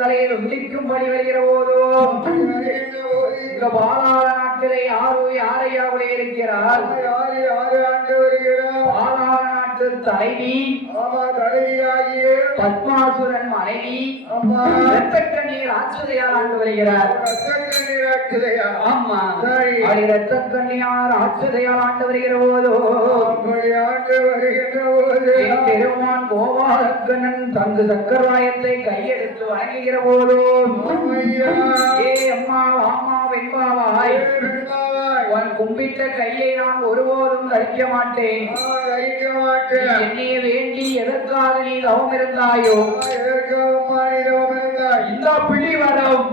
தலையில் உதிக்கும்படி வருகிற போதும் பாலாள நாட்டிலே யாரையாவே இருக்கிறார் பாலாள நாட்டு தலைவி பத்மாசுரன் மனைவி இரத்தக்கண்ணீர் ஆட்சிதையார் ஆண்டு வருகிறார். ஆமா, இரத்தக்கண்ணியார் ஆட்சிதையார் ஆண்டு வருகிற போதோ பெருமான் கோபாலக்கண்ணன் தங்கு சக்கரவாயத்தை கையெடுத்து வணங்குகிற போதும் ஏ அம்மா வாமா வெண்பாவாய் உன் கும்பிட்ட கையை நான் ஒருபோதும் தரிக்க மாட்டேன். என்னைய வேண்டி எதற்காக நீ தவம் இருந்தாயோ இந்த பிடி வரும்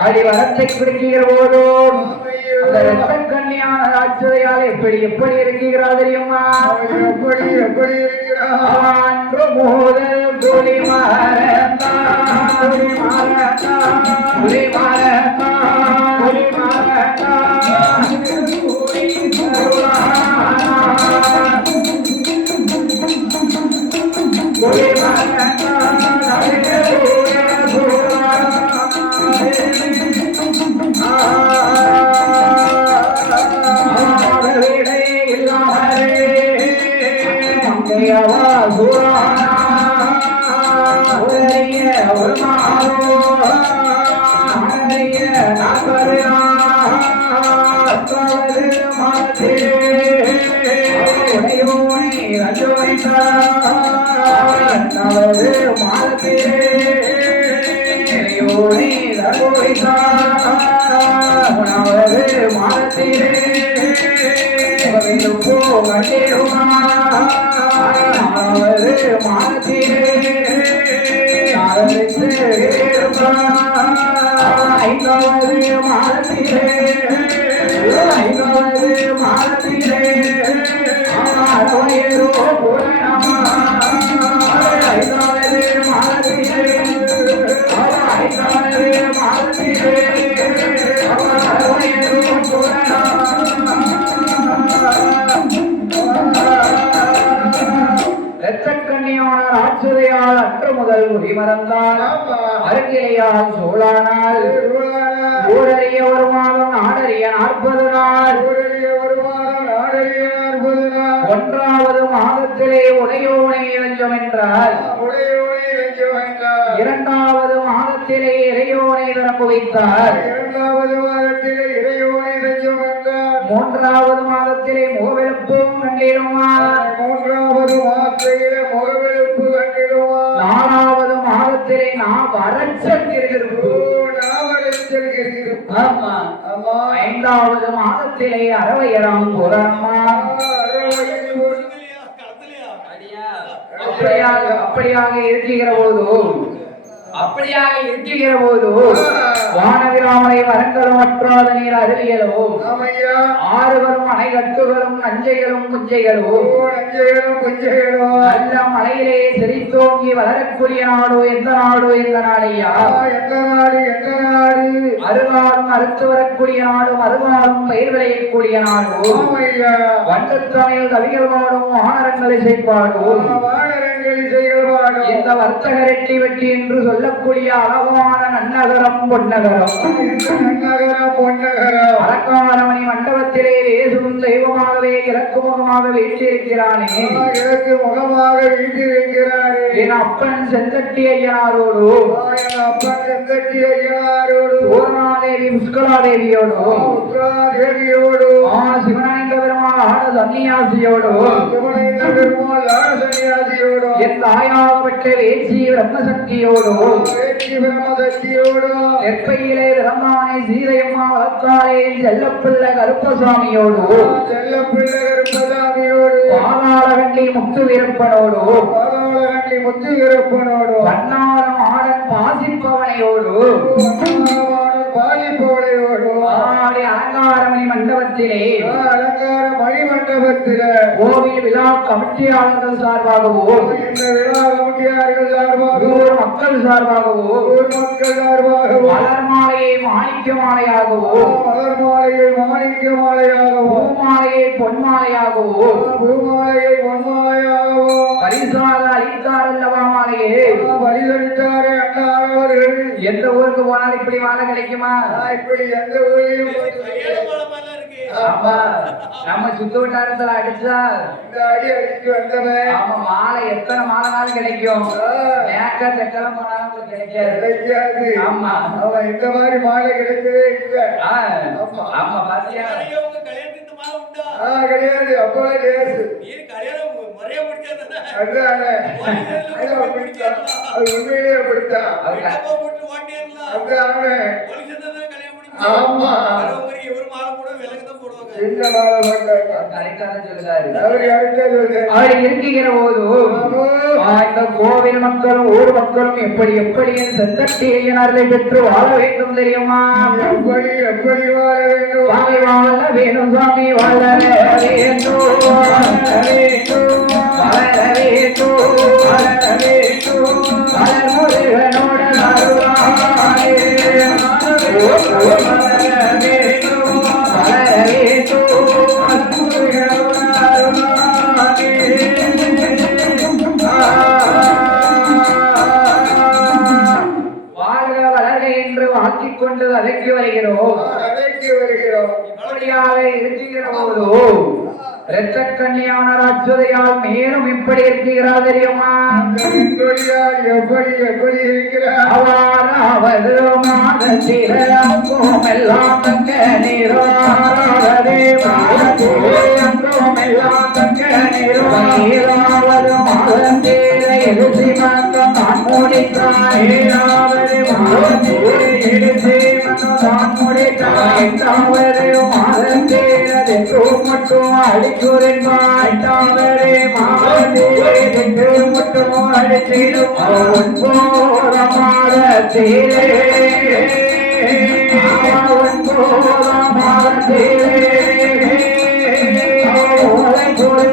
அடி வரத்தை குடிக்கிற போதும் அந்த ரத்தக்கண்ணியான ராட்சதையால் எப்படி எப்படி இருக்கிறார் தெரியுமா? எப்படி இருக்கிறார் முதல் குடி மாறத்தா குடி மாறத்தா குடி மாறத்தா குடி மாறத்தா குடி மாறத்தா அன்று முதல் உரிமறந்தான் அருங்கிலையால் சோழானால் ஊரறிய ஒரு மாதம் நாடறிய 40 நாள் ஒன்றாவது மாதத்திலே உடையோனை லஞ்சம் என்றார். இரண்டாவது மாதத்திலே இறையோனை திறப்பு வைத்தார். மூன்றாவது மாதத்திலே முகவெழுப்பும் கண்டிடுவார். நாலாவது மாதத்திலே நாம் ஐந்தாவது மாதத்திலே அறவையராம் புறமா அப்படியாக இருக்கிற போது வானவிராமனை வரங்களும் அற்றாத நீர் அருவியலும் 6 வரும் அணைகட்டுகளும் நஞ்சைகளும் குஞ்சைகளும் நல்ல மலையிலே செழித்தோங்கி வளரக்கூடிய நாடோ எந்த நாடையா? அருகாலும் அறுத்து வரக்கூடிய நாடும் அருகாலும் பயிர் விளையக்கூடிய நாடும் வண்டத்தமையில் கவிகள் வாடும் வானரங்களை செய்வாடும் இந்த வர்த்தகரெட்டி வெட்டி என்று சொல்லக்கூடிய அழகான நன்னகரம் பொன்னகரம் அலங்காரமணி மண்டபத்திலே வேசும் தெய்வமாகவே இறக்குமுகம் முகமாக வீட்டிருக்கிறானே, எனக்கு முகமாக வீட்டிருக்கிறாரே, என் அப்பன் செங்கட்டி ஐயனாரோடு, என் அப்பன் செங்கட்டி ஐயனாரோடு, பூர்ணாதேவி புஷ்கலாதேவியோடு, தேவியோடு, சிவனானந்த பெருமாள் ஆட சன்னியாசியோடு, சிவனானந்த பெருமாள் ஆட சன்னியாசியோடு, என் தாயாகப்பட்ட வேட்சி பிரம்மசக்தியோடு, பிரம்மசக்தியோடு, எப்பையிலே பிரம்மானை சீதையம்மா வளர்த்தாலே செல்லப்பிள்ளை கருப்பசாமியோடு, செல்லப்பிள்ளை கருப்பசாமியோடு, பாதாளகண்டி முத்து வீரப்பனோடு, பாதாளகண்டி முத்து வீரப்பனோடு, பன்னாரம் ஆடன் பாசிப்பவனையோடு, பாலிப்பவனையோடு, ஆடி அலங்காரமணி மண்டபத்திலே, அலங்கார மணி மண்டபத்திலே, கோவில் விழா கமிட்டியாளர்கள் சார்பாகவோ, இந்த விழா கமிட்டியாளர்கள் சார்பாகவோ, ஊர் மக்கள் சார்பாகவோ, ஊர் மக்கள் சார்பாகவோ, மலர் மாலையை மாணிக்க மாலையாகவோ, மலர் மாலையை மாணிக்க மாலையாகவோ, பூமாலையை பொன்மாலையாகவோ, பூமாலையை பொன்மாலையாகவோ பரிசாக அளித்தார் அல்லவா மாலையே, பரிசளித்தாரே அண்ணாவர்கள். எந்த ஊருக்கு போனால் இப்படி மாலை கிடைக்குமா? இப்படி எந்த ஊரையும் ஆமா, நம்ம சுத்து வட்டாரத்துல அடிச்சா இந்த அடி அடிச்சு வந்தவன். ஆமா, மாலை எத்தனை மாலைனாலும் கிடைக்கும், மேக்க தெக்கலாம் போனாலும் உங்களுக்கு கிடைக்காது. கிடைக்காது. ஆமா, அவன் இந்த மாதிரி மாலை கிடைக்கவே இல்லை. ஆமா, பாத்தியா? கிடையாது. அப்பெல்லாம் லேசு. அதுதானே. அது உண்மையிலேயே அப்படித்தான். அதுதானே. ஆமா, இந்த மாலை இருக்கிற போது இந்த கோவில் மக்களும் ஊர் மக்களும் எப்படி எப்படி செந்தட்டி ஐயனார்களை பெற்று வாழ வேண்டும் தெரியுமா? எப்படி எப்படி வாழ வேண்டும்? வாழ வேணும் சாமி, வாழ வேண்டும், வாழ வேண்டும், வாழ வேண்டும், வாழ வேண்டும், முருகனோட அருளாலே கொண்டு அதற்கு வருகிறோம். இப்படியாக இருக்கிற போதோ இரத்த கன்னியான ராட்சதையால் மேலும் இப்படி இருக்கிறார் தெரியுமா? எப்படி எப்படி இருக்கிறார்? அவாராவது மாதத்திலும் எல்லாம் தங்க நீரோ, எல்லாம் தங்க நீரோ, ஏதாவது மாதத்தேர எழுதி மந்தம் நான் முடித்தான், ஏதாவது மாதத்தேர எழுதி மந்தம் நான் முடித்தான், எட்டாவது மாதத்தேர மட்டும் அடிக்குறேன் மாட்டாவரே, மாதத்தேர மட்டும் அடித்திடும் அவன் போற மாதத்தேரே, அவன் போற மாதத்தேரே, அவளை போல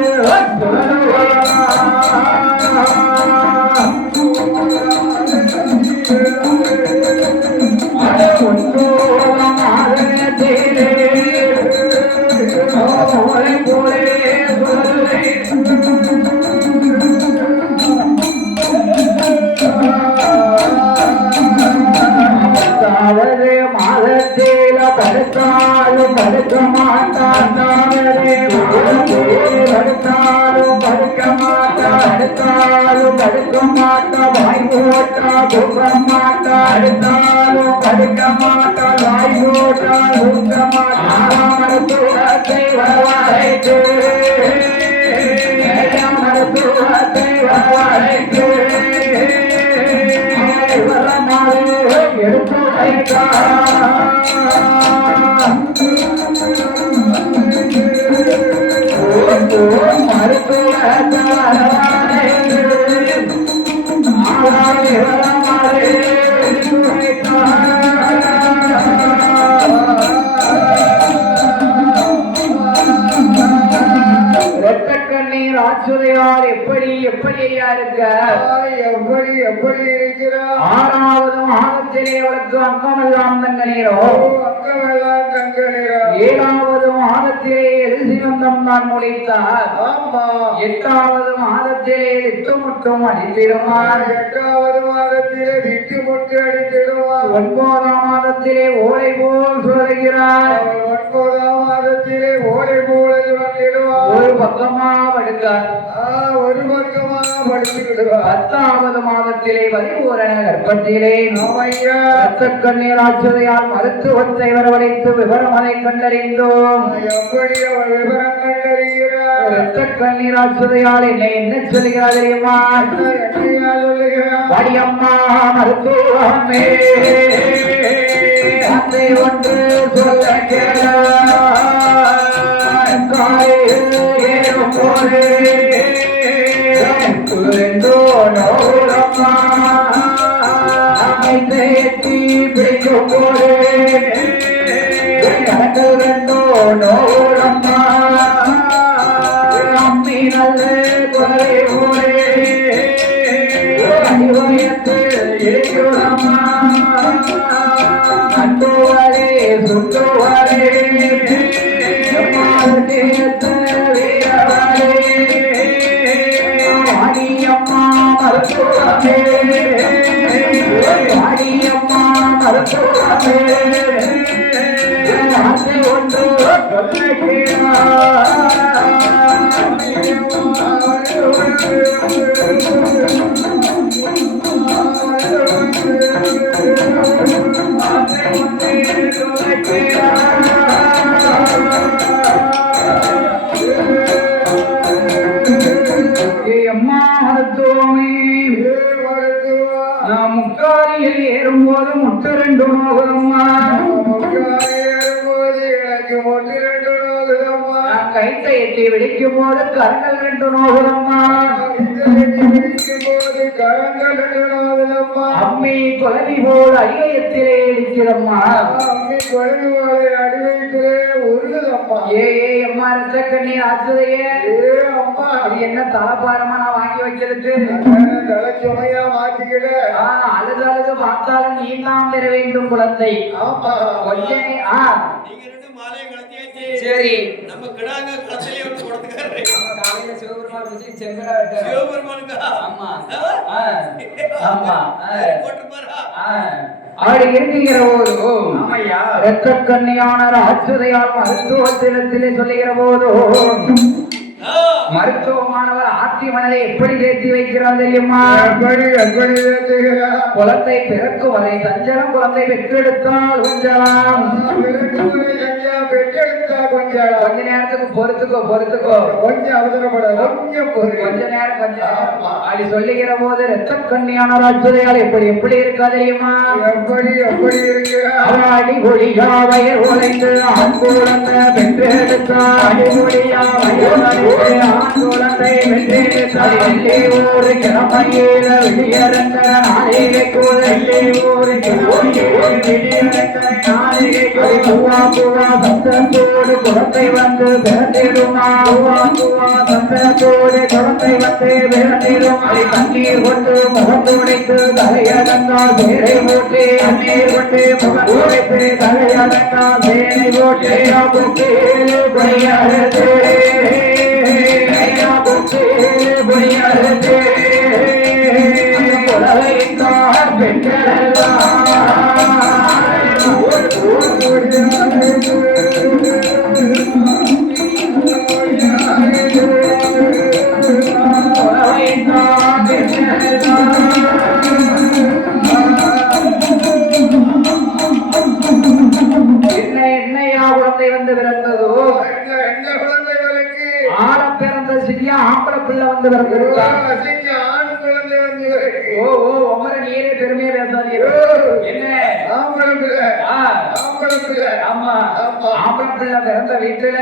மாதத்தேல படுத்தாலும் படுக்க மாட்டான், படுத்தாலும் படுக்க மாட்டா, படுத்தாலும் படுக்க மாட்டா, வாய் போட்டா தூக்க மாட்டா, படுத்தாலும் படுக்க மாட்டா, வாய் போட்டா தூக்க மாட்டா, மருத்துவத்தை வரவழைத்து, மருத்துவத்தை வரவழைத்து எடுத்து வைத்தா, இரத்தக்கண்ணீர் ஆச்சுதையார் எப்படி எப்படி ஐயா இருக்க? எப்படி எப்படி இருக்கிறார்? ஆறாவது மாதத்திலே அவளுக்கு அங்கமெல்லாம் தங்க நீரோ, அங்கமெல்லாம் தங்க நீரோ, ஏழாவது மாதத்திலே எழுசிவந்தம் தான் முடித்தார், எட்டாவது மாதத்திலே விட்டு முட்டும் அடித்திடுவார், எட்டாவது மாதத்திலே விட்டு முட்டு அடித்திடுவார், ஒன்பதாம் மாதத்திலே ஓலை போல் சொல்கிறார், ஒன்பதாம் மாதத்திலே ஓலை போல சொல்லிடுவார், ஒரு பக்கமா படுக்கார். ஒரு பக்கமா படுத்து விடுவார். 10வது மாதத்திலே வரிபூரண கர்ப்பத்திலே ஆமையா இரத்த கண்ணீர் ஆச்சுதையால் மருத்துவத்தை வரவழைத்து விவரம் அதை கண்டறிந்தோம். எப்படி அவர் விவரம் கண்டறிகிறார்? இரத்த கண்ணீர் ஆச்சுதையால் என்ன சொல்கிறார் தெரியுமா? என்னையா சொல்லுகிறார்? வடியம்மா மருத்துவமே அந்த ஒன்று சொல்ல ஏறும் போது தேத்தி பிடிக்கும் போது ரெண்டோ நோரம்மா அம்மி நல்ல குறை போரே அடிவயத்து ஏழுரம்மா அந்தோவரே சுத்தோவரே அடியம்மா மருத்துவமே அடியம்மா மருத்துவமே அது ஒன்று அம்மா மருத்துவமே முக்காரியில் ஏறும்போது முட்டு ரெண்டு நோகுதம்மா. எனக்கு ஒன்று ரெண்டு நோகுதம்மா. கைத்தை எட்டி வெடிக்கும் போது கண்கள் ரெண்டு நோகுதம்மா. பிடிக்கும் போது கரங்கள் ரெண்டு நோகுதம்மா. அம்மி குழவி போல் அடிவயத்திலே இருக்கிறம்மா. அம்மி குழந்தை போல அடிவயத்திலே உருளுதம்மா. ஏ அம்மா ரத்த கண்ணீர் ஆச்சுதையே அம்மா அது என்ன தலப்பாரமா நான் வாங்கி வைக்கிறதுக்கு தலைச்சுமையா மாத்திக்கிட. அழுது அழுது பார்த்தாலும் நீ தான் பெற வேண்டும் குழந்தை. ஆமா கொஞ்சம் நீங்க ரெண்டு மாலையை கலத்தியாச்சு. சரி நம்ம கிடாங்க களத்திலே வந்து கொடுத்துக்காரு. காலையில சிவபெருமான் வச்சு செங்கடா சிவபெருமானுக்கா? ஆமா ஆ? ஆமா போட்டுப்பாரா? ஆடி இருக்கிற போது இரத்த கண்ணியான அச்சுதையால் மருத்துவத்திலே சொல்லுகிற போது மருத்துவமானவர் ஆத்தி மனதை எப்படி தேர்த்தி வைக்கிறார் தெரியுமா? எப்படி குழந்தை பிறக்கும் வரை தஞ்சனம், குழந்தை பெற்றெடுத்தால் கொஞ்சலாம். பெற்றெடுத்தா கொஞ்சம் கொஞ்ச நேரத்துக்கு பொறுத்துக்கோ கொஞ்சம் அவசரப்பட கொஞ்சம் கொஞ்ச நேரம் அப்படி சொல்லுகிற போது இரத்த கண்ணியான அச்சுதையால் எப்படி இருக்கா தெரியுமா? எப்படி இருக்கிறார்? அடிபொடியா வயர் உழைந்து ஆண் குழந்தை பெற்றெடுத்தார். அடிபொடியா வயர் உழைந்து ஆண் குழந்தை பெற்றெடுத்தார். வெள்ளி ஊரு கிழமையில வெளியரங்க நாளிகைக்கு வெள்ளி ஊரு நாளிகைக்கு பூவா சத்தத்தோடு குழந்தை வந்து பிறந்திடுமா. பூவா சத்தத்தோடு குழந்தை வந்து பிறந்திடும். அதை தண்ணீர் கொண்டு முகம் துடைத்து தலையடங்கா சேரை போட்டு தண்ணீர் கொண்டு முகம் துடைத்து தலையடங்கா சேனை போட்டு புக்கேலு பொய்யறுத்து பொய்யறுத்து புலவைத்தார் பெண்களெல்லாம் என்னையா குழந்தை வந்து பிறந்ததோ? என்ன குழந்தை வரைக்கு ஆட பிறந்த சிறியா ஆம்பளை பிள்ளை வந்து பிறந்திருக்கா? ஆண் குழந்தை வந்து வரைக்கு ஓ உமரை நீரே பெருமையா பேசாதீங்க. என்ன ஆம்பளை பிள்ளை ஆம்பளை பிள்ளை ஆமா ஆம்பளை பிள்ளை பிறந்த வீட்டுல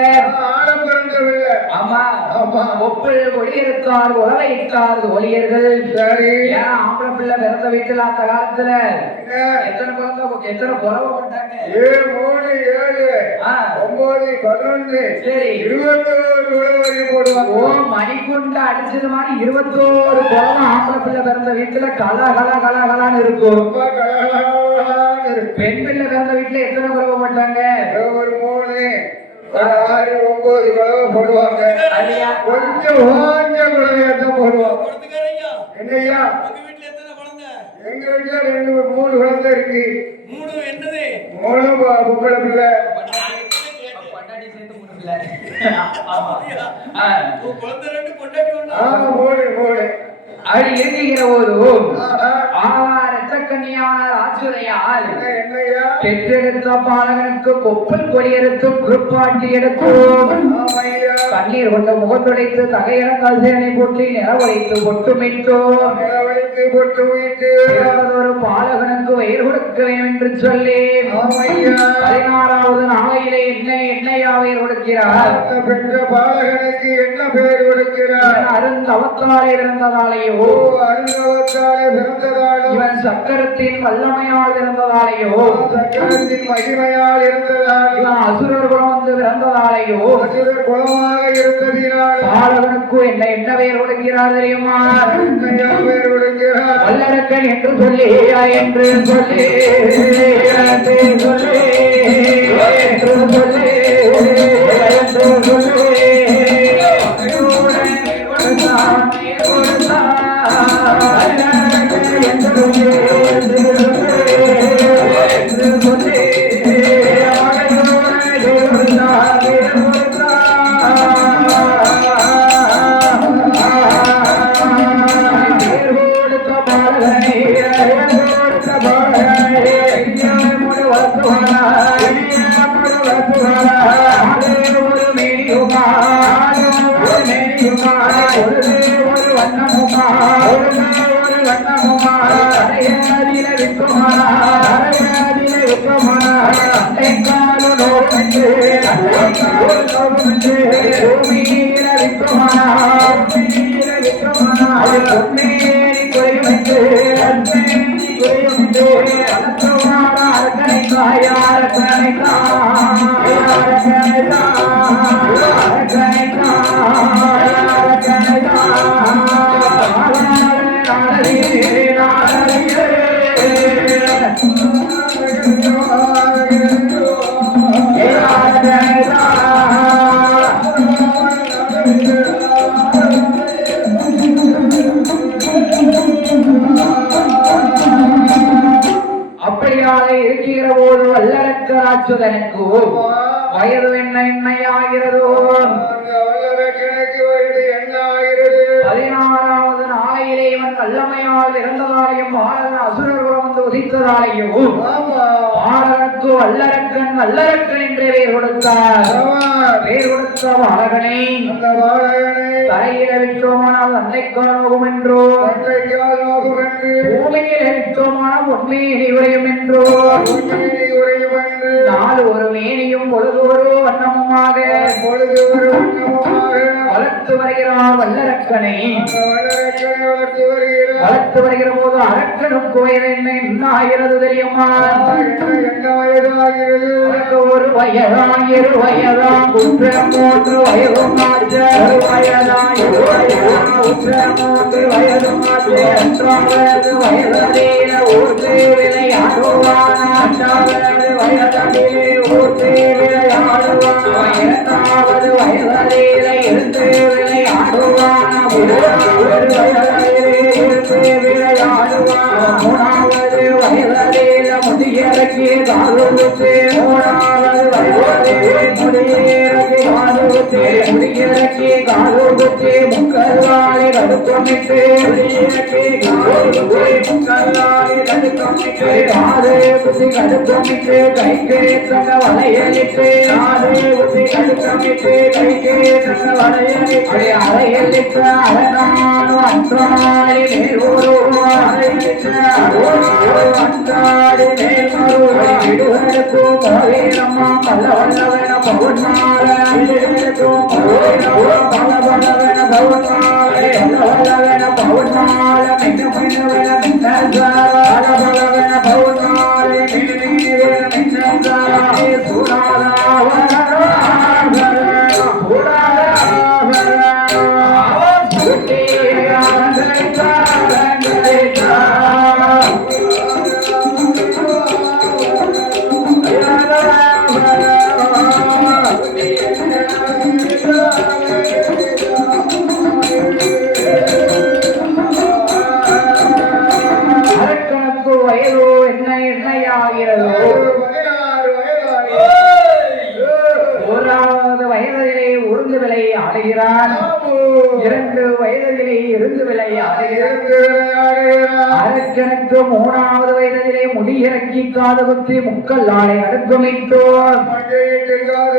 ஆடம் பிறந்த பிள்ளை ஆமா ஆமா ஒப்பில் ஒளியிருக்கார் உலகைக்கார் ஒளியர்கள். சரி ஏன் ஆம்பளை பிள்ளை பிறந்த வீட்டுல அந்த காலத்துல என்ன எத்தனை குழந்தை எத்தனை குறவை போட்டாங்க? 7 3 7 9 11 சரி 21 வரைக்கும் போடுவாங்க. ஓ மணிக்குண்டு அடிச்சது மாதிரி 21 குழந்தை ஆம்பளை பிள்ளை பிறந்த வீட்டுல கலான்னு இருக்கும். ரொம்ப கலகலன்னு இருக்கு. பெண் பிள்ளை பிறந்த வீட்டுல எத்தனை குறவை போட்டாங்க? ஒரு 3 ஒரு 6 9 குழவை போடுவாங்க. ஐயா கொஞ்சம் ஓஞ்ச குழவையத்தான் போடுவாங்க. கொடுத்துக்காரய்யா. என்னய்யா உங்க வீட்டுல எத்தனை குழந்தை? எங்க வீட்டுல 2 3 குழந்தை இருக்கு. 3 என்னது? 3 பொம்பளை பிள்ளை. நான் இப்பதான் கேட்டேன். பொண்டாட்டி சேர்த்து முடியல. ஆமா. உன் குழந்தை ரெண்டு பொண்டாட்டி ஒண்ணா? போடு போடு. அப்படி இருக்கிற போது ரத்தக்கண்ணியான ராஜுதையால் என்னையா பெற்றெடுத்த பாலகனுக்கு கொப்பல் கொடியெடுத்து குறிப்பாட்டி எடுத்தோம். ஆமையா கண்ணீர் கொண்ட முகத்துடைத்து தகையன கல்சேனை போற்றி நிலவழைத்து ஒட்டுமிட்டோம். நிலவழித்து பொட்டு வைத்து ஒரு பாலகனுக்கு வயிறு கொடுக்க வேண்டும் என்று சொல்லி ஆமையா 16வது நாளையிலே என்னையா வயிறு கொடுக்கிறார். பெற்ற பாலகனுக்கு என்ன பெயர் கொடுக்கிறார்? அருந்தவத்தாலே இருந்ததாலேயோ அருந்தவத்தாலே பிறந்ததாலும் இவன் சக்கரத்தின் வல்லமையால் இருந்ததாலேயோ சக்கரத்தின் மகிமையால் இருந்ததால் இவன் அசுரர் குலம் வந்து பிறந்ததாலேயோ அசுரர் குலமாக இருந்ததினால் பாலகனுக்கு என்ன பெயர் கொடுக்கிறார் தெரியுமா? என்னையா பெயர் கொடுக்கிறார்? வல்லரக்கன் என்று சொல்லி என்று சொல்லி என்று சொல்லி என்று சொல்லி என்று சொல்லி அப்படியாக இருக்கிற போது வல்லரக்கராட்சுதனுக்கு வயது என்னையாகிறதோ வல்லரக்கனுக்கு வயது என்ன ஆகிறது? 16வது நாளையிலே இவன் வல்லமையால் இறந்ததாலையும் பாலகன் அசுரகுலம் வந்து உதித்ததாலையும் ஆமா பாலகனுக்கு வல்லரக்கன் என்றே பெயர் கொடுத்தார். பெயர் கொடுத்த பாலகனை அந்த பாலகனை தரையில விட்டோமானால் அன்னைக்கால் நோகும் என்றோ தந்தைக்கால் நோகும் என்று பூமியில் விட்டோமானால் உண்மையை உரையும் என்றோ உண்மையை உரையும் என்று நாலு ஒரு மேனியும் பொழுது ஒரு வண்ணமுமாக பொழுது ஒரு வண்ணமுமாக வளர்த்து வருகிறார் வல்லரக்கனை. அந்த வல்லரக்கனை வளர்த்து வருகிறார். வளர்த்து வருகிற போது அரக்கனுக்கு வயது என்ன ஆகிறது தெரியுமா? என்ன வயது ஆகிறது? உனக்கு ஒரு வயதாம் 2 வயதாம் குற்றம் 3 வயதும் ஆச்சு. 1 வயதாம் 2 வயதாம் குற்றம் 3 வயதும் ஆச்சு. 3வது வயதிலே ஊர்த்து விளையாடுவான். 4வது வயதிலே ஊர்த்து விளையாடுவான். 2வது வயதிலே இருந்து விளையாடுவான். 3வது வயதிலே இருந்து விளையாடுவான். 3வது வயதிலே முடியறக்கி காலுத்து. 3வது வயதிலே முடியறக்கி காலுத்து. முடியறக்கி காலுத்து முக்கல்லாலை கடுக்கமிட்டு முடியறக்கி காலுத்து முக்கல்லாலை கடுக்கமிட்டு காது குத்தி கடுக்கமிட்டு கைக்கு தங்க வளையலிட்டு காது குத்தி கடுக்கமிட்டு கைக்கு தங்க வளையலிட்டு அறையலிட்டு அரணானு அன்றாடி மேல் அறையலிட்டு அன்றாடி மேல் விடுவதற்கும் மோதேனம்மா பல்ல வல்லவன பவுன்மால விடுவதற்கும் பல வல்லவன பவுன்மால பல்ல வல்லவன பவுன்மால மின்ன மின்னவன மின்னசால பல வல்லவன பவுன்மால மின்ன மின்னவன மின்னசால சூடாதாவன அரக்கனுக்கு வயதோ என்னையாகிறதோ 16 வயதாகிறது. ஆடுகிறான். 2 வயதிலே இருந்து விளையாடுகிறான். அரக்கனுக்கு 3வது வயதிலே முடியிறக்கி காது குத்தி முக்கல் ஆலை அடுக்குமிட்டோம். காது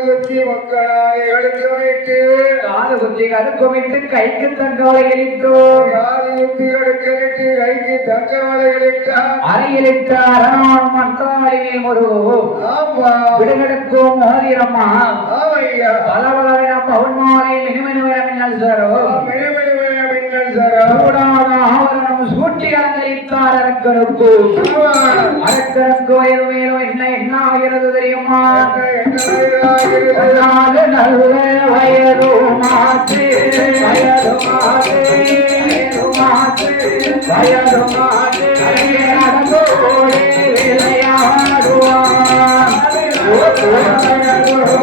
குத்தி அடுக்குமிட்டு கைக்கு தங்காலை எளித்தோம். அறையிலிட்ட அரணான் மன்றாளினை முருகும் விடுகெடுக்கும் மோதிரம்மா பலவளவின பவுன்மாலை மினுமினுவென மின்னல் சரும் சூடாத ஆவரணம் சூட்டி அலங்கரித்தார் அரக்கனுக்கு. அரக்கனுக்கு வயது மேலும் என்ன ஆகிறது தெரியுமா? நல்ல வயது மாற்று வயது மாற்று வயது மாற்று நடந்தோடு விளையாடுவான். வயது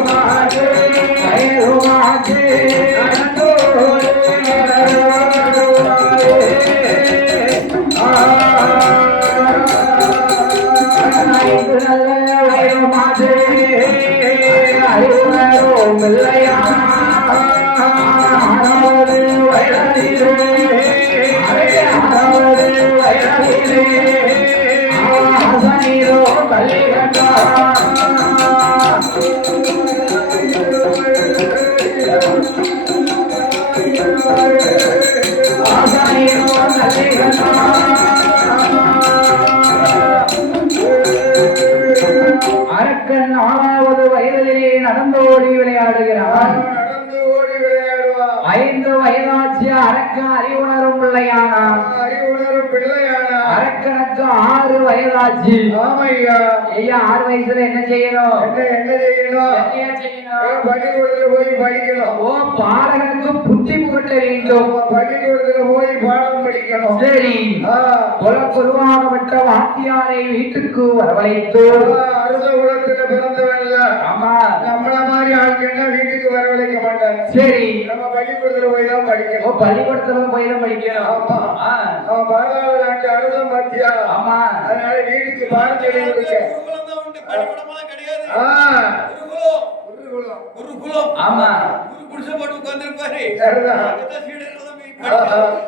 மாற்று வயது மாற்று நடந்தோடு அரக்கன் 4வது வயதிலே நடந்தோடி விளையாடுகிறான். 5 வயதாச்சு அரக்க அறிவுணரும் பிள்ளையானா. அரக்கனுக்கு 6 வயதாச்சு. ஐயா 6 வயசுல என்ன செய்யணும்? பள்ளிக்கூடத்துல போய் படிக்கணும். ஓ பாடகனுக்கு புத்தி புகட்ட வேண்டும். பள்ளிக்கூடத்துல போய் பாடம் படிக்கணும். சரி குருவாகப்பட்ட வாத்தியாரை வீட்டுக்கு வரவழைத்து அரச குலத்துல பிறந்தவன்ல ஆமா நம்மள மாதிரி ஆட்கள் வீட்டுக்கு வரவழைக்க மாட்டாங்க. சரி நம்ம பள்ளிக்கூடத்துல போய் தான் படிக்கணும். பள்ளிக்கூடத்துல போய் தான் படிக்கணும். ஆமா நம்ம பாரத நாட்டு அரசம் பாத்தியா. ஆமா அதனால வீட்டுக்கு பாடம் சொல்லி கொடுக்க ஆமா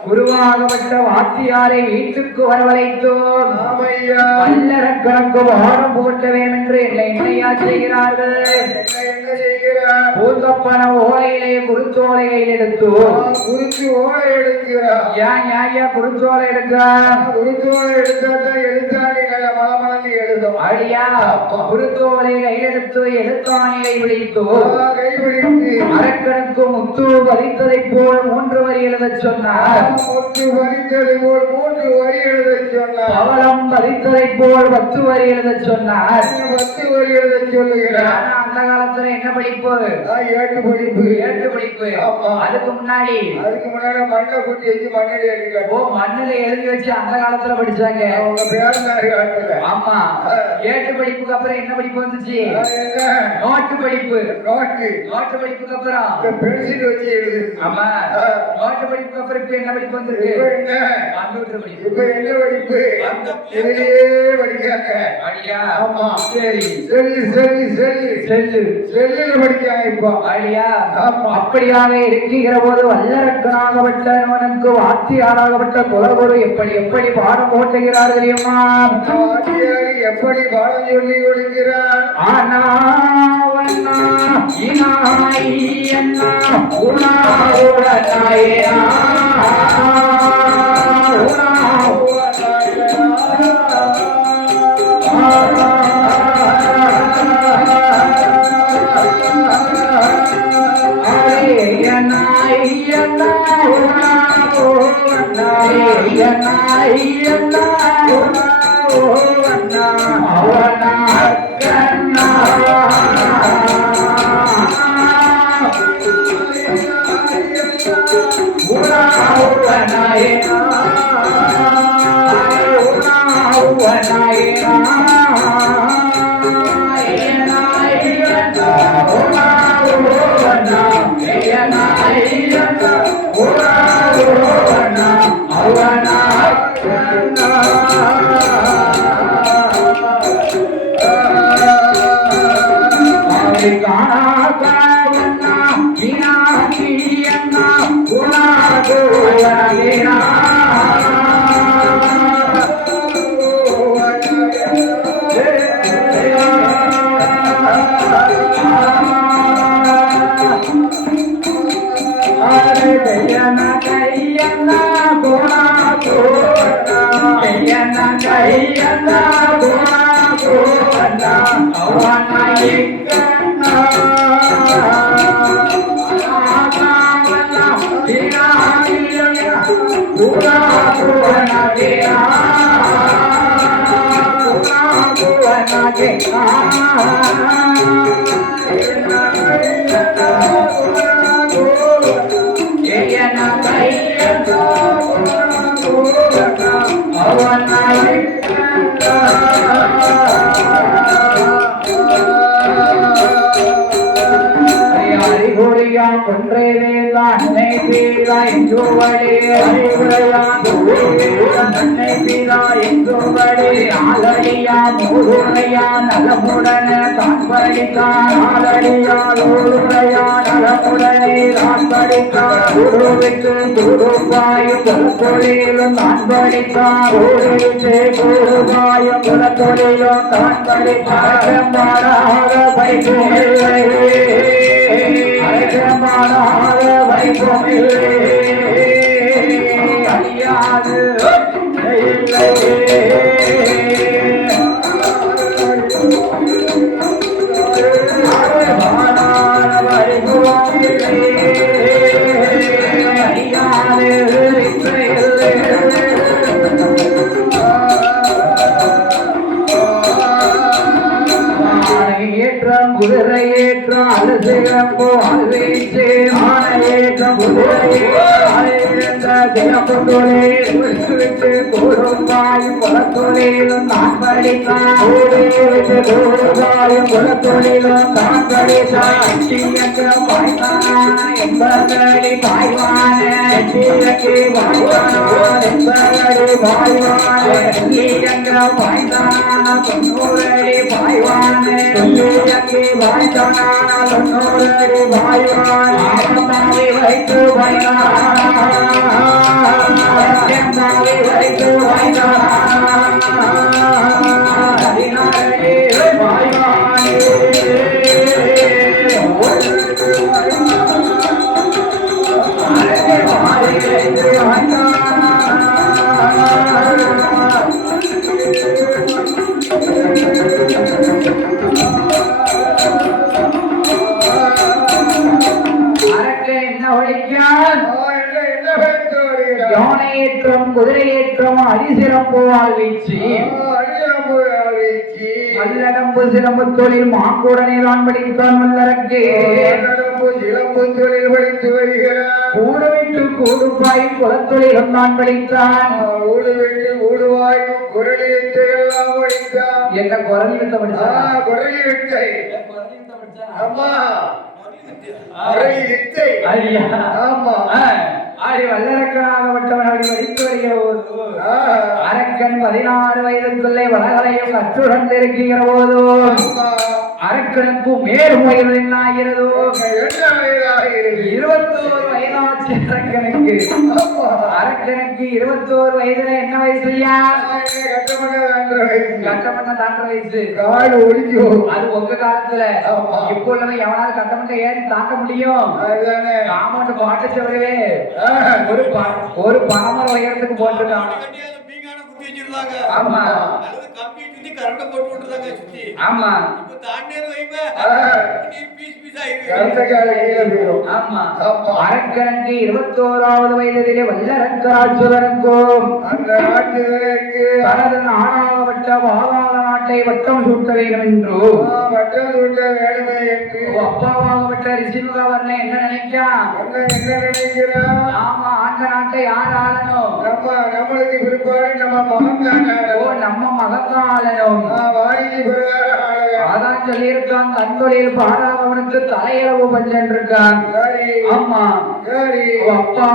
குருவாகப்பட்ட வாத்தியாரை வீட்டுக்கு வரவழைத்தோம். வல்லரக்கணக்கு வாரம் போட்ட வேண்டும் என்று என்னையா செய்கிறார்கள். பூந்தப்பன ஓலையிலே குருச்சோலையில் எடுத்து குருச்சு ஓலை எடுக்கிறார். ஏன் குருச்சோலை எடுக்க குருச்சோலை எடுத்தாதான் எழுத்தாணி நல்ல மலமலந்து எழுதும். அடியா குருச்சோலை கையெடுத்து எழுத்தாணியை விழித்து கைபிடித்து அரக்கனுக்கு முத்து பதித்ததை போல் 3 வரி எழுத சொன்னார். முத்து பதித்ததை போல் 3 வரி எழுத சொன்னார். பவளம் பதித்ததை போல் 10 வரி எழுத சொன்னார். 10 வரி எழுத சொல்லுகிறார். அந்த காலத்துல என்ன படிப்பு? ஏட்டு படிப்பு. ஏட்டு படிப்பு. அதுக்கு முன்னாடி மண்ணை குட்டி வச்சு மண்ணில் எழுதி. ஓ மண்ணில எழுதி வச்சு அந்த காலத்துல படிச்சாங்க. அவங்க பேரனாரி காலத்துல. ஆமா ஏட்டு படிப்புக்கு அப்புறம் என்ன படிப்பு வந்துச்சு? நோட்டு படிப்பு. நோட்டு படிப்புக்கு அப்புறம் பென்சில் வச்சு எழுது. ஆமா நோட்டு படிப்புக்கு அப்புறம் இப்ப என்ன படிப்பு வந்திருக்கு? கம்ப்யூட்டர் படிப்பு. இப்ப என்ன படிப்பு? இதுலயே படிக்கிறாங்க. அடியா ஆமா சரி செல்லு செல்லுல படிக்கிறாங்க இப்போ. அடியா அப்படியாக இருக்கிற போது வல்லரக்கனாகப்பட்டவனுக்கு வாத்தியாராகப்பட்ட குலகுரு எப்படி எப்படி பாடம் போட்டுகிறார் தெரியுமா? வாத்தியார் எப்படி பாடம் சொல்லி கொடுக்கிறார்? ஆனா காணா நலமுடனே தான் படித்தான் நலமுடனே தான் படித்தான் குருவிட்டு குருவாயும் குலத்தொழிலும் தான் படித்தான் குருவாயும் குலத்தொழிலும் தான் படித்தான் வைப்போமில்லை வைப்போமில்லை அறியாது குதிரை ஏற்றம் அலசிறப்போ அல்வீச்சு ஆனையேற்றம் குதிரை விட்டு கூடும்பாயும் குலத்தொழிலும் நான் படித்தான் கூடும்பாயும் குலத்தொழிலும் நான் படித்தான் பாய்வான என்பதடி பாய்வான என்பதடி பாய்வான பாய்ந்தான தொண்ணூறடி பாய்வான வைத்து யானையேற்றம் குதிரையேற்றம் அரிசிறப்போவால் வீச்சு வல்லடம்பு சிலம்பு தொழில் மாங்கூடனே தான் படித்தான் வல்லரக்கே சிலம்பு தொழில் படித்து வருகிறார் ஊடுவிட்டு கூடுபாயும் குலத்தொழிலும் தான் படித்தான் ஊடுவிட்டு ஊடுவாயும் குரலியத்தை எல்லாம் படித்தான் என்ன குரலியத்தை படித்தான் குரலியத்தை அம்மா வல்லரக்கனாகப்பட்டவன் அப்படி வடித்து வருகிற போது அரக்கன் 16 வயதுக்குள்ளே வளகளையும் கற்றுணர்ந்திருக்கிற போது அரக்கனுக்கு மேல் வயது என்ன ஆகிறதோ 21 வயதாச்சு அரக்கனுக்கு 21 வயதுல என்ன வயசுயா கட்டமண்ண தாண்ட வயசு காடு ஒழிக்கும் அது உங்க காலத்துல இப்போ உள்ளவன் எவனாவது கட்டமண்ண ஏறி தாண்ட முடியும் காமௌண்ட் பாட்டுச்சவரவே ஒரு பணமர உயரத்துக்கு போட்டுட்டான் ஆமா ஆமா அரக்கனுக்கு 21வது வயதிலே வல்லரக்கராட்சுதனுக்கும் அந்த தனது நாடாகப்பட்ட பாதாள நாட்டை வட்டம் சூட்ட வேண்டும் என்று வட்டம் சூட்ட வேண்டுமே என்று அப்பாவாகப்பட்ட ரிஷிமுகவர்ணன் என்ன நினைக்கிறான் ஆமா ஆண்ட நாட்டை யார் ஆளணும் நம்மளுக்கு பிற்பாடு நம்ம மகன் நம்ம மகன் ஆளணும் அதான் சொல்லியிருக்கான் தன்தொழில் பாடாதவனுக்கு தலையளவு பஞ்சன் இருக்கான் ஆமா அப்பா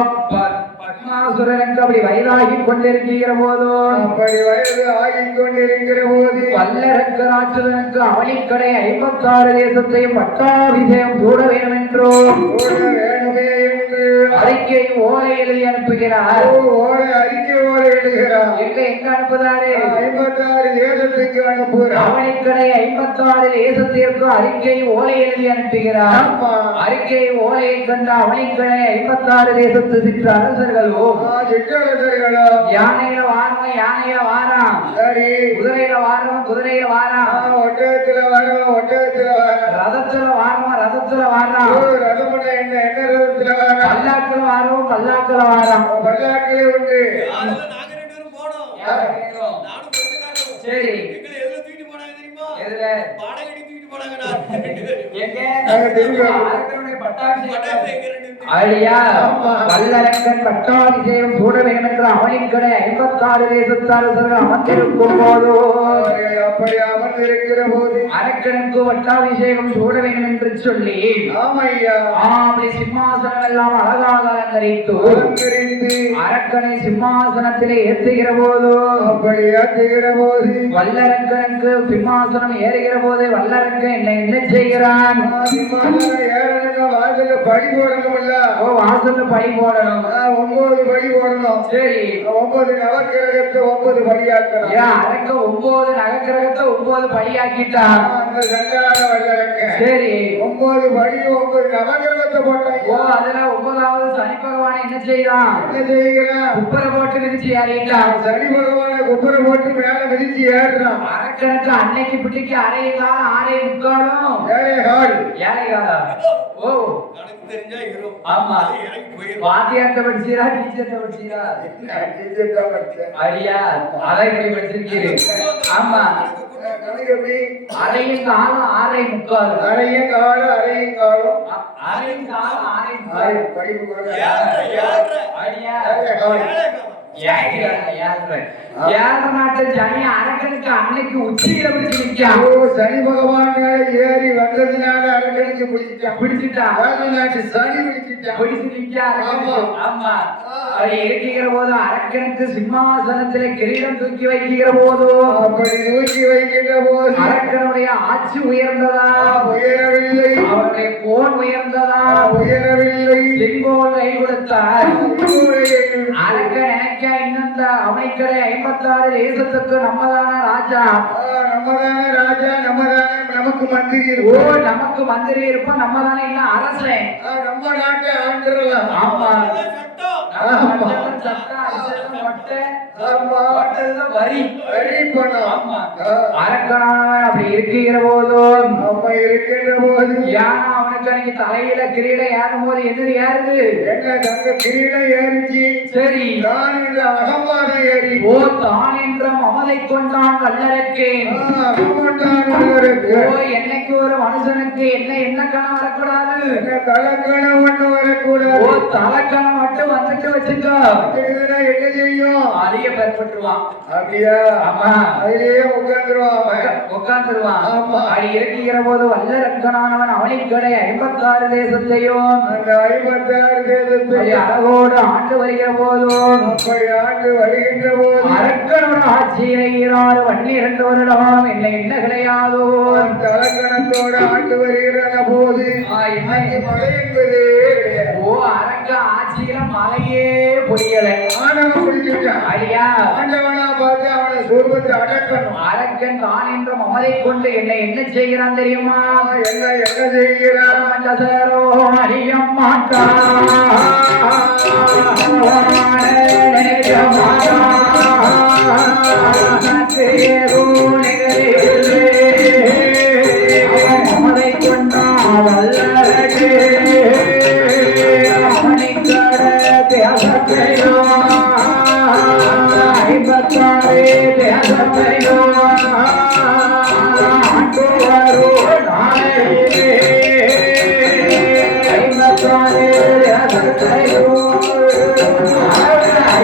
பத்மாசுரனுக்கு அப்படி வயதாகி கொண்டிருக்கிற போதும் அப்படி வயது ஆகி கொண்டிருக்கிற போது வல்லரக்கராட்சுதனுக்கு அவளிக்கடை 56 தேசத்தையும் பட்டாபிஷேகம் கூட வேண்டும் என்றோ வேணுமே என்று என்று அறிக்கை ஓலை எழுதி அனுப்புகிறார். ஓலை அறிக்கை ஓலை எழுதுகிறார். எங்க அனுப்புதாரு? 56 தேசத்துக்கு அனுப்புகிறார். அவனிக்கடை 56 தேசத்திற்கு அறிக்கை ஓலை எழுதி அனுப்புகிறார். அறிக்கை ஓலையை கண்ட அவனிக்கடை 56 தேசத்து சிற்ற அரசர்களும் யானையில வாரம் யானையில வாரம், சரி, குதிரையில வாரம் குதிரையில வாரம், ஒட்டகத்துல வரோம் ஒட்டகத்துல வரோம், ரதத்துல வாரம் ரதத்துல வாரம், ரதம் என்ன என்ன ரதத்துல வரோம், பல்லாக்குல வாரம் பல்லாக்குல வாரம், பல்லாக்கிலே உண்டு. நாங்க 2 பேரும் போனோம். நானும் பொறுத்துக்காரரும். சரி, எங்களை எதுல தூக்கிட்டு போனாங்க தெரியுமா? எதுல? பாடகடி தூக்கிட்டு போனாங்க. நான் 2 பேரும். எங்க? நாங்க தெரியும். அரக்கனுடைய பட்டாபிஷேகம். பட்டாசு எங்க 2 பேரும். ஐயா, வல்லரக்கன் பட்டாபிஷேகம் சூட வேண்டும் என்று அவனிக்கடை 56 தேசத்தாரர்கள் அமர்ந்திருக்கும் போதோ அப்படி அமர்ந்திருக்கிற போது அரக்கனுக்கு பட்டாபிஷேகம் சூட வேண்டும் என்று சொல்லி ஆமையா அப்படி சிம்மாசனம் எல்லாம் அழகாக அலங்கரித்து அரக்கனை சிம்மாசனத்திலே ஏற்றுகிற போதோ அப்படி ஏற்றுகிற போது வல்லரக்கனுக்கு சிம்மாசனம் ஏறுகிற போது வல்லரக்கன் என்ன செய்கிறான்? வாசல்ல படி போடணும் இல்ல? வாசல்ல படி போடணும். 9 படி போடணும். சரி, 9 நவக்கிரகத்தை 9 படியாக்கணும். அரக்க 9 நவக்கிரகத்தை 9 படியாக்கிட்டான். அந்த சண்டான வல்லரக்கன் சரி, 9 படி 9 நவக்கிரகத்தை போட்டாங்க. அதுல 9வது சனி பகவான் என்ன செய்தான்? என்ன செய்கிறான்? குப்பரை போட்டு விரிச்சு ஏறிட்டான். சனி பகவான குப்பரை போட்டு மேல விரிச்சு ஏறுறான். அரக்கனுக்கு அன்னைக்கு பிடிக்க அரை காலம் 6:45 ஏழைகால் ஓ கணக்கு தெரிஞ்சா இரும். ஆமா, இறங்கி போயிரும். வாத்தியார்ட்ட படிச்சீரா டீச்சர்ட்ட படிச்சீரா? அடியா, அதை இப்படி படிச்சிருக்கீரு. ஆமா, கணக்கு எப்படி? அரையும் காலம் 6:45. அரையும் காலம் அரையும் காலம் அரையும் காலம் 6:45. படிப்பு அடியா, ஏழைகாலம். ஏழரை நாட்டு சனி அரக்கனுக்கு அன்னைக்கு உச்சியில பிடிச்சு நிற்கான். சனி பகவான் மேல ஏறி வந்ததுனால அரக்கனுக்கு பிடிச்சிட்டான். நாட்டு சனி பிடிச்சிட்டான். பிடிச்சு நிற்காரு. ஆமா, அப்படி இருக்கிற போது அரக்கனுக்கு சிம்மாசனத்திலே கிரீடம் தூக்கி வைக்கிற போதோ அப்படி தூக்கி வைக்கின்ற போது அரக்கனுடைய ஆட்சி உயர்ந்ததா? உயரவில்லை. அவருடைய போன் உயர்ந்ததா? உயரவில்லை. செங்கோல் கை கொடுத்தார். அரக்கன் நினைக்க இன்னும் அமைக்கரை 56 தேசத்துக்கு நம்மதான ராஜா, நம்மதான ராஜா, நம்மதான நமக்கு மந்திரி. நமக்கு மந்திரி இருப்போம், நம்மதானே இன்னும் அரசன், நம்ம நாட்டை ஆண்டுறலாம். ஆமா, வரி அரக்கனானவன் அப்படி இருக்கிற போதும் நம்ம இருக்கின்ற போது யானா அவனுக்கு அன்னைக்கு தலையில கிரீடம் ஏறும் போது எதிரி ஏறுது. என்ன தங்க கிரீடம் ஏறிச்சு. சரி, தான் என்ற அகம்பாதம் ஏறி தான் என்ற மமதை கொண்டான் வல்லரக்கேன். என்னைக்கு ஒரு மனுஷனுக்கு என்ன கணம் வரக்கூடாது? தலைக்கணம் ஒண்ணு வரக்கூடாது. தலைக்கணம் மட்டும் வந்துட்டு வச்சுக்கோ, என்ன செய்யும்? அதிக பெறப்பட்டுருவான். அப்படியா? ஆமா, அதிலேயே உட்கார்ந்துருவான். ஆமா, அப்படி இருக்கிற போது வல்லரக்கனானவன் அவனிக்கடை 56 தேசத்தையும் அந்த 56 தேசத்தை அழகோடு ஆண்டு வருகிற போதும் அப்படி ஆண்டு வருகின்ற போது அரக்கனோட ஆட்சியை 12 வருடம் என்ன கிடையாதோ தலக்கணத்தோட ஆண்டு வருகிற போது மழை என்பது அரக்க ஆட்சியில மழையே பொழியல. ஆண்டவன் பிடிச்சிட்டான். ஐயா, ஆண்டவனா பார்த்து அவனை சொர்க்கத்தை அடக்கணும். அரக்கன் தான் என்ற மமதை கொண்டு என்ன செய்கிறான் தெரியுமா? என்ன செய்கிறான்? அறிய மாட்டான் மமதை கொண்டா வல்லரக்கே அவனிக்கட தேசத்தையோ 56 தேசத்தையோ ஆண்டு வரும் நாளையே 56 தேசத்தையோ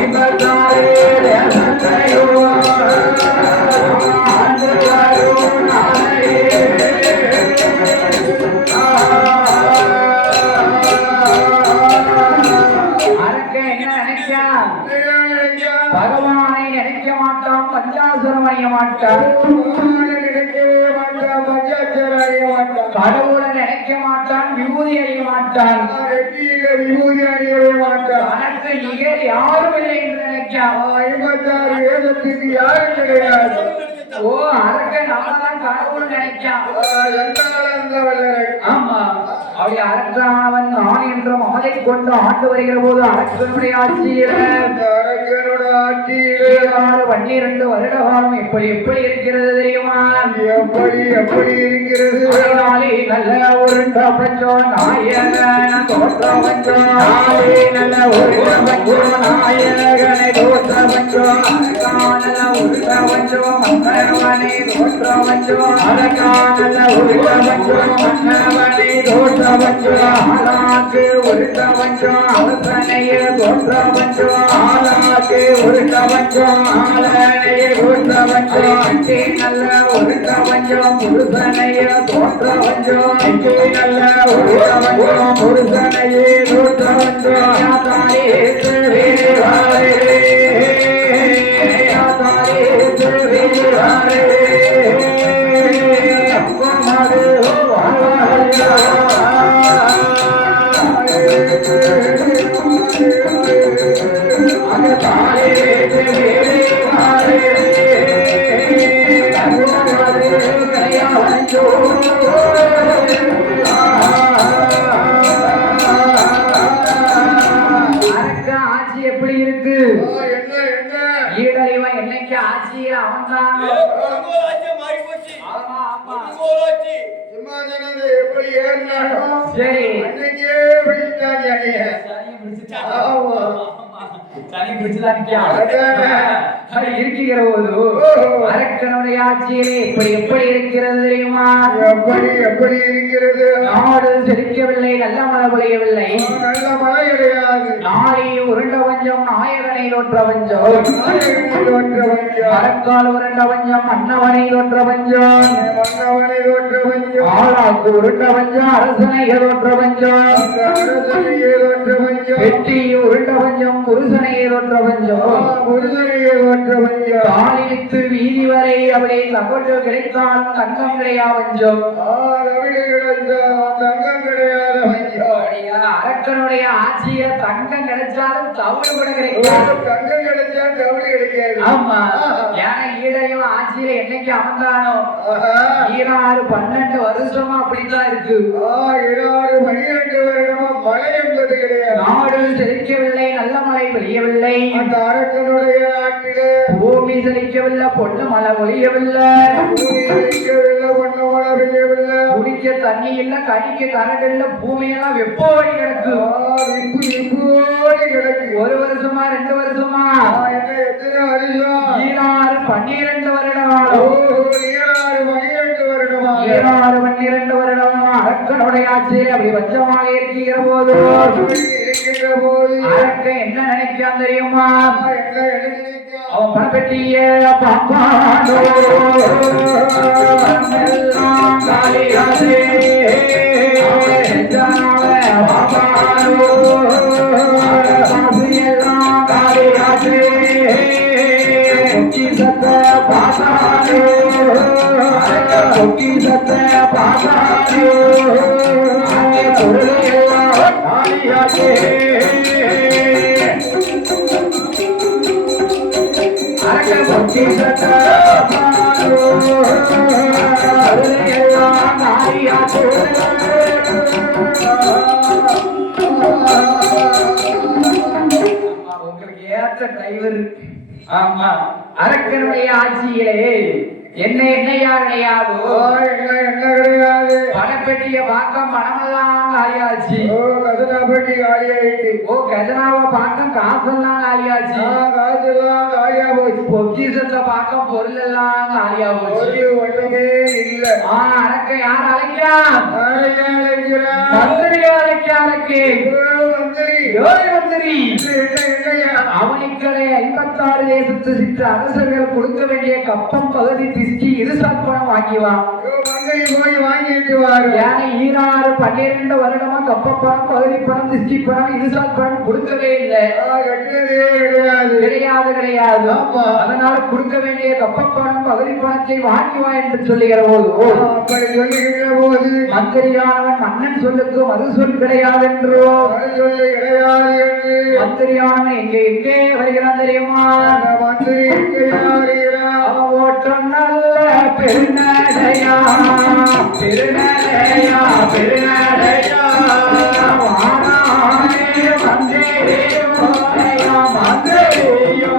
56 தேசத்தையோ ஆண்டு வரும் நாளையே அரக்க என்ன நினைக்கான்? பகவானை நினைக்க மாட்டான், மாட்டான் விபூதி அணிய மாட்டான் நெற்றியில விபூதி அணியவே மாட்டான் தனக்கு நிகர் யாரும் இல்லை என்று நினைக்கான் 56 வேதத்துக்கு யாரும் கிடையாது ஓ அரக்க நம்மதான் கடவுள் நினைக்கான் எந்த வல்லரை ஆமா அப்படி அரக்கனானவன் நான் என்ற மமதை கொண்டு ஆண்டு வருகிற போது அரக்கனுடைய ஆட்சியில அரக்கனோட ஆட்சியிலே 12 வருட காலம் எப்படி எப்படி இருக்கிறது தெரியுமா எப்படி எப்படி இருக்கிறது நாளே நல்ல ஒரு பிரபஞ்சம் நாயகன தோற்றவஞ்சம் நாளே நல்ல ஒரு பிரபஞ்சம் நாயகனை தோற்றவஞ்சம் அரக்கானல ஒரு பிரபஞ்சம் மன்னவனே தோற்றவஞ்சம் அரக்கானல ஒரு பிரபஞ்சம் மன்னவனே தோற்றவஞ்சம் ஆளாக்கு ஒரு பிரபஞ்சம் அரசனையே தோற்றவஞ்சம் ஆளாக்கு ஒரு பிரபஞ்சம் ஆளனையே தோற்றவஞ்சம் நல்ல ஒரு பிரபஞ்சம் புருஷனையே தோற்றவஞ்சம் நல்ல ஒரு பிரபஞ்சம் புருஷனையே தோற்றவஞ்சம் தாயே ஆட்சி எப்படி இருக்கு ஈடறிவன் என்னைக்கு ஆட்சியில் அவன்தான் ஆமா ஆமா சிம்மாசனத்தை எப்படி ஏறினானோ சரி அன்னைக்கே பிடிச்சிட்டாங்க அணிய. ஆமா. சனி பிடிச்சுதான் இருக்கிற போது அரக்கனுடைய ஆட்சியிலே இப்படி எப்படி இருக்கிறது தெரியுமா எப்படி எப்படி இருக்கிறது நாடு செழிக்கவில்லை நல்ல மழை பொழியவில்லை நல்ல மழை கிடையாது நாளை உருண்ட வஞ்சம் நாயகனை தோற்ற வஞ்சம் அரக்கால் உருண்ட வஞ்சம் மன்னவனை தோற்ற வஞ்சம் மன்னவனை தோற்ற வஞ்சம் ஆளாக்கு உருண்ட வஞ்சம் அரசனை தோற்ற வஞ்சம் அரசனையே தோற்ற வஞ்சம் வெற்றி உருண்ட வஞ்சம் புருஷனையே தோற்ற வஞ்சம் முருகனையே தோற்ற வஞ்சம் காலித்து வீதி வரை அவளை தகவல் கிடைத்தாலும் தங்கம் கிடையா வஞ்சம் ரவிடு கிடைத்தால் தங்கம் கிடையாத வஞ்சம் அரக்கனுடைய ஆட்சியில தங்கம் கிடைச்சாலும் தவறு கூட கிடைக்காது தங்கம் கிடைச்சா தவறு கிடைக்காது ஆமா ஏன்னா ஈழையும் ஆட்சியில என்னைக்கு அமர்ந்தானோ 12 வருஷமா அப்படித்தான் இருக்கு 12 வருடமா மழை என்பது கிடையாது நாடு செழிக்கவில்லை நல்ல மழை பெய்யவில்லை அந்த அரக்கனுடைய நாட்டிலே பூமி செழிக்கவில்லை பொண்ணு மழை ஒழியவில்லை பூமி செழிக்கவில்லை பொண்ணு மழை பெய்யவில்லை குடிக்க தண்ணி இல்ல கடிக்க கரண்ட் இல்ல பூமியெல்லாம் வெப்போடி கிடக்கு இப்போடி கிடக்கு 1 வருஷமா 2 வருஷமா என்ன எத்தனை வருஷம் 12 வருட காலம் 12 வருடமா 12 வருடமா அரக்கனுடைய ஆட்சியில் அப்படி வச்சமாக இருக்கிற போது அரக்க என்ன நினைக்கான் தெரியுமா அவன் பணப்பெட்டிய பாப்பானோ காளியாசே பாப்பானோ காளியாசே சத்த பாப்பானோ சத்த பாப்பானோ காளியாசே அரக்க பொட்டி சத்த பாப்பானோ காளியாசே உங்களுக்கு ஏற்ற டிரைவர் ஆமா அரக்கனுடைய ஆட்சியிலே என்ன என்னையா கிடையாது என்ன கிடையாது பணப்பெட்டிய பார்க்க மனமெல்லாம் காலியாச்சு கதனாப்பட்டி காலியாயிட்டு கஜனாவை பார்க்க காசெல்லாம் காலியாச்சு காசெல்லாம் காலியா போச்சு பொக்கிசத்தை பார்க்க பொருள் எல்லாம் காலியா போச்சு ஒண்ணுமே இல்ல அரக்க யார் அழைக்கிறான் மந்திரி அழைக்க மந்திரி அவனுக்களை 56 தேசத்து சிற்ற அரசர்கள் கொடுக்க வேண்டிய கப்பம் பகுதி திஷ்டி இருசாத் பணம் வாங்கிவான் போய் வாங்கிட்டு வாரு 16 12 வருடமா கப்பப்பணம் பகுதி பணம் திருஷ்டி பணம் இதுசால் பணம் கொடுக்கவே இல்லை. கிடையாது. அதனால கொடுக்க வேண்டிய கப்பப்பணம் பகுதி பணத்தை வாங்கி வா என்று சொல்லுகிற போது அப்படி சொல்லுகிற போது மந்திரியானவன் மன்னன் சொல்லுக்கு மறு சொல் கிடையாது என்றோ கிடையாது என்று மந்திரியானவன் எங்கே வருகிறான் தெரியுமா? மந்திரி ஓட்டம் நல்ல பெருநடையா பெருநடையா பெருநடையா மந்திரியோ மந்திரியோ மந்திரியோ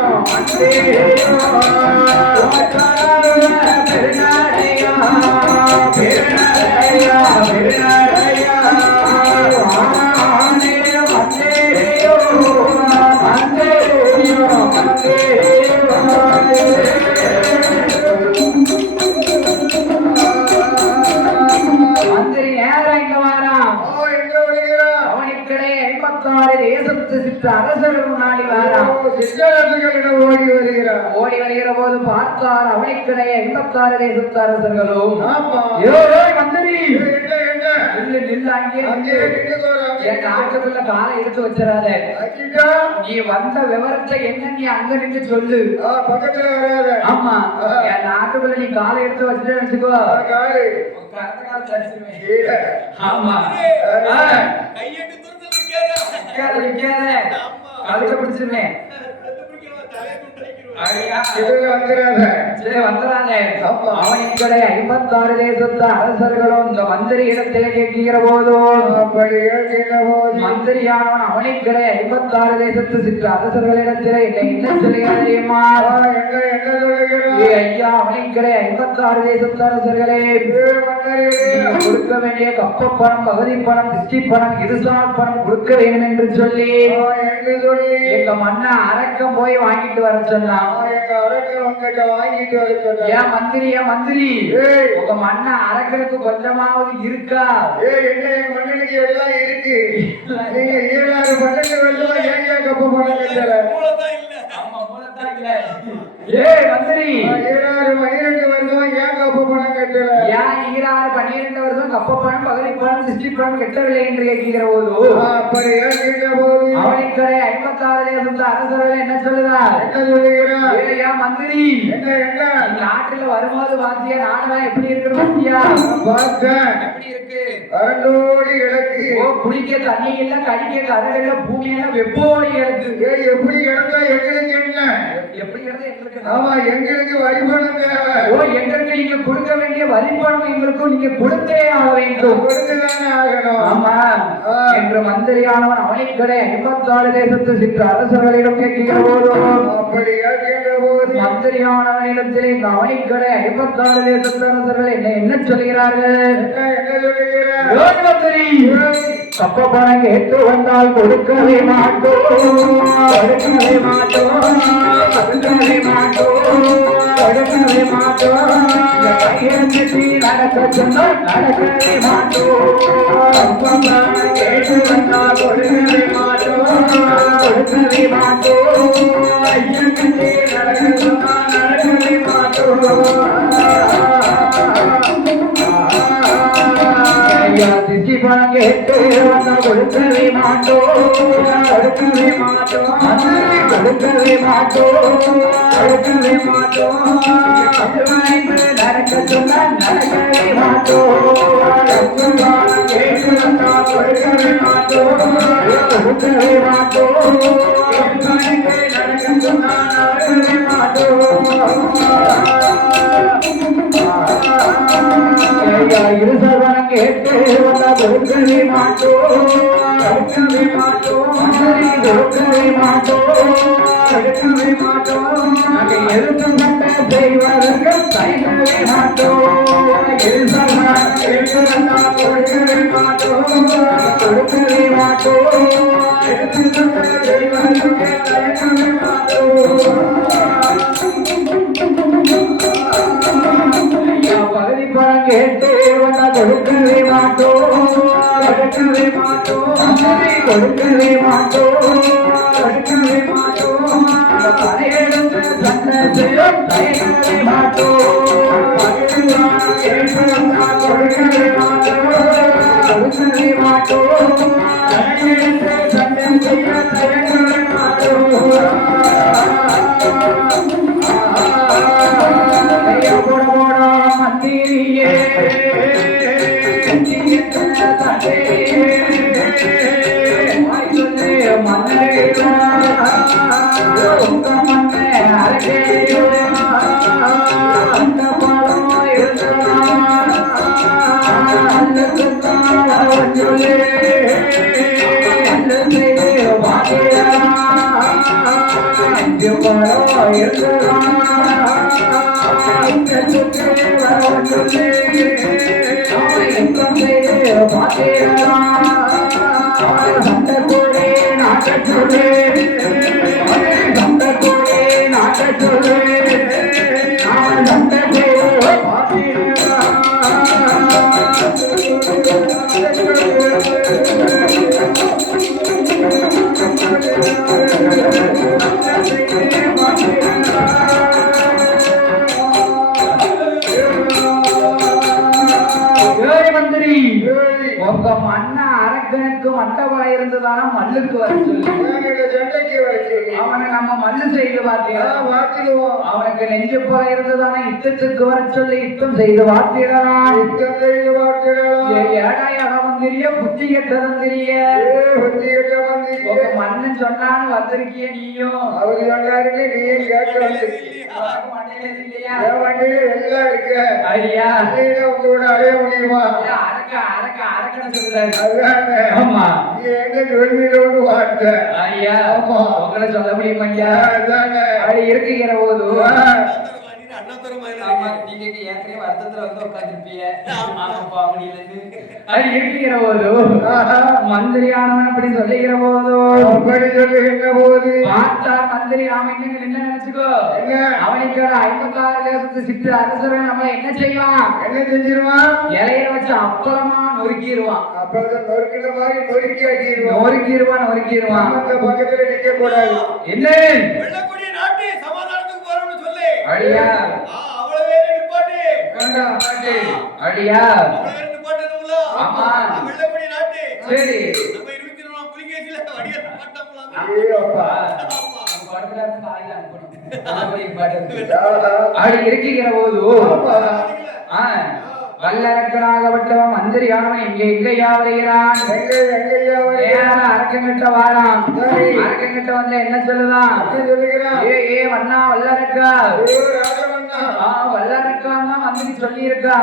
பெருநடையா பெருநடையா பெருநடையா மந்திரியோ மந்திரியோ மந்திரி நேரம் இங்க வாரான். அவனுக்கிடையே 56 தேசத்து சிற்ற அரசர்கள் முன்னாடி வாரான். ஓடி வருகிறார். ஓடி வருகிற போது பார்த்தார் அவனுக்கிடையே 56 தேசத்து அரசர்களும் மந்திரி நில்லு அங்கே என் நாட்டுக்குள்ள காலை எடுத்து வச்சிடாத. நீ வந்த விவரத்தை என்ன நீ அங்க நின்று சொல்லு. பக்கத்துல வராத. ஆமா என் நாட்டுக்குள்ள நீ காலை எடுத்து வச்சுட்டு வச்சுக்கோ. ஆமா கையெட்டு தூரத்துல நிக்காத கழுத்தை பிடிச்சிருவேன். அவனுக்கிடையே 56 தேசத்து அரசர்களும் இந்த மந்திரி இடத்திலே கேட்கிற போதும் மந்திரியானவன் அவனுக்கிடையே 56 தேசத்து சிற்ற அரசர்களிடத்திலே என்ன சொல்லுகிறார் தெரியுமா? ஐயா அவனுக்கிடையே 56 தேசத்து அரசர்களே கொடுக்க வேண்டிய கப்ப பணம் பகுதி பணம் திருஷ்டி பணம் இருசால் பணம் கொடுக்க வேண்டும் என்று சொல்லி எங்க மண்ணை அரக்கம் போய் வாங்கிட்டு வர சொன்னான். ஏன் மந்திரி உங்க மண்ணை அரக்கிறதுக்கு கொஞ்சமாவது இருக்கா? மண்ணுக்கு எல்லாம் இருக்கு. நீங்க 7 12 வருஷமா ஏன் கப்ப பணம் கட்டல? மந்திரி 7 12 வருஷம் ஏன் கப்ப பணம் கட்டல? ஏன் 12 வருஷம் கப்ப பணம் பகுதி பணம் திருஷ்டி பணம் கட்டவில்லை என்று கேட்கிற போது அப்படி கேட்கிற போது அவனுக்கு 56 தேசத்து அரசர்கள் என்ன சொல்லுறார்? என்ன சொல்லுகிறார்? மந்திரி என்ன நாட்டுல வரும்போது பாத்தியா நாடெல்லாம் எப்படி இருக்கு பாத்தியா? பார்த்தேன். எப்படி இருக்கு? அரண்டோடி கிடக்கு. குடிக்க தண்ணி இல்ல கடிக்க கரடு இல்ல பூமி எல்லாம் வெப்போடி கிடக்கு. எப்படி கிடந்தா எங்களுக்கு என்ன? எப்படி கிடந்தா எங்களுக்கு? ஆமா எங்களுக்கு வரிபணம் தேவை. எங்களுக்கு நீங்க கொடுக்க வேண்டிய வரிபணம் எங்களுக்கும் நீங்க கொடுத்தே ஆக வேண்டும். கொடுத்துதானே ஆகணும். ஆமா என்று மந்திரியானவன் அவனுக்கிடையே 56 தேசத்து சிற்ற அரசர்களிடம் கேட்கிற போதும் அப்படி கேட்கிற போது மந்திரியானவனிடத்திலே இந்த அவனுக்கிடையே 56 தேசத்து அரசர்கள் என்ன சொல்கிறார்கள்? என்ன சொல்லுகிறார்? மந்திரி கப்ப பணம் கேட்டு வந்தால் கொடுக்கவே மாட்டோம் கொடுக்கவே மாட்டோம் கொடுக்கவே மாட்டோம் கொடுக்கவே மாட்டோம் நடக்க சொன்னால் நடக்கவே மாட்டோம் கப்ப பணம் கேட்டு வந்தால் கொடுக்கவே மாட்டோம் கொடுக்கவே மாட்டோம் ஐயனுக்கு நடக்க சொன்னால் நடக்கவே மாட்டோம். திருச்சி பணம் கேட்டு வந்தா கொடுக்கவே மாட்டோம் கொடுக்கவே மாட்டோம் கொடுக்கவே மாட்டோம் கொடுக்கவே மாட்டோம் நடக்க சொன்னா நடக்கவே மாட்டோம் கேட்டு வந்தா கொடுக்கவே மாட்டோம் கொடுக்கவே மாட்டோம் நடக்க சொன்னா நடக்கவே மாட்டோம். இருசவனம் கேட்டு வந்தா கொடுக்கவே மாட்டோம் கொடுக்கவே மாட்டோம் கொடுக்கவே மாட்டோம் கொடுக்கவே மாட்டோம் எதிர்த்து சட்டை செய்வதற்கு தயங்கவே மாட்டோம் இருசவனம் கேட்டு வந்தா கொடுக்கவே மாட்டோம் கொடுக்கவே மாட்டோம் எதிர்த்து சட்டை செய்வதற்கு தயங்கவே மாட்டோம். பகுதி பணம் கேட்டு வந்தா கொடுக்கவே மாட்டோம் கொடுக்கவே மாட்டோம் கொடுக்கவே மாட்டோம் கொடுக்கவே மாட்டோம் படையெடுத்து சந்தத்தையும் தயங்கவே மாட்டோம் கேட்டு வந்தா கொடுக்கவே மாட்டோம் சொன்னதை மாட்டோம் சண்டம் செய்ய தயங்கவே மாட்டோம் போட போட மந்திரியே உங்க அண்ணா அரக்கனுக்கு மண்டபம் இருந்ததானா மல்லுக்கு வர சொல்லி சண்டைக்கு வர சொல்லி அவனை நம்ம மல்லு செய்து பார்த்துடுவோம். அவனுக்கு நெஞ்சு போல இருந்ததானா யுத்தத்துக்கு வர சொல்லி யுத்தம் செய்து வாத்திடலாம் ஏடாய் அகமந்திரிய புத்தி கெட்டதும் தெரிய மன்னன் சொன்னான்னு வந்திருக்கிய நீயும் அவரு சொன்னாருன்னு நீயும் கேட்க எல்லாம் இருக்க ஐயா உங்களோட அடைய முடியுமா அரக்க அரக்க அரக்கன்னு சொல்றாரு அதுதானே ஆமா நீ எங்க சொல்லிலோடு வார்த்தை ஐயா உங்களை சொல்ல முடியுமா ஐயா அதுதானே அப்படி இருக்குகிற போது ஆமா நீங்க ஏற்கனவே வருத்தத்துல வந்து உட்காந்துருப்பீங்க அது இருக்கிற போது மந்திரியானவன் அப்படி சொல்லுகிற போது அப்படி சொல்லுகின்ற போது பார்த்தா மந்திரி நாம என்ன நினைச்சுக்கோ அவனுக்கு 56 தேசத்து சித்து அரசர்கள் நம்ம என்ன செய்வான் என்ன செஞ்சிருவான் இலைய வச்சு அப்பளமா நொறுக்கிடுவான் அப்பதான் நொறுக்கிற மாதிரி நொறுக்கி ஆக்கிடுவான் நொறுக்கிடுவான் அந்த பக்கத்துல நிக்க கூடாது என்ன வெள்ளக்கூடிய நாட்டு சமாதானத்துக்கு போறோம்னு சொல்லு அடியா அவ்வளவே நிப்பாட்டு அடியா அவ்வளவே நிப்பாட்டணும்ல ஆமா வெள்ளக்கூடிய நாட்டு சரி நம்ம 24 புலிகேசில வடிய நிப்பாட்டலாம் ஐயோப்பா அப்படி இருக்கிற போது வல்லரக்கனாகப்பட்டவன் மந்திரியானவன் எங்கேயா வருகிறான் அரக்கங்கிட்ட வாரான் அரக்கங்கிட்ட வந்து என்ன சொல்லுதான் ஏ வண்ணா வல்லரக்கா வல்லரக்கான் தான் மந்திரி சொல்லி இருக்கா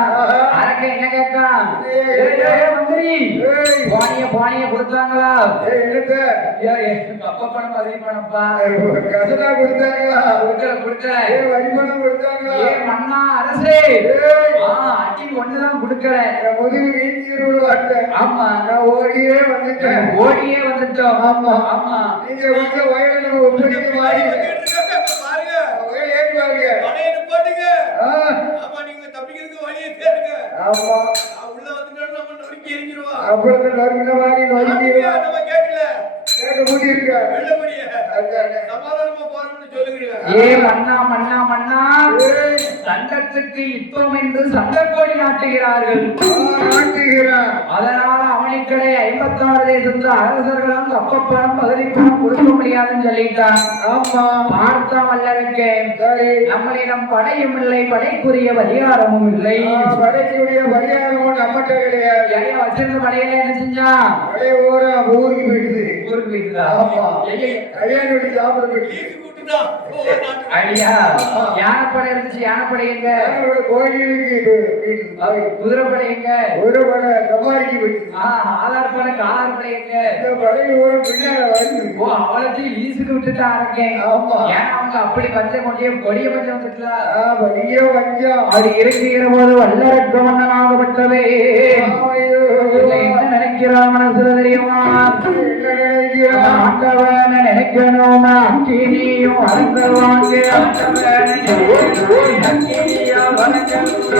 அரக்க என்ன கேட்கா மந்திரி பாணிய கொடுத்தாங்களா கப்ப பணம் பதவி பணப்பா கொடுக்கல மண்ணா அரசே அடி ஒண்ணுதான் கொடுக்கல ஆமா நான் ஓடியே வந்துட்டோம் ஆமா ஆமா நீங்க வந்து வயல நம்ம ஒப்பிட்டு மாறி பாருங்க ஏறி பாருங்க வலைய நிப்பாட்டுங்க ஆமா நீங்க தப்பிக்கிறதுக்கு வழியே தேடுங்க ஆமா உள்ள வந்துட்டா நம்ம நொறுக்கி எரிஞ்சிருவா அப்புறம் நொறுக்கின மாதிரி நொறுக்கிடுவா நம்ம கேட்கல கேட்க முடியிருக்க வெள்ளப்படிய சமாதானமா போறோம்னு சொல்லுங்க ஏ மன்னா சண்டத்துக்கு யுத்தம் என்று சண்டக்கோடி நாட்டுகிறார்கள் அதனால அவனுக்களை 56 தேசத்து அரசர்களும் கப்பப்பணம் பகுதிப்பணம் கொடுக்க முடியாதுன்னு சொல்லிட்டான் ஆமா பார்த்தா வல்லருக்கு நம்மளிடம் படையும் இல்லை படைக்குரிய பரிகாரமும் இல்லை படைக்குரிய பரிகாரமும் நம்மகிட்ட கிடையாது வச்சிருந்த படையில என்ன செஞ்சா படைய ஊருக்கு போயிடுது ஊருக்கு போயிட்டுதா கல்யாணி சாப்பிட போயிடுது ஐயா யானைப்படை இருந்துச்சு யானைப்படை எங்க கோயிலுக்கு குதிரைப்படை எங்க குதிரைப்படை கபாரிக்கு போயிடுது ஆதார்படை காலார்படை எங்க இந்த படை ஊரம் பின்னால வருது ஓ அவளத்தையும் லீஸுக்கு விட்டுட்டா இருக்கேன் ஏன்னா அவங்க அப்படி பஞ்சம் கொடிய பஞ்சம் வந்துட்டா பெரிய பஞ்சம் அப்படி இருக்கிற போது வல்லரக்க மன்னனாகப்பட்டவே என்ன நினைக்கிறான் மனசுல தெரியுமா ஆண்டவன நினைக்கணும் அக்கினியும் வளர்ந்துவாங்க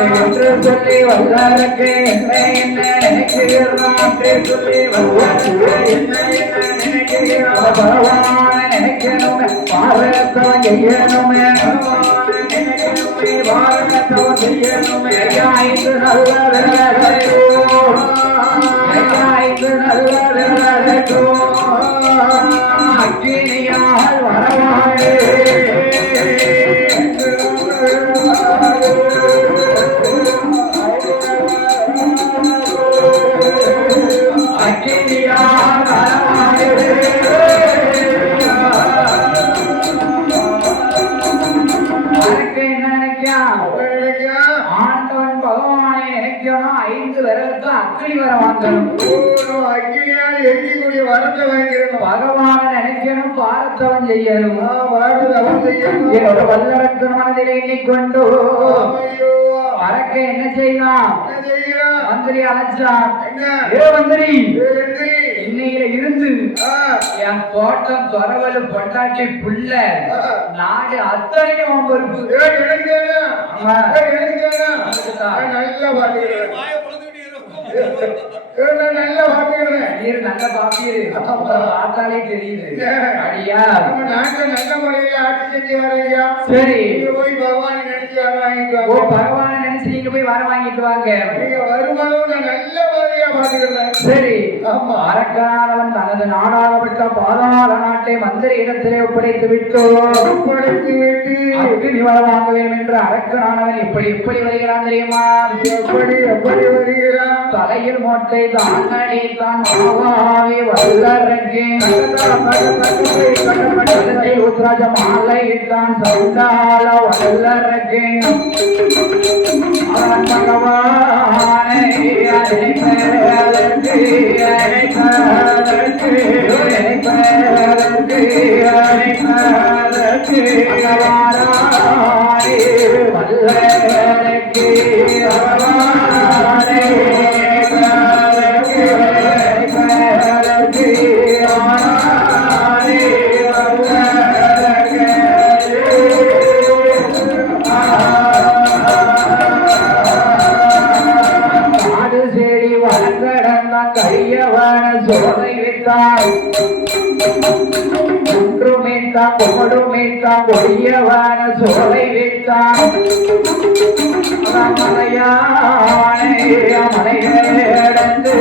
என்று சொல்லி வல்லரக்கு என்ன என்ன நினைக்கிறான் சொல்லி பகவான நினைக்கணும் பாரதவன் செய்யணுமே பாரதவன் செய்யணுமே நல்ல அக்கினியால் வரவாழே அக்கினியால் வரவாழே என்ன நினைக்கான் ஆண்டவன் பகவானை நினைக்கணும் 5 விரலுக்கு அக்கினி வர வாங்கணும் அக்கினியால் எரிக்கக்கூடிய வரத்தை வாங்கிடணும் பகவானை நினைக்கணும் பாரத்தவன் செய்யணும் அவன் செய்யணும் என்னோட வல்லரக்கு மனதிலே எண்ணிக்கொண்டு அரக்க என்ன செய்யலாம் மந்திரி அழைச்சான் ஏ மந்திரி இன்னையில இருந்து என் தோட்டம் துறவலு பொண்டாட்டி புள்ள நாடு அத்தனையும் பொறுப்பு நல்ல பாத்துக்கிறேன் வாயை பொளந்துக்கிட்டே இருக்கும். நல்ல பாத்துக்கிறேன் நல்ல பாப்பியரு பார்த்தாலே தெரியுது அடியா நம்ம நாட்டை நல்ல முறையில ஆட்சி செஞ்சு வரையா சரி போய் பகவானை நினைச்சு வர வாங்கிட்டு ஓ வாங்க பகவானை நினைச்சு நீங்க போய் வர வாங்கிட்டு வாங்க நீங்க வருமானம் நான் நல்ல மாதிரியா பாத்துக்கிறேன் சரி ஆமா அரக்கானவன் தனது நாடாகப்பட்ட பாதாள நாட்டை மந்திரி இடத்திலே ஒப்படைத்து விட்டோம் ஒப்படைத்து விட்டு அக்கினி வர வாங்க வேண்டும் என்று அரக்கனானவன் எப்படி எப்படி வருகிறான் தெரியுமா எப்படி வருகிறான் தலையில் மொட்டை தாங்கடி தான் மாவாவி வல்லரங்கே உத்ராஜ மாலை இட்டான் சவுண்டால வல்லரங்கே அவன் பகவானை அழைப்பதற்கு பகவானே வல்லரங்கே காடு சேரி வளங்கடந்தான் கையவன சோலை விட்டான் குன்றுமேத்தான் கொடுமேத்தான் கொடியவன சோலை விட்டான் மலையானை மலைகடந்து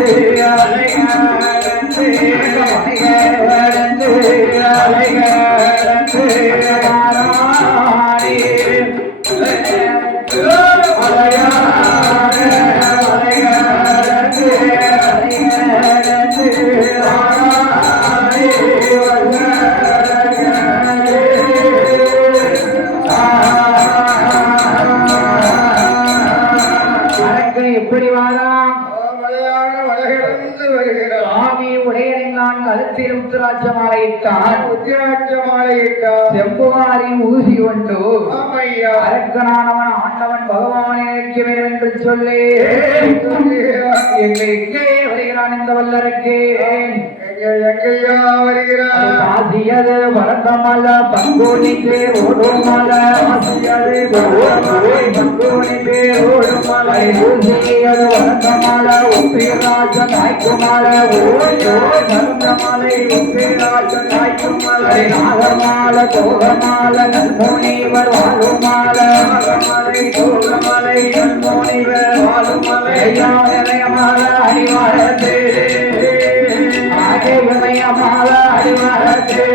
அலைகடந்து மலைகடந்து அலைகடந்து மாறானே மலையானை மலைகடந்து அலைகடந்து மாறானே எப்படி வாராம் மலையான வடகிழந்து வருகிறான் ஆவி உடையறிந்தான் கழுத்தில் உத்திராட்ச மாலையிட்டான் உத்திராட்ச மாலையிட்டான் செம்புவாரி ஊசி கொண்டு ஆமையா அரக்கனானவன் ஆண்டவன் பகவானை நினைக்க வேண்டும் என்று சொல்லி எங்கே வருகிறான் இந்த வல்லரக்கே எங்கையா வருகிறான் ஆசியது வரதமல பங்குனி பேர் ஓடுமல ஆசியது பங்குனி பேர் ஓடுமல ஊசியது வரதமல உப்பிராஜ நாய்க்குமல வரதமலை உப்பிராஜ நாய்க்குமல நாகமால தோகமால நன்முனிவர் வாழுமால நாகமலை தோகமலை நன்முனிவர் வாழுமலை மால அறிவாரதே மால அறிவாரதே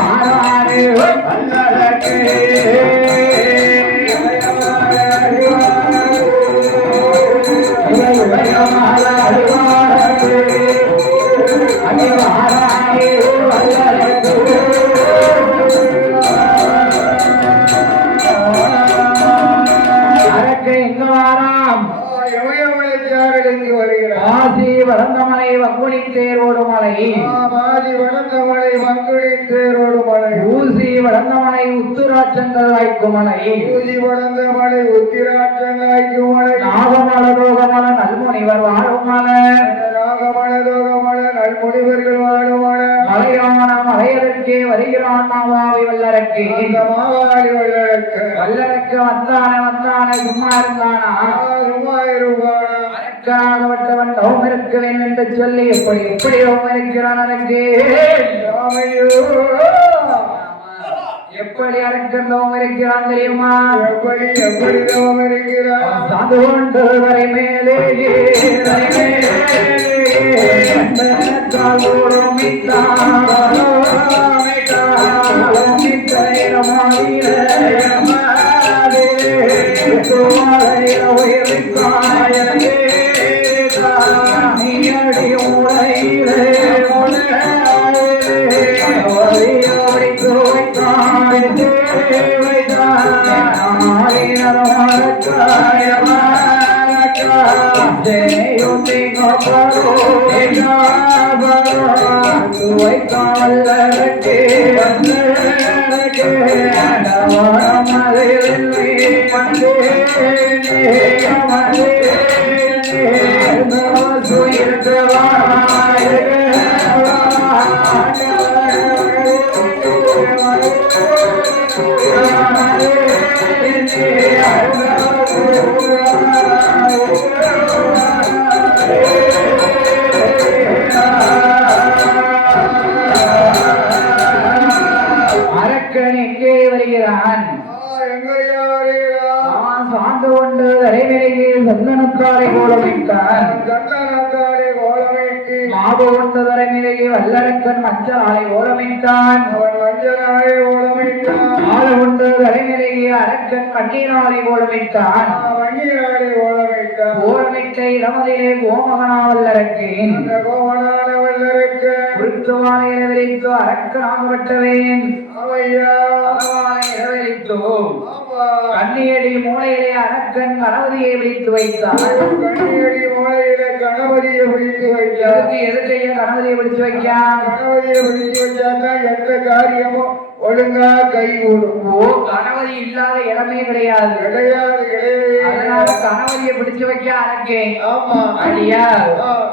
ஆராரே வல்லரக்கே மால அறிவாரதே அறிவாரே வல்லரக்கே அரக்கே எங்க வாராம் ஆசி வளர்ந்தமலை வங்குனி தேரோடு மலை ஆதி வளர்ந்தமலை வங்குனி தேரோடு மலை ஊசி வளர்ந்தமலை உத்துராட்சங்கள் வாய்க்கும் மலை ஊசி வளர்ந்தமலை உத்திராட்சங்கள் வாய்க்கும் மலை நாகமல ரோகமல நல்முனிவர் வாழும் மலை நாகமல ரோகமல நல்முனிவர்கள் வாழும் மலை மலையான மலையதற்கே வருகிறான் மாவாவி வல்லரக்கே இந்த மாவாடி வல்லரக்கு வல்லரக்கு வந்தான சும்மா இருந்தானா சும்மா இருப்பானா அரக்கனாகப்பட்டவன் தவம் இருக்க வேண்டும் என்று சொல்லி எப்படி எப்படி தவம் இருக்கிறான் எனக்கு ராமையோ எப்படி அரக்கன் தவம் இருக்கிறான் தெரியுமா எப்படி தவம் இருக்கிறான் சாது கொண்டு வரை மேலே அரக்கன் எங்கே வருகிறான்? சார்ந்து கொண்டு தலைமையிலே சந்தனக்காரை கோலமிட்டான். மாவு கொண்டு தலைமையிலே வல்லரக்கன் மஞ்சள் ஆலை கோலமிட்டான். ஆளு கொண்டு தலைமையிலே அரக்கன் கண்ணீராலை கோலமிட்டான். கோலமிட்ட இடமதிலே கோமகனாவல்லரக்கேன் உருத்துவாலையை விரித்து அரக்கனாகப்பட்டவேன் இரவரித்தோ கண்ணியடி மூளையிலே அரக்கன் கணபதியை விழித்து வைத்தான். கணபதியை பிடித்து வைத்தார். எதுக்கைய கணபதியை பிடிச்சு வைக்கான்? கணபதியை பிடிச்சு வச்சாதான் எந்த காரியமும் ஒழுங்கா கைகூடும். கணபதி இல்லாத இடமே கிடையாது. அதனால கணபதியை பிடிச்சு வைக்க அரக்கேன். ஆமா அடியா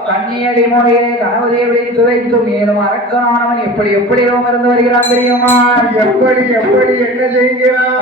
கண்ணியடி மூலையிலே கணபதியை பிடித்து வைத்து மேலும் அரக்கனானவன் எப்படி எப்படி இருந்து வருகிறான் தெரியுமா? எப்படி எப்படி என்ன செய்கிறான்?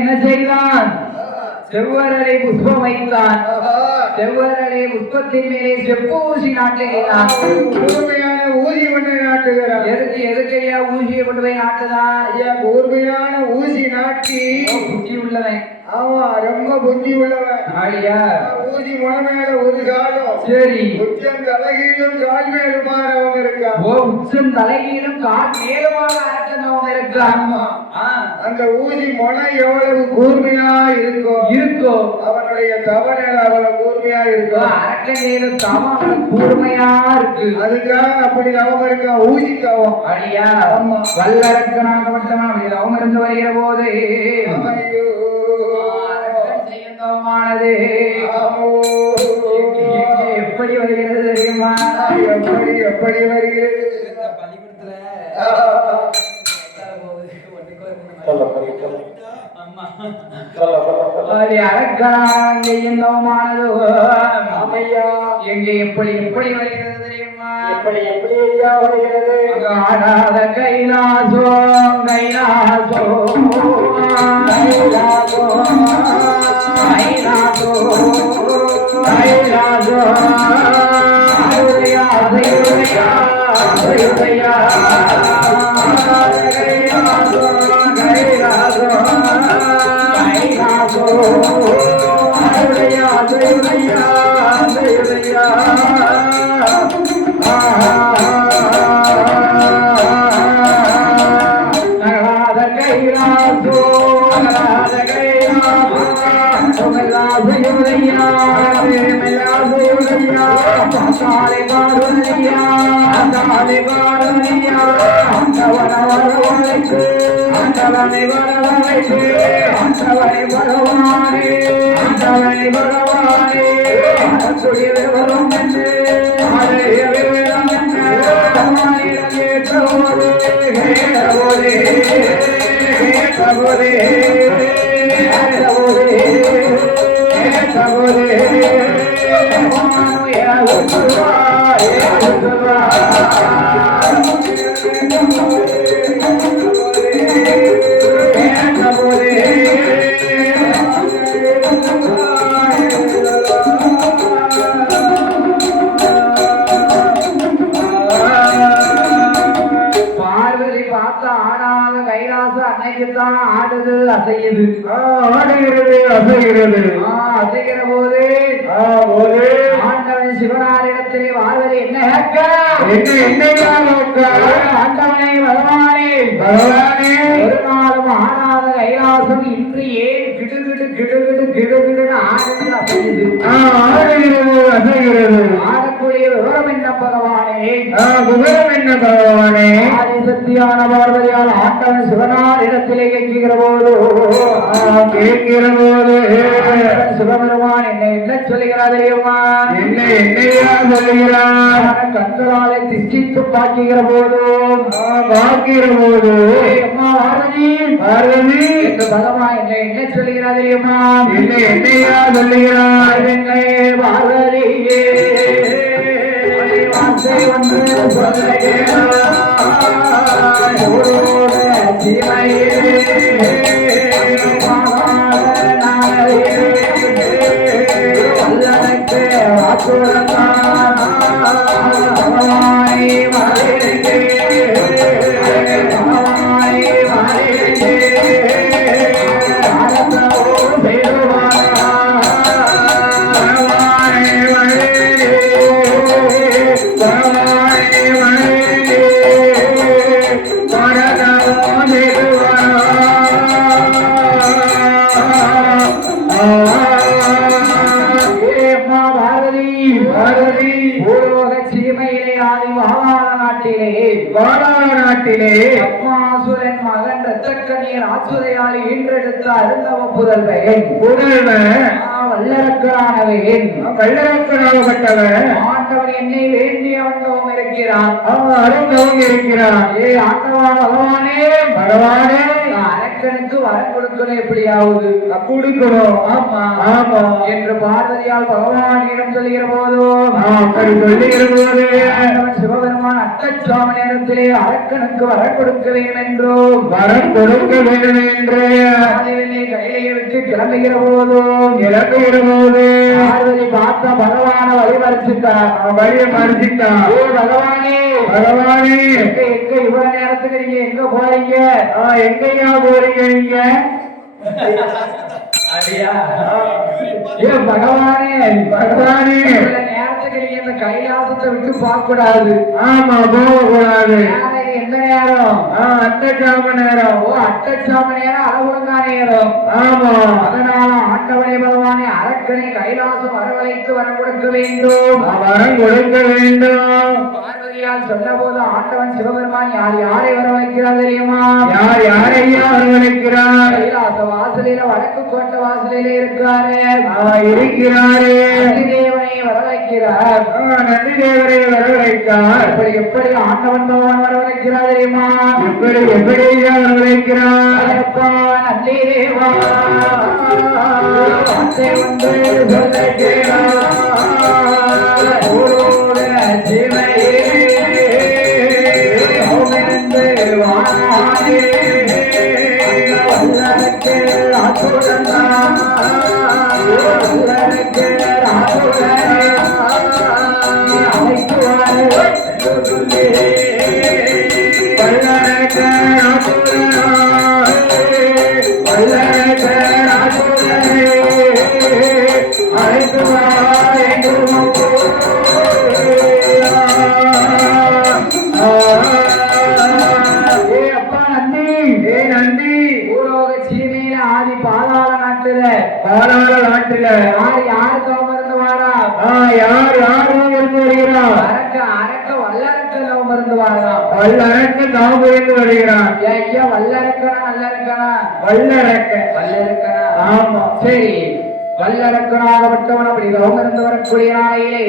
என்ன செய்தான்? செவ்வரலை புஷ்பம் வைத்தான். செவ்வரலை புஷ்பத்தின் மேலே செப்பூசி நாட்டுகிறான். கூர்மையான ஊசி ஒன்றை நாட்டுகிறான். எதுக்கையா ஊசியை கொண்டு போய் நாட்டுதான்? ஐயா கூர்மையான ஊசி நாட்டி புத்தி உள்ளவன். ஆமா ரொம்ப புத்தி உள்ளவன். ஆடியா ஊசி முனமேல ஒரு காலம். சரி உச்சம் தலைகீழும் கால் மேலுமானவன் இருக்கான். உச்சம் தலைகீழும் கால் மேலுமாக அரக்கனவன் இருக்கான். ஆமா அந்த ஊசி முனை எவ்வளவு கூர்மையா இருக்கோ அவனுடைய தவணையில அவ்வளவு கூர்மையா இருக்கும். அரக்கனையிலும் தவம் கூர்மையா இருக்கு. அதுக்காக அப்படி தவம் இருக்கா ஊசி தவம். அடியா வல்லரக்கனாக மட்டும் அப்படி தவம் இருந்து வருகிற போது செய்யும் தவமானது எப்படி வருகிறது தெரியுமா? எப்படி எப்படி வருகிறது? இந்த பள்ளிக்கூடத்துல அம்மா அரக்காங்க என்னமானது அமையா எங்கே எப்படி எப்படி வருகிறது தெரியுமா? எப்படி எப்படி ஐயா வருகிறது? ஆடாத கைலாசோ கைலாசோ கைலாசோ கைலாசோ கைலாசோ அருளையா அருளையா அருளையா கைலாசோ கைலாசோ கைலாசோ அருளையா அருளையா அருளையா பார்வதி பார்த்த ஆடாத கைலாச அன்னைக்குத்தான் ஆடுது அசையுது ஆடுகிறது அசைகிறது அசைகிற போது ஆண்டவன் சிவனாரிடத்திலே பார்வதி என்ன கேட்க என்னையா நோக்க ஆண்டவனை பகவானே பகவானே ஒரு நாளும் ஆடாத கைலாசம் இன்று ஏன் கிடுகிடு கிடுகிடு கிடுகிடுன்னு ஆடுது அசையுது ஆடுகிறது அசைகிறது ஆடக்கூடிய விவரம் என்ன பகவானே விவரம் என்ன பகவானே ஆதிசக்தியான பார்வதியால் ஆண்டவன் சிவனார் இடத்திலே கேட்கிற போது கேட்கிற போது சிவபெருமான் என்ன சொல்லுகிறார் தெரியுமா? என்னையா சொல்லுகிறார்? கண்களாலை திஷ்டித்து பார்க்கிற போதும் பார்க்கிற போது அம்மா பார்வதி பார்வதி என்று பகவான் என்ன சொல்லுகிறார் தெரியுமா? என்னையா சொல்லுகிறார்? என்னை பார்வதியே வார்த்தை ஒன்று சொல்லுகிறார் நாட்டிலே அம்மாசுரன் மகன் ரத்தக்கண்ணீர் ஆசுரையால் ஈன்றெடுத்த அருந்தவ புதல்வன் வல்லரக்கரானவன் வல்லரக்கராகப்பட்டவன் ஆண்டவன் என்னை வேண்டிய வந்தவன் இருக்கிறான் அருந்தவன் இருக்கிறான். ஆண்டவா பகவானே பகவானே அரக்கனுக்கு வரம் கொடுக்கணும் எப்படியாவது கொடுக்கணும். ஆமா ஆமா என்று பார்வதியால் பகவானிடம் சொல்லுகிற போதும் அப்படி சொல்லுகிற போது சிவபெருமான் அட்டச்சாம நேரத்திலே அரக்கனுக்கு வரம் கொடுக்க வேண்டும் என்றும் வரம் கொடுக்க வேண்டும் என்று கையிலேயே விட்டு கிளம்புகிற போதும் பார்வதி பார்த்த பகவான வழிமறிச்சுட்டார். வழியை மறிச்சிட்டான். பகவானே பகவானே எங்க இவ்வளவு நேரத்துக்கு நீங்க எங்க போறீங்க? எங்கயா போறீங்க நீங்க? பகவானே பகவானே நேரத்துக்கு நீங்க இந்த கைலாசத்தை விட்டு பார்க்க கூடாது. ஆமா போக கூடாது. எந்த நேரம்? அட்டச்சாம நேரம். அட்டச்சாம நேரம் அளவுடங்கா நேரம். ஆமா அதனால ஆண்டவனே பகவானே அரக்கனை கைலாசம் வரவழைத்து வரம் கொடுக்க வேண்டும். வரம் கொடுக்க வேண்டும். பார்வதியால் சொன்ன போது ஆண்டவன் சிவபெருமான் யாரை வரவழைக்கிறார் தெரியுமா? யாரையா வரவழைக்கிறார்? கைலாச வாசலில வடக்கு கோட்டை வாசலில இருக்கிறாரு. இருக்கிறாரு. தேவனை வரவழைக்கிறார். நந்தி தேவரை வரவழைத்தார். இப்படி எப்படி ஆண்டவன் பகவான் வரவழைக்கிறார் தெரியுமா? எப்படி எப்படி வரவழைக்கிறார்? அப்பா நந்தி தேவா வந்து சொல்லுகிறார் சிவையே வானே வல்லரக்கு ராசுரனா வல்லரக்கு ராசுரனே அழைக்குவாரே வல்லரக்கு ராசுரனா வல்லரக்கு ராசுரனே அழைக்குவாரே யாரு தவமருந்து வாரா? யார் யாரும் இருந்து வருகிறார்? அரக்க வல்லரக்க தவமருந்து வாரா? வல்லரக்க தவமருந்து வருகிறார். ஐயா வல்லரக்கனா நல்லரக்கனா? வல்லரக்கனா. ஆமா சரி. வல்லரக்கனாகப்பட்டவன் அப்படி தவமருந்து வரக்கூடிய நாளையிலே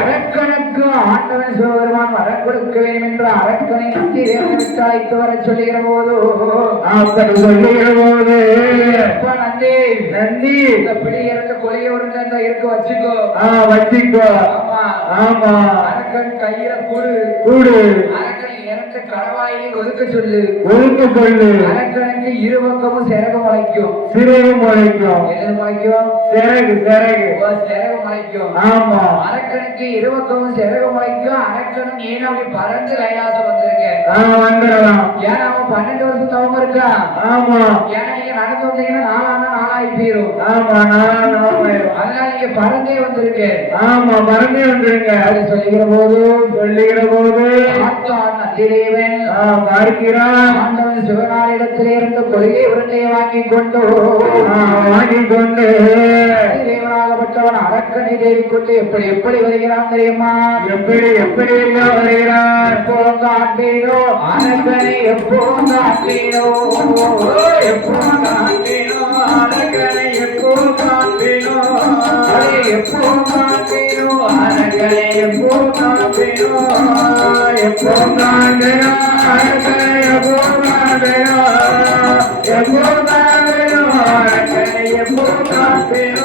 அரக்கனுக்கு ஆண்டவன் சிவபெருமான் வரம் கொடுக்க வேண்டும் என்று அரக்கனை நந்தி விட்டு அழைத்து வர சொல்லுகிற போது அப்படி சொல்லுகிற போது நந்தி நந்தி இந்த பிடி இறக்க கொலைய ஒரு இருக்க வச்சுக்கோ. வச்சுக்கோ. ஆமா ஆமா. அரக்கன் கையில கூடு கூடு. அரக்கன் இறக்க கடவாயை ஒதுக்க சொல்லு. அரக்கனுக்கு இரு பக்கமும் சிறகு முளைக்கும். சிறகு முளைக்கும். எது முளைக்கும்? சிறகு சிறகு சிறகு முளைக்கும். ஆமா. அரக்கனுக்கு இரு பக்கமும் சிறகு முளைக்கும். அரக்கனும் ஏன் அப்படி பறந்து கைலாசம் வந்திருக்கேன் வந்துடலாம். ஏன்னா அவன் 12 வருஷம் தவம் இருக்கா. ஆமா. ஏன்னா நீங்க நடந்து வந்தீங்கன்னா நாளாகி போயிரும். ஆமா அதனால நீங்க பறந்தே வந்திருக்கேன். ஆமா பறந்தே வந்திருங்க. அது சொல்லுகிற போது நந்திதேவன் பார்க்கிறான். ஆண்டவன் சிவனாரிடத்திலே இருந்து கொள்கை உருண்டையை வாங்கி கொண்டு தேவனாகப்பட்டவன் அரக்கனை தேடிக்கொண்டு எப்படி எப்படி வருகிறான் தெரியுமா? எப்படி எப்படி வருகிறான்? எப்போங்க ஆண்டேனோ அரக்கனை எப்போங்க ஆண்டேனோ எப்போங்க ஆண்டேனோ அரக்கனை எப்போங்க ஆண்டேனோ எப்போங்க ஆண்டேனோ அரக்கனை எப்போங்க ஆண்டேனோ எப்போங்க ஆண்டேனோ அரக்கனை எப்போங்க ஆண்டேனோ எப்போங்க ஆண்டேனோ அரக்கனை எப்போங்க ஆண்டேனோ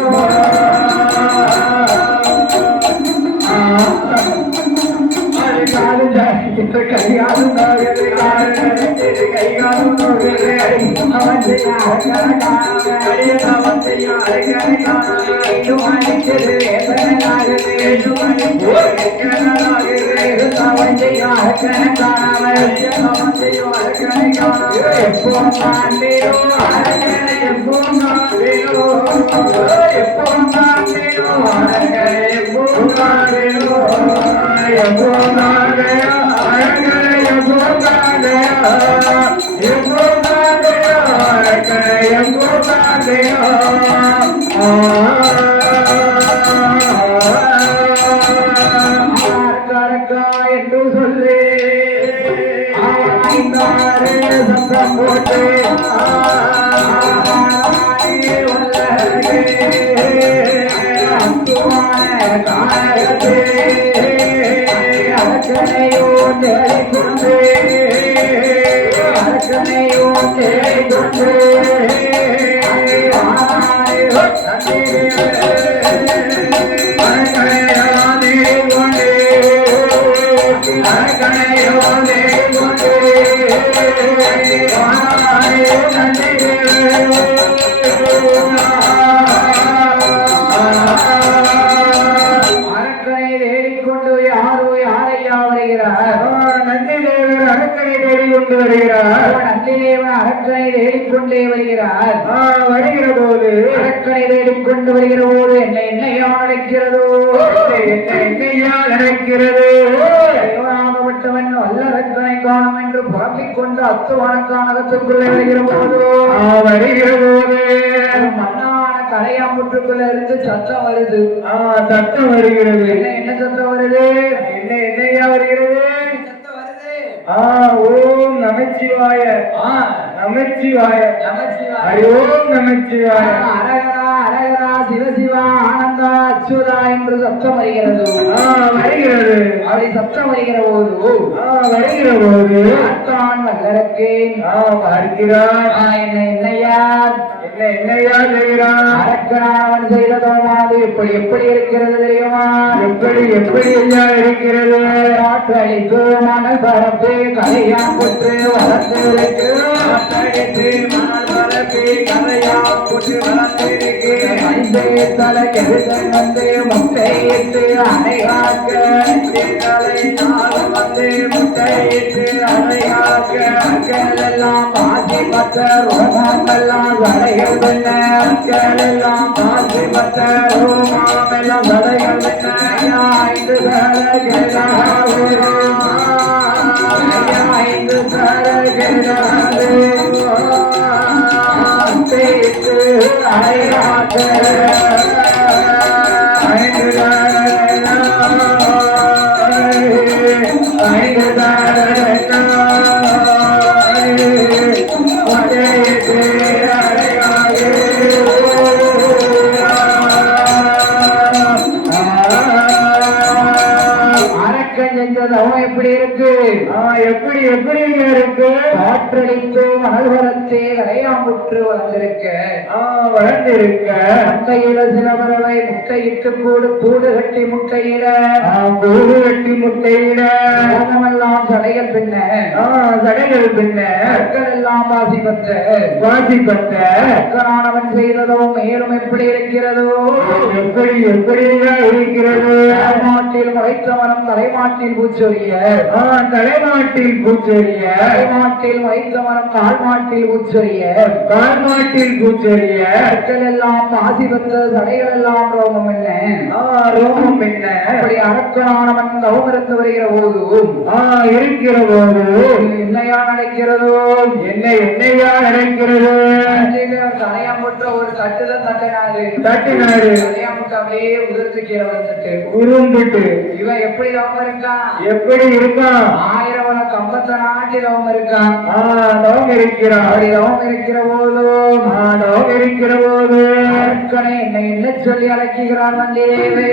கைகாலும் அவன் என்று சொல்லி சத்தம் போட்டு அரக்கனையோ தேடிக்கொண்டு அரக்கனை தேடிக்கொண்டே வருகிறார். வருகிற போது அரக்கனை தேடிக்கொண்டு வருகிற போது என்னையா நடக்கிறதோ என்னையா நடக்கிறது? தேவனாகப்பட்டவன் வல்லரக்கனை காணும் என்று புறப்பிக் கொண்டு அத்துவானக்கானகத்துக்குள்ளே வருகிற போது மன்னான கரையாம்புற்றுக்குள்ள இருந்து சத்தம் வருது. சத்தம் வருகிறது. என்ன சத்தம் வருது? என்னையா வருகிறது? ஓம் நமச்சிவாய நமச்சிவாய நமச்சிவாய ஹரி ஓம் நமச்சிவாய அரகரா அரகரா சிவசிவா அச்சுதா என்று சப்தம் வருகிறது. வருகிறது. அப்படி சப்தம் வருகிற போது வருகிற போது அத்தான் வல்லரக்கேன் பார்க்கிறார். என்னையார் என்னையா செய்கிறான்? அரக்கனாவன் செய்த தோமாது எப்படி எப்படி இருக்கிறது தெரியுமா? எப்படி ஐயா இருக்கிறது? காற்றடித்து மணல் பரப்பு கலையான் புற்று வளர்ந்து மணல் பரப்பி கதையான் புற்று வளர்ந்து வந்து முட்டையிட்டு அணைகாக்க வந்து முட்டையிட்டு அதையாக்க எல்லாம் பாசி பத்த ரோமம் எல்லாம் வளைகள் மக்கள் எல்லாம் பாசி பத்த ரோமம் எல்லாம் வளைகள் ஐந்து எப்படி இருக்கு? எப்படி இருக்கு? காற்றடித்து மணல்வரத்தே கரையாம்புற்று வளர்ந்திருக்க முட்டையில சில பறவை முட்டையிட்டு கூடு கட்டி முட்டையிட மோகமெல்லாம் சடைகள் பின்ன மக்கள் எல்லாம் வாசிப்பட்ட மக்களானவன் செய்ததோ மேலும் எப்படி இருக்கிறதோ எப்படி இருக்கிறது? தலைமாட்டில் முளைத்த மரம் தலைமாட்டில் பூச்சொரிய தலைமாட்டில் பூச்சொரிய தலைமாட்டில் வைத்த மரம் கால்மாட்டில் பூச்சொரிய மக்கள் எல்லாம் ஆசிபத்த சடைகள் எல்லாம் ரோமம் என்ன அப்படி அரக்கனானவன் தவமிருந்து வருகிற போது என்னையா நடக்கிறதோ என்னையா நடக்கிறது? தலையாம்புற்ற ஒரு தட்டுதான் தட்டினாரு தலையாம்புற்ற அப்படியே உதிர்த்து கீழே வந்துட்டு உருண்டுட்டு இவன் எப்படி தவம் இருக்கான்? எப்படி இருக்கான்? 1000 வழக்கு 50 நாட்டி தவம் இருக்கான். தவம் இருக்கிறான். அப்படி தவம் இருக்கிற போது அரக்கனை என்ன சொல்லி அழைக்கிறான்? வந்தேவே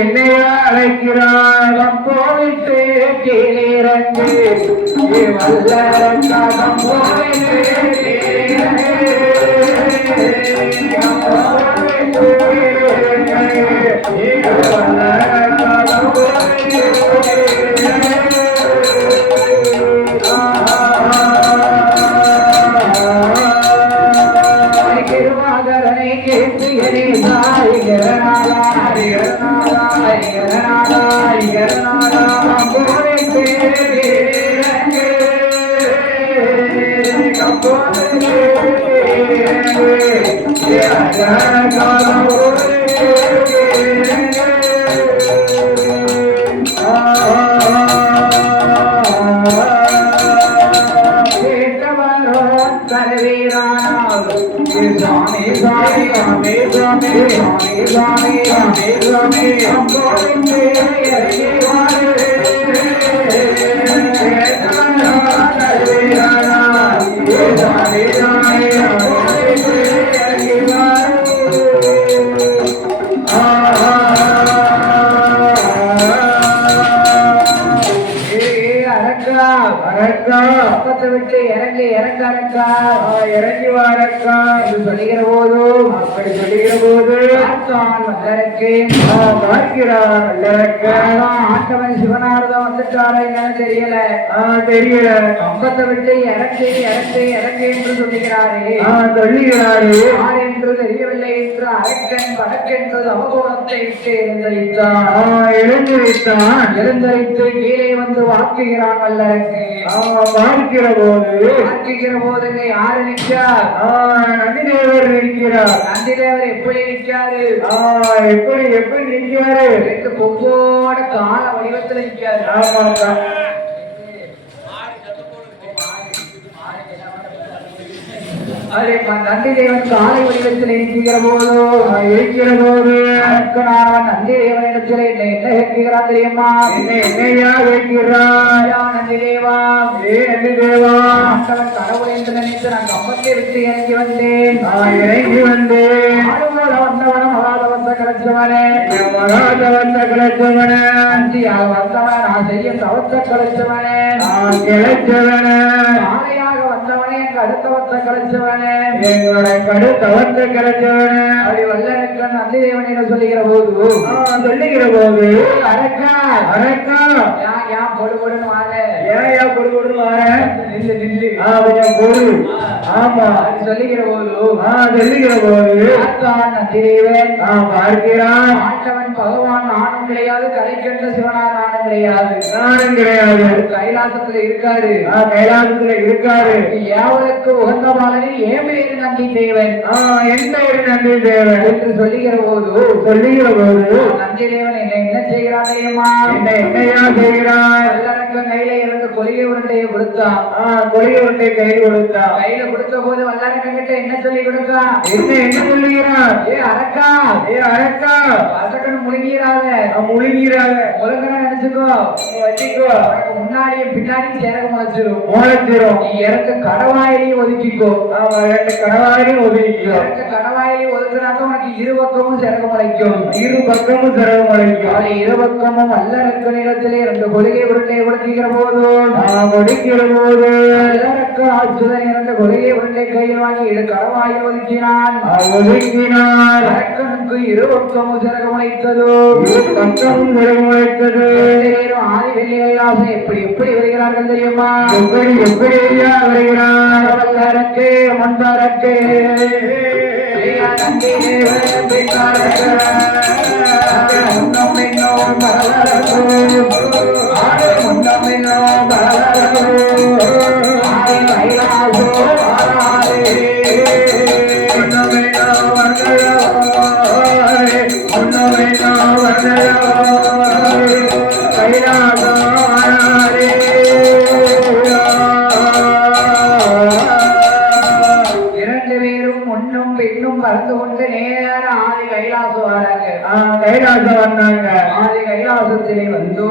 என்னையா அழைக்கிறான்? போயிட்டு கீழிறங்கு வல்லரக்கம் போயிட்டு பக்கத்தை விட்டு இறங்கி வாரக்கா என்று சொல்லுகிற போது அப்படி சொல்லுகிற போது ஆட்டவன் சிவனாரதான் வந்துட்டாரா என்னன்னு தெரியல கம்பத்தை விட்டு இறங்கி என்று சொல்லுகிறாரே யார் என்று தெரியவில்லை என்று அரக்கன் வடக்கென்று அவகோணத்தை விட்டு எழுந்தரித்து கீழே வந்து வாக்குகிறான் வல்லரக்கு பார்க்கிற போது யாரு நிற்கிறார்? நந்திதேவர் இருக்கிறார். நந்திதேவர் எப்படி நிற்காரு? எப்படி நிற்கிறாரு? கொம்போட கால வடிவத்தில் நிற்காரு. நந்திதேவன் காலை வடிவத்தில் இருக்கிற போது நந்திதேவனிடத்தில் என்ன கேட்கிறான் தெரியுமா? என்னையா கேட்கிறான்? நந்திதேவா கடவுள் என்று நினைத்து நான் கம்பத்தை விட்டு இறங்கி வந்தேன். வந்தவனம் கிடைச்சவனே மகா தவத்தை கிடைச்சவனே அஞ்சியால் வந்தவன் நான் செய்ய தவத்தை கிடைச்சவனே கிடைச்சவனே ஆணையாக வந்தவனே எங்க அடுத்தவத்தை கிடைச்சவனே எங்களுடைய கடு தவத்தை கிடைச்சவனே அப்படி வல்லனுக்கு நந்தி தேவனை சொல்லுகிற போது சொல்லுகிற போது அரக்கா அரக்கா ஏன் பொடுபொடுன்னு வாழ ஏன் பொறுப்பு வார நில்லு நில்லு கொஞ்சம் பொறு ஆமா அப்படி சொல்லுகிற போது சொல்லுகிற போது நந்தி தேவன் பார்க்கிறான் ஆண்டவன் பகவான் நானும் கிடையாது கரைக்கின்ற சிவனார் நானும் கிடையாது நானும் கிடையாது கைலாசத்துல இருக்காரு கைலாசத்துல இருக்காரு ஏவலுக்கு உகந்த பாலனை ஏன் பேரு நந்தி தேவன் எந்த ஒரு நன்றி தேவன் என்று சொல்லுகிற போது நந்தி தேவன் என்ன செய்கிறான் தெரியுமா என்னையா செய்கிறான் வல்லரக்க கையில இருந்து கொலிகை உருண்டையை கொடுத்தான் கொலிகை உருண்டை கையில் கொடுத்தான் கையில கொடுத்த போது வல்லரக்க கிட்ட என்ன சொல்லி கொடுத்தான் என்ன சொல்லுகிறான் அரக்கா அரக்கா அரக்கன் முழுங்கிறாத முழுங்கன நினைச்சுக்கோ வச்சுக்கோ முன்னாடியும் பின்னாடியும் சேரக முளைச்சிரும் நீ இறக்க கடவாயிலையும் ஒதுக்கிக்கோ ரெண்டு கடவாயிலையும் ஒதுக்கிக்கோ இறக்க கடவாயிலையும் ஒதுக்குனாக்க உனக்கு இரு பக்கமும் சிறகு முளைக்கும் இரு பக்கமும் சிறகு முளைக்கும் அவளை இரு பக்கமும் வல்லரக்க நிலத்திலே ரெண்டு கொலிகை உருண்டையை கொடுக்கிற போது வல்லரக்க ஆட்சுதன் இரண்டு கொலிகை உருண்டை கையில் வாங்கி இரு கடவாயில் ஒதுக்கினான் அரக்கனுக்கு இரு பக்கமும் சிறகு முளைத்தது ஆதி வெள்ளி கைலாசம் எப்படி எப்படி வருகிறார்கள் தெரியுமா எப்படி வருகிறார் வல்லரக்கே முன்பரக்கே நந்தி தேவன் பின்னரக்கே முன்னம் இன்னும் பரவரக்கோ முன்னம் இன்னும் பரவரக்கோ ஆதி கைலாசோ ஆராதே முன்னம் இன்னும் வந்தயோ முன்னம் இன்னும் வந்தயோ கைலாசோ ஆராதே பறந்து கொண்டு நேர ஆதி கைலாசம் வராங்க கைலாசம் வந்தாங்க ஆதி கைலாசத்திலே வந்து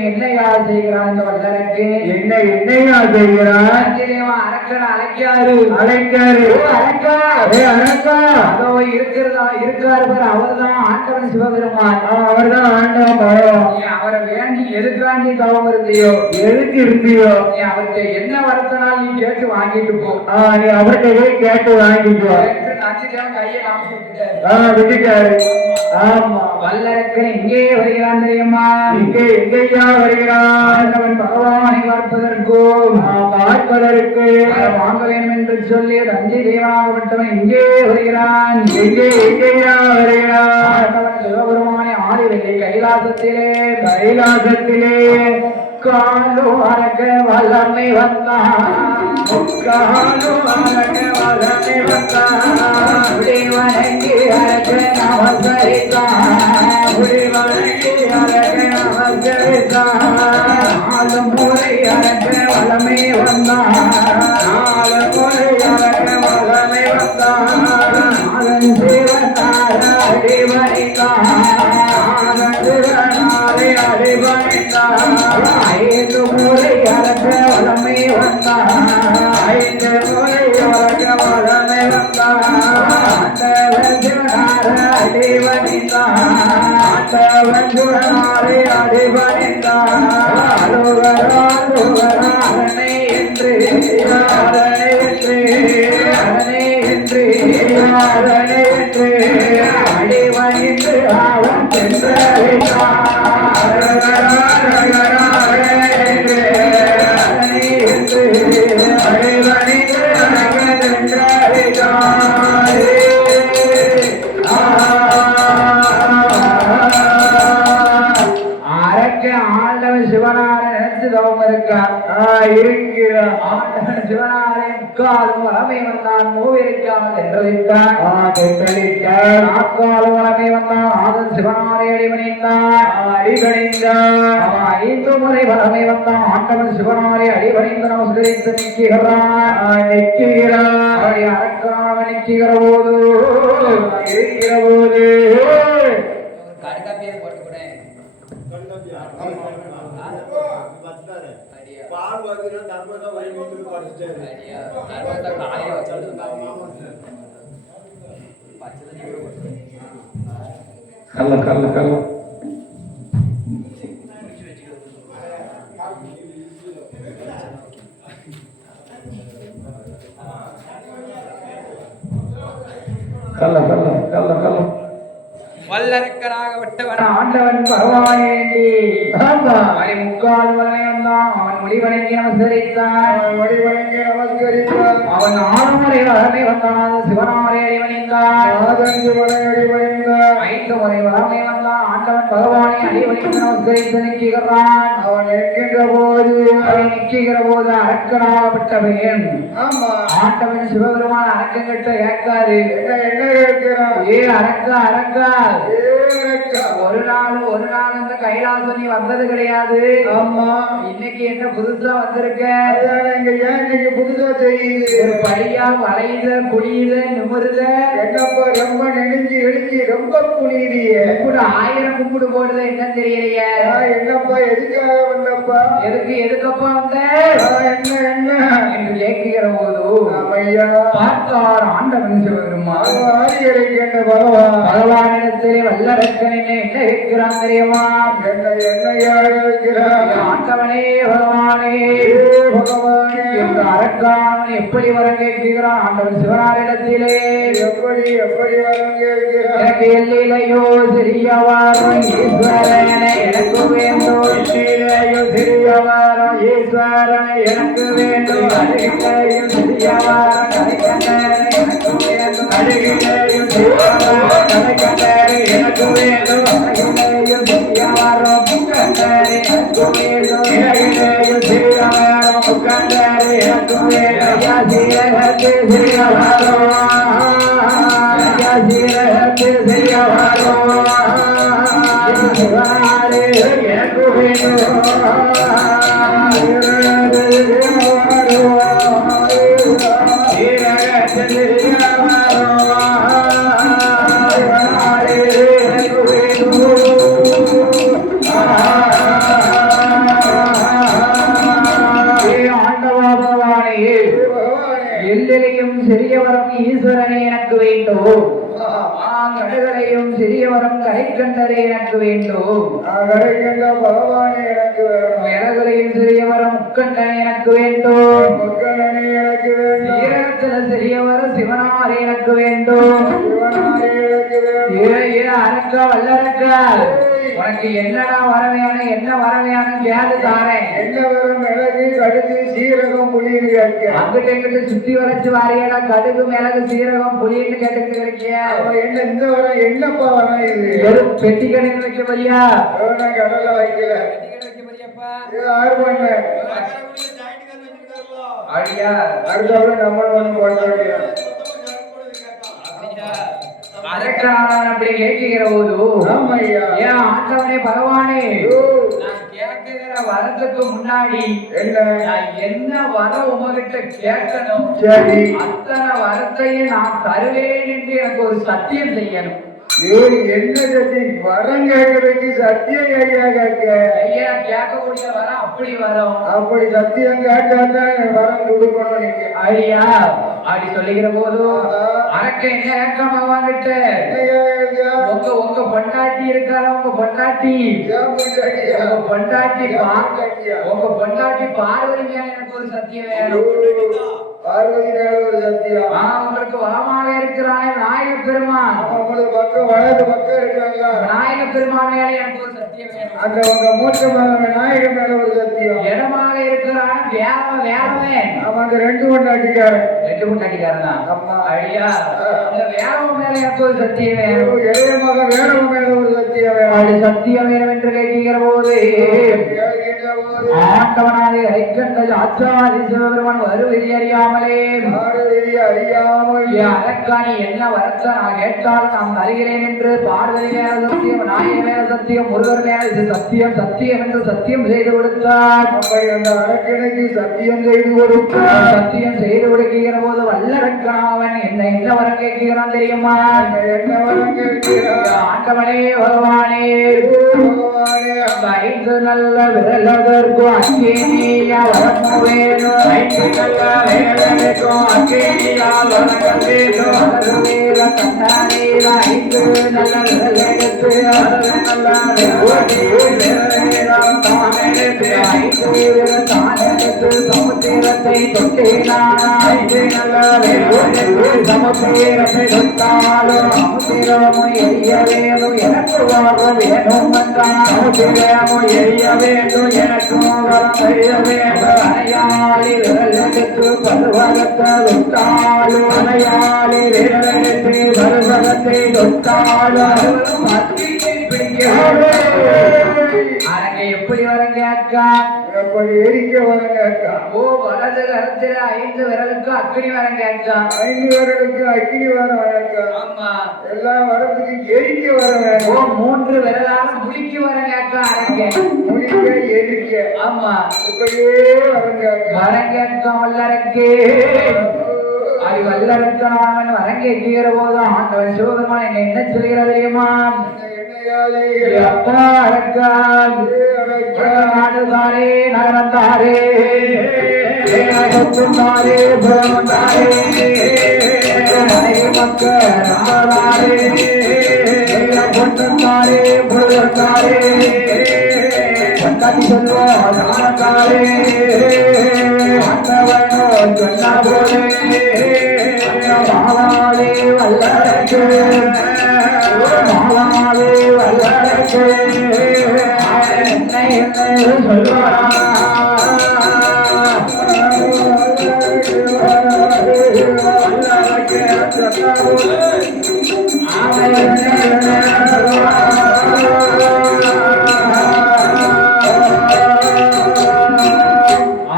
என்னையா செய்கிறான் இந்த வல்லரக்கு என்னையா செய்கிறான் அரக்கன் அழைக்காரு அரக்கா அரக்கா அதோ இருக்காரு பாரு அவர்தான் ஆண்டவன் சிவபெருமான் அவர்தான் ஆண்டவன் பகவான் நீ அவரை வேண்டி எதுக்காண்டி தவம் இருந்தியோ எதுக்கு இருந்தியோ நீ அவர்கிட்ட என்ன வரத்தனால் நீ கேட்டு வாங்கிட்டு போ நீ அவர்கிட்ட கேட்டு வாங்கிக்கோ விட்டுட்டாரு ஆமா வல்லரக்கன் இங்கே வருகிறான் தெரியுமா எங்கேயா வருகிறான் பகவானை பார்ப்பதற்கும் வாங்க வேண்டும் என்று சொல்லி தந்தி தேவனாகப்பட்டவன் இங்கே வருகிறான் எங்கேயா வருகிறான் சிவபெருமானை ஆதி வெள்ளி கைலாசத்திலே காலு அரக்க வல்லமை வந்தான் வணங்கி அரக்க நமஸ்கரித்தான் நாலு முறை அரக்க வல்லமை வந்தான் அதன் சிவனார அடிபணித்தான் ஐந்து முறை அரக்க வல்லமை வந்தான் ஐந்து முறை அரக்க வல்லமை வந்தான் சிவனார அடிபணித்தான் அடிபணித்தான் அருவராரணை என்று அடிவணித்து அவன் ஆண்டவன் சிவனார நினைச்சு தவம் இருக்கான் இருக்கிறான் ஆண்டவன் சிவனாரை முக்காலும் வளமை வந்தான் மூவிருக்கான் என்றிட்டான் நாக்காலும் வளமை வந்தான் ஆதன் சிவனாரை அடிபணிந்தான் அவன் ஐந்து முறை வளமை வந்தான் ஆண்டவன் சிவனாரை அடிபணிந்து நமஸ்கரித்து நிற்கிறான் அவருடைய அரக்கானவன் நிற்கிற போது பால் வருதுன்னா தர்மத்தை வரை வீட்டுக்கு படிச்சுட்டாரு கல்ல கல்ல கல்ல கல்ல கல்ல கல்ல கல்ல வல்லரக்கனாக விட்டவன் ஆண்டவன் பகவானே அவனை முக்கால் வரை வந்தான். அவன் மொழி வணங்கி நமஸ்கரித்தான். அவன் ஆறுமுறை வளமை வந்தான். சிவனாரே அடிவணிந்தான். 5 முறை வளமை வந்தான். ஆண்டவன் பகவானை அடிவணிந்து நமஸ்கரித்து நிற்கிறான். அவன் நிற்கிற போது அரக்கனாகப்பட்டவன் ஆண்டவன் சிவபெருமான் அரக்கம் கட்ட கேட்காரு. ஏ அரக்கா அரக்கா, ஒரு நாள் இந்த கைலாசம் நீ வந்தது கிடையாது. ஆமா, இன்னைக்கு என்ன புதுசா வந்திருக்க? இன்னைக்கு புதுசா தெரியுது. ஒரு பையா வளையுத குளியுத நிமிருத என்னப்பா ரொம்ப நெடுஞ்சு எழுச்சி ரொம்ப குளியுதிய. 1000 கும்பிடு போடுது என்ன தெரியலையே. என்னப்பா எதுக்காக வந்தப்பா? எதுக்கப்பா வந்த? என்ன என்ன என்று கேட்கிற போது பார்த்தார் ஆண்டவன் சிவபெருமான். பகவானிடத்திலே வல்லரக்கன் என்ன இருக்கிறான் தெரியுமா? ஆண்டவனே பகவானே பகவானே என்று அரக்கான் எப்படி வரம் கேட்கிறான் ஆண்டவன் சிவனாரிடத்திலே. எப்படி வரம் கேட்கிறான்? எனக்கு எல்லையிலையோ சிறியவாரம் ஈஸ்வரனை எனக்கு வேண்டும். எல்லையிலையோ சிறியவாரம் ஈஸ்வரனை எனக்கு வேண்டும். அருகிலையும் சிறியவாரம் கலைக்கண்டனை எனக்கு வேண்டும். அருகிலையும் சிறியவாரம் கலைக்கண்டனை எனக்கு வேண்டும். அருகிலையும் சிறியவாரம் முக்கண்டனை எனக்கு வேண்டும். அருகிலையும் சிறியவாரம் முக்கண்டனை எனக்கு வேண்டும். யாசீரகத்து சிறியவாரம் யாசீரகத்து சிறியவாரம் சிவனாரே எனக்கு வேண்டும். எல்லையும் சிறியவரம் ஈஸ்வரனே எனக்கு வேண்டும். கடலையும் சிறியவரம் கரைக்கண்டரே எனக்கு வேண்டும். பகவானே எனக்கு வேண்டும். இடகளையும் சிறியவரம் முக்கண்டனே எனக்கு வேண்டும். முக்கண்டனே எனக்கு வேண்டும். ஈரகத்தில் சிறியவரம் சிவனாரே எனக்கு வேண்டும். சிவனாரே எனக்கு வேண்டும். அரக்கா வல்லரக்கா, உனக்கு என்னடா வரவையான என்ன வரவையான கேது தாரேன். என்ன வரும்? மிளகு கடுகு சீரகம் புளின்னு கேட்க. அங்கிட்ட எங்கிட்ட சுத்தி வரைச்சு வாரியடா. கடுகு மிளகு சீரகம் புளின்னு கேட்டுக்கிட்டு இருக்கிய. என்ன இந்த வரம் என்னப்பா வரம் இது? வெறும் பெட்டி கடையில் வைக்க வரியா? நான் கடல வைக்கல. அடியா அடுத்த நம்ம போட்ட அப்படி கேட்கிற போது ஏன் ஆண்டவனே பகவானே, நான் கேட்கிற வரத்துக்கு முன்னாடி என்ன வரம் உங்ககிட்ட கேட்கணும். சரி, அத்தனை வரத்தையும் நான் தருவேன் என்று எனக்கு ஒரு சத்தியம் செய்யணும். என்ன சத்தியம்? வரம் கேட்கறதுக்கு சத்தியம் ஐயா கேட்க. ஐயா கேட்கக்கூடிய வரம் அப்படி வரும். அப்படி சத்தியம் கேட்டாதான் வரம் கொடுக்கணும் நீங்க. ஐயா அப்படி சொல்லுகிற போது அரக்க என்ன கேட்க பகவான்கிட்ட? உங்க பொண்டாட்டி இருக்கார? உங்க பொண்டாட்டி உங்க பொண்டாட்டி பார்வதி மேல எனக்கு ஒரு சத்தியம் வேணும். பார்வதி மேல ஒரு சத்தியம். உங்களுக்கு வரமாக இருக்கிறாய் நாயக பெருமான். உங்களுக்கு பக்கம் வலது பக்கம் இருக்காங்க நாயக பெருமான் மேல எனக்கு ஒரு சத்தியம் வேணும். அந்த உங்க மூத்த நாயக மேல ஒரு சத்தியம். இடமாக இருக்கிறான் வேறவே. அவன் அந்த 2 பொண்டாட்டிக்காரன் தான். அம்மா ஐயா, அந்த வேறவ மேல எனக்கு ஒரு சத்தியம் வேணும். இளையமாக வேறவ மேல ஒரு சத்தியம் வேணும். அது சத்தியம் வேணும் என்று கேட்கிற போது ஆண்டவனாக இறைக்கண்ட ஆச்சாரி சிவபெருமான் வருவதி அறியாமலே அரக்காணி என்ன வரத்த நான் கேட்டாலும் நான் தருகிறேன் என்று பார்வதி மேல சத்தியம், நாயக மேல சத்தியம், முருகர் மேல சத்தியம் சத்தியம் என்று சத்தியம் செய்து கொடுத்தார். அந்த அரக்கனுக்கு சத்தியம் செய்து கொடுத்தார். சத்தியம் செய்து கொடுக்கிற போது வல்லரக்கனாவன் என்ன வரம் கேட்கிறான் தெரியுமா? என்ன வரம் கேட்கிறான்? ஆண்டவனே பகவானே பகவானே, 5 நல்ல விரலதற்கு அங்கேயா வரம் வேணும். 5 நல்ல விரலதற்கு அங்கேயா வரம் வேணும். கண்ணாரே 5 நல்ல விரல் எடுத்து நல்ல சமுத்திரத்தை தொட்டினாய் சமுத்திரத்தை தொட்டாலும் சமுத்திரமும் எரிய வேணும் எனக்கு வர வேணும் சமுத்திரமும் எரிய வேண்டும் எனக்கும் வர செய்ய வேண்டும் அணையாளி விரல் எடுத்து பருவகத்தை தொட்டாலும் அணையாளி விரல் எடுத்து பருவகத்தை தொட்டாலும் அரங்க எப்படி வரங்க அக்கா எப்படி எரிக்க வரங்க அக்கா ஓ வலது கரத்துல 5 விரலுக்கு அக்கினி வரங்க அக்கா 5 விரலுக்கு அக்கினி வர அக்கா ஆமா எல்லா வரத்துக்கு எரிக்க வர ஓ 3 விரலால முழிக்க வரங்க அக்கா அரங்க முடிக்க எரிக்க ஆமா இப்படியே வரங்க அக்கா வரங்க அக்கா வல்லரக்கே அது வல்லரக்கன் வரங்க எட்டுகிற போது ஆண்டவன் சிவபெருமான் என்ன சொல்கிறது தெரியுமா அப்பா அரக்கான் நாடுதாரே நகரந்தாரே சொத்துந்தாரே புறந்தாரே மக்களாரே பொன்னாரே புறந்தாரே பொன்னாடி சொல்வாரே அந்தவனோ சொன்ன போலே மாவாளே வல்லரக்கு மாவாளே வல்லரக்கு என்ன சொல்வாரா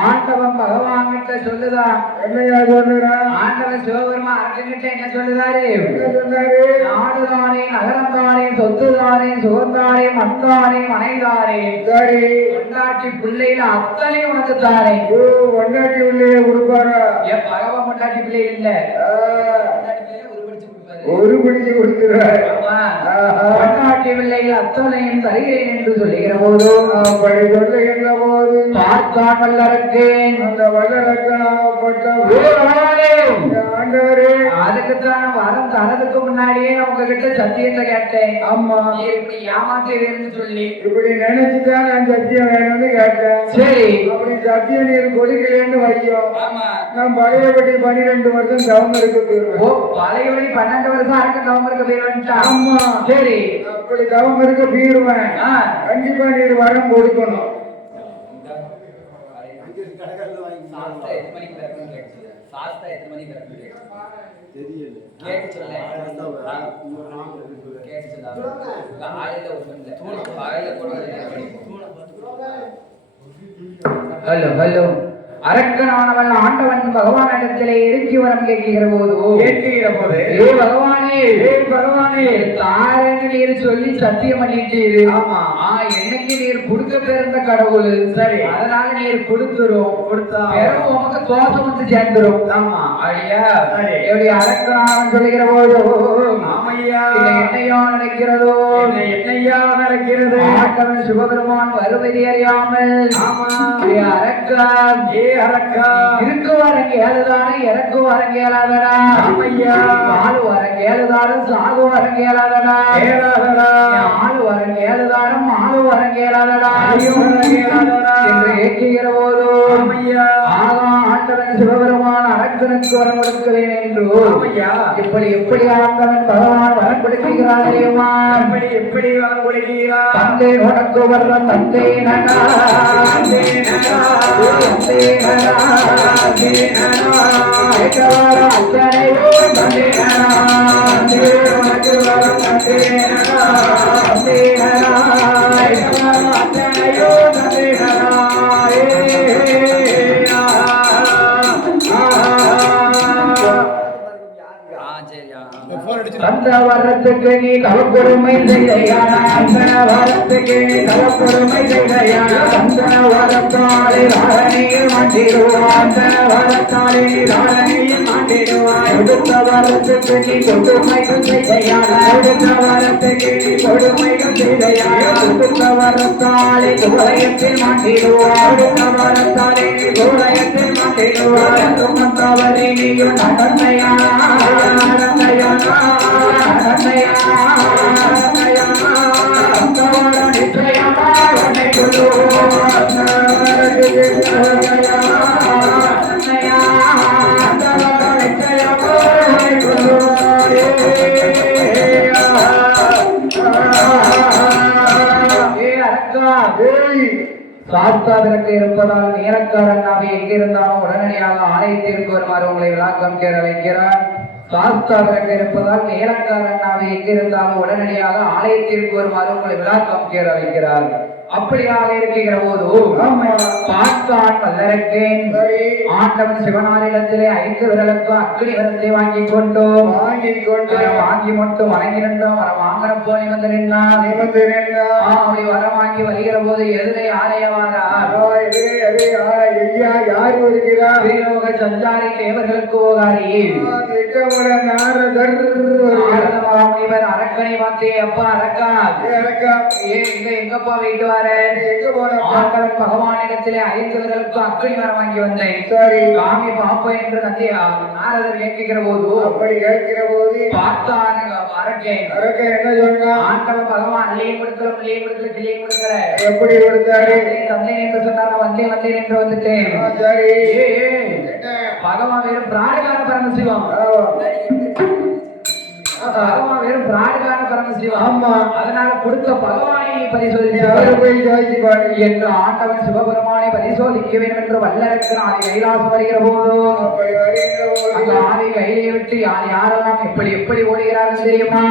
ஆண்டவன் பகவான் கிட்ட சொல்லுதான் என்னையா சொல்லுறா ஆண்டவன் சிவபெருமா அரங்கிட்ட என்ன சொல்லுதாரு என்ன சொன்னாரு நாடுதானே நகரந்தானே சொத்துதானே சுகந்தானே மண்தானே மனைதானே சரி பொண்டாட்டி பிள்ளையில அத்தனை உனக்கு தானே ஒன்னாட்டி உள்ளே கொடுப்பாரா என் பகவான் பொண்டாட்டி பிள்ளை இல்ல ஒரு பிடிச்சு கொடுத்துறாரு பொண்டாட்டி பிள்ளைகள் அத்தனையும் தருகிறேன் என்று சொல்லுகிற போது அப்படி சொல்லுகின்ற போது பார்த்தான் வல்லரக்கேன் அந்த வல்லரக்கனாகப்பட்ட ஆண்டவரே அதுக்குத்தான் வரம் தரதுக்கு முன்னாடியே நான் உங்ககிட்ட சத்தியத்தை கேட்டேன் ஆமா நீ இப்படி ஏமாத்தேன்னு சொல்லி இப்படி நினைச்சுதான் நான் சத்தியம் வேணும்னு கேட்டேன் சரி அப்படி சத்தியம் நீர் கொடுக்கலன்னு வையும் ஆமா நான் பழையபடி 12 வருஷம் தவம் இருக்க போயிருவேன் ஓ பழையபடி 12 வருஷம் அரக்க தவம் இருக்க போயிருவேன் ஆமா சரி அப்படி தவம் இருக்க போயிருவேன் கண்டிப்பா நீர் வரம் கொடுக்கணும் ஹலோ ஹலோ அரக்கனானவன் ஆண்டவன் பகவானிடத்திலே இறுக்கி வரம் கேட்கிற போது ஏ பகவானே தாரன்னு நீர் சொல்லி சத்தியம் பண்ணிட்டீரு ஆமா என்னைக்கு நீர் கொடுக்க பிறந்த கடவுள் சரி அதனால நீர் கொடுத்துரும் கொடுத்தா உமக்கு தோசம் வந்து சேர்ந்துரும் ஆமா ஐயா எப்படி அரக்கனானவன் சொல்லுகிற போது ஆமையா என்னையா நடக்கிறதோ என்னையா நடக்கிறது ஆண்டவன் சிவபெருமான் வருவதை அறியாமல் ஆமா அரக்கன் அரக்கா இருக்கு வரங்க ஏழுதானே இறக்கு வரங்க ஏழாதடா ஆமையா ஆளு வரங்க ஏழுதாரும் சாகு வரங்க ஏழாதடா ஏழாதடா ஆளு வரங்க ஏழுதாரும் ஆளு வரங்க ஏழாதடா என்று ஏற்றுகிற போது ஆமையா ஆண்டவன் சிவபெருமான் அரக்கனுக்கு வரம் கொடுக்கிறேன் என்று ஆமையா இப்படி எப்படி ஆண்டவன் பகவான் வரம் கொடுக்கிறார் தெரியுமா எப்படி வரம் கொடுக்கிறார் தந்தை உனக்கு வர்ற தந்தை நகா தந்தை நகா அந்த வரத்துக்கு நீ தவப்பொறுமை செய்தையான அந்த வரத்துக்கு நீ தவப்பொறுமை செய்தையான அந்த வரத்தாலே தாரணியில் மாட்டிடுவான் அந்த வரத்தாலே தாரணியில் மாட்டிடுவான் எடுத்த வரத்துக்கு நீ கொடுமை செய்தையான கொடுத்த வரத்துக்கு கொடுமைகள் செய்தையா கொடுத்த வரத்தாலே கோலயத்தில் மாட்டிடுவார் கொடுத்த வரத்தாலே கோலயத்தில் மாட்டிடுவார் சுமந்தவரை நீயும் நடந்தையா நடந்தையா நடந்தையா நடந்தையா நிச்சயமா உன்னை கொள்ளுவார் சாஸ்தாவிற்கு இருப்பதால் நேரக்காரன் நாவை எங்கிருந்தாலும் உடனடியாக ஆலயத்திற்கு வருமாறு உங்களை விளாக்கம் கேட வைக்கிறார். சாஸ்தாவிற்கு இருப்பதால் நேரக்காரன் நாவை எங்கிருந்தாலும் உடனடியாக ஆலயத்திற்கு வருமாறு உங்களை விளாக்கம் கேட வைக்கிறார். அப்படியாக இருக்கிற போது பார்த்தான் வல்லரக்கேன் ஆண்டவன் சிவனாரிடத்திலே 5 விரலுக்கு அக்னி வரத்தை வாங்கி மட்டும் வணங்கி நின்றோம். வர வாங்கின போய் வந்து நின்றான். அப்படி வர வாங்கி வருகிற போது எதிரே ஆலயவாரா யார் வருகிறார்? ஸ்ரீலோக சஞ்சாரி தேவர்களுக்கு ஓகாரி இவர் அரக்கனை பார்த்தே அப்பா அரக்கா எங்கப்பா வீட்டு வர ஆண்டவன் பகவானிடத்திலே 5 விரலுக்கு அக்னி வர வாங்கி வந்தேன். சரி சாமி பாப்பா என்று நந்தி நாரதர் கேட்கிற போது அப்படி கேட்கிற போது பார்த்தான் அரக்கேன் என்ன சொன்னா ஆண்டவன் பகவான் இல்லையே கொடுக்கல இல்லையே கொடுக்கல கிளியே கொடுக்கல எப்படி கொடுத்தாரு? தந்தை என்று சொன்னார். வந்தேன் வந்தேன் என்று வந்துட்டேன். சரி பகவான் வெறும் பிராடுகார பரமசிவம். பகவான் வெறும் பிராடுகார பரமசிவம். ஆமா அதனால கொடுத்த பகவானை பரிசோதித்து என்று ஆண்டவன் சிவபெருமானை பரிசோதிக்க வேண்டும் என்று வல்லரக்கு ஆதி கைலாசம் வருகிற போது அந்த ஆதி கையை விட்டு யாரெல்லாம் எப்படி எப்படி ஓடுகிறார்கள் தெரியுமா?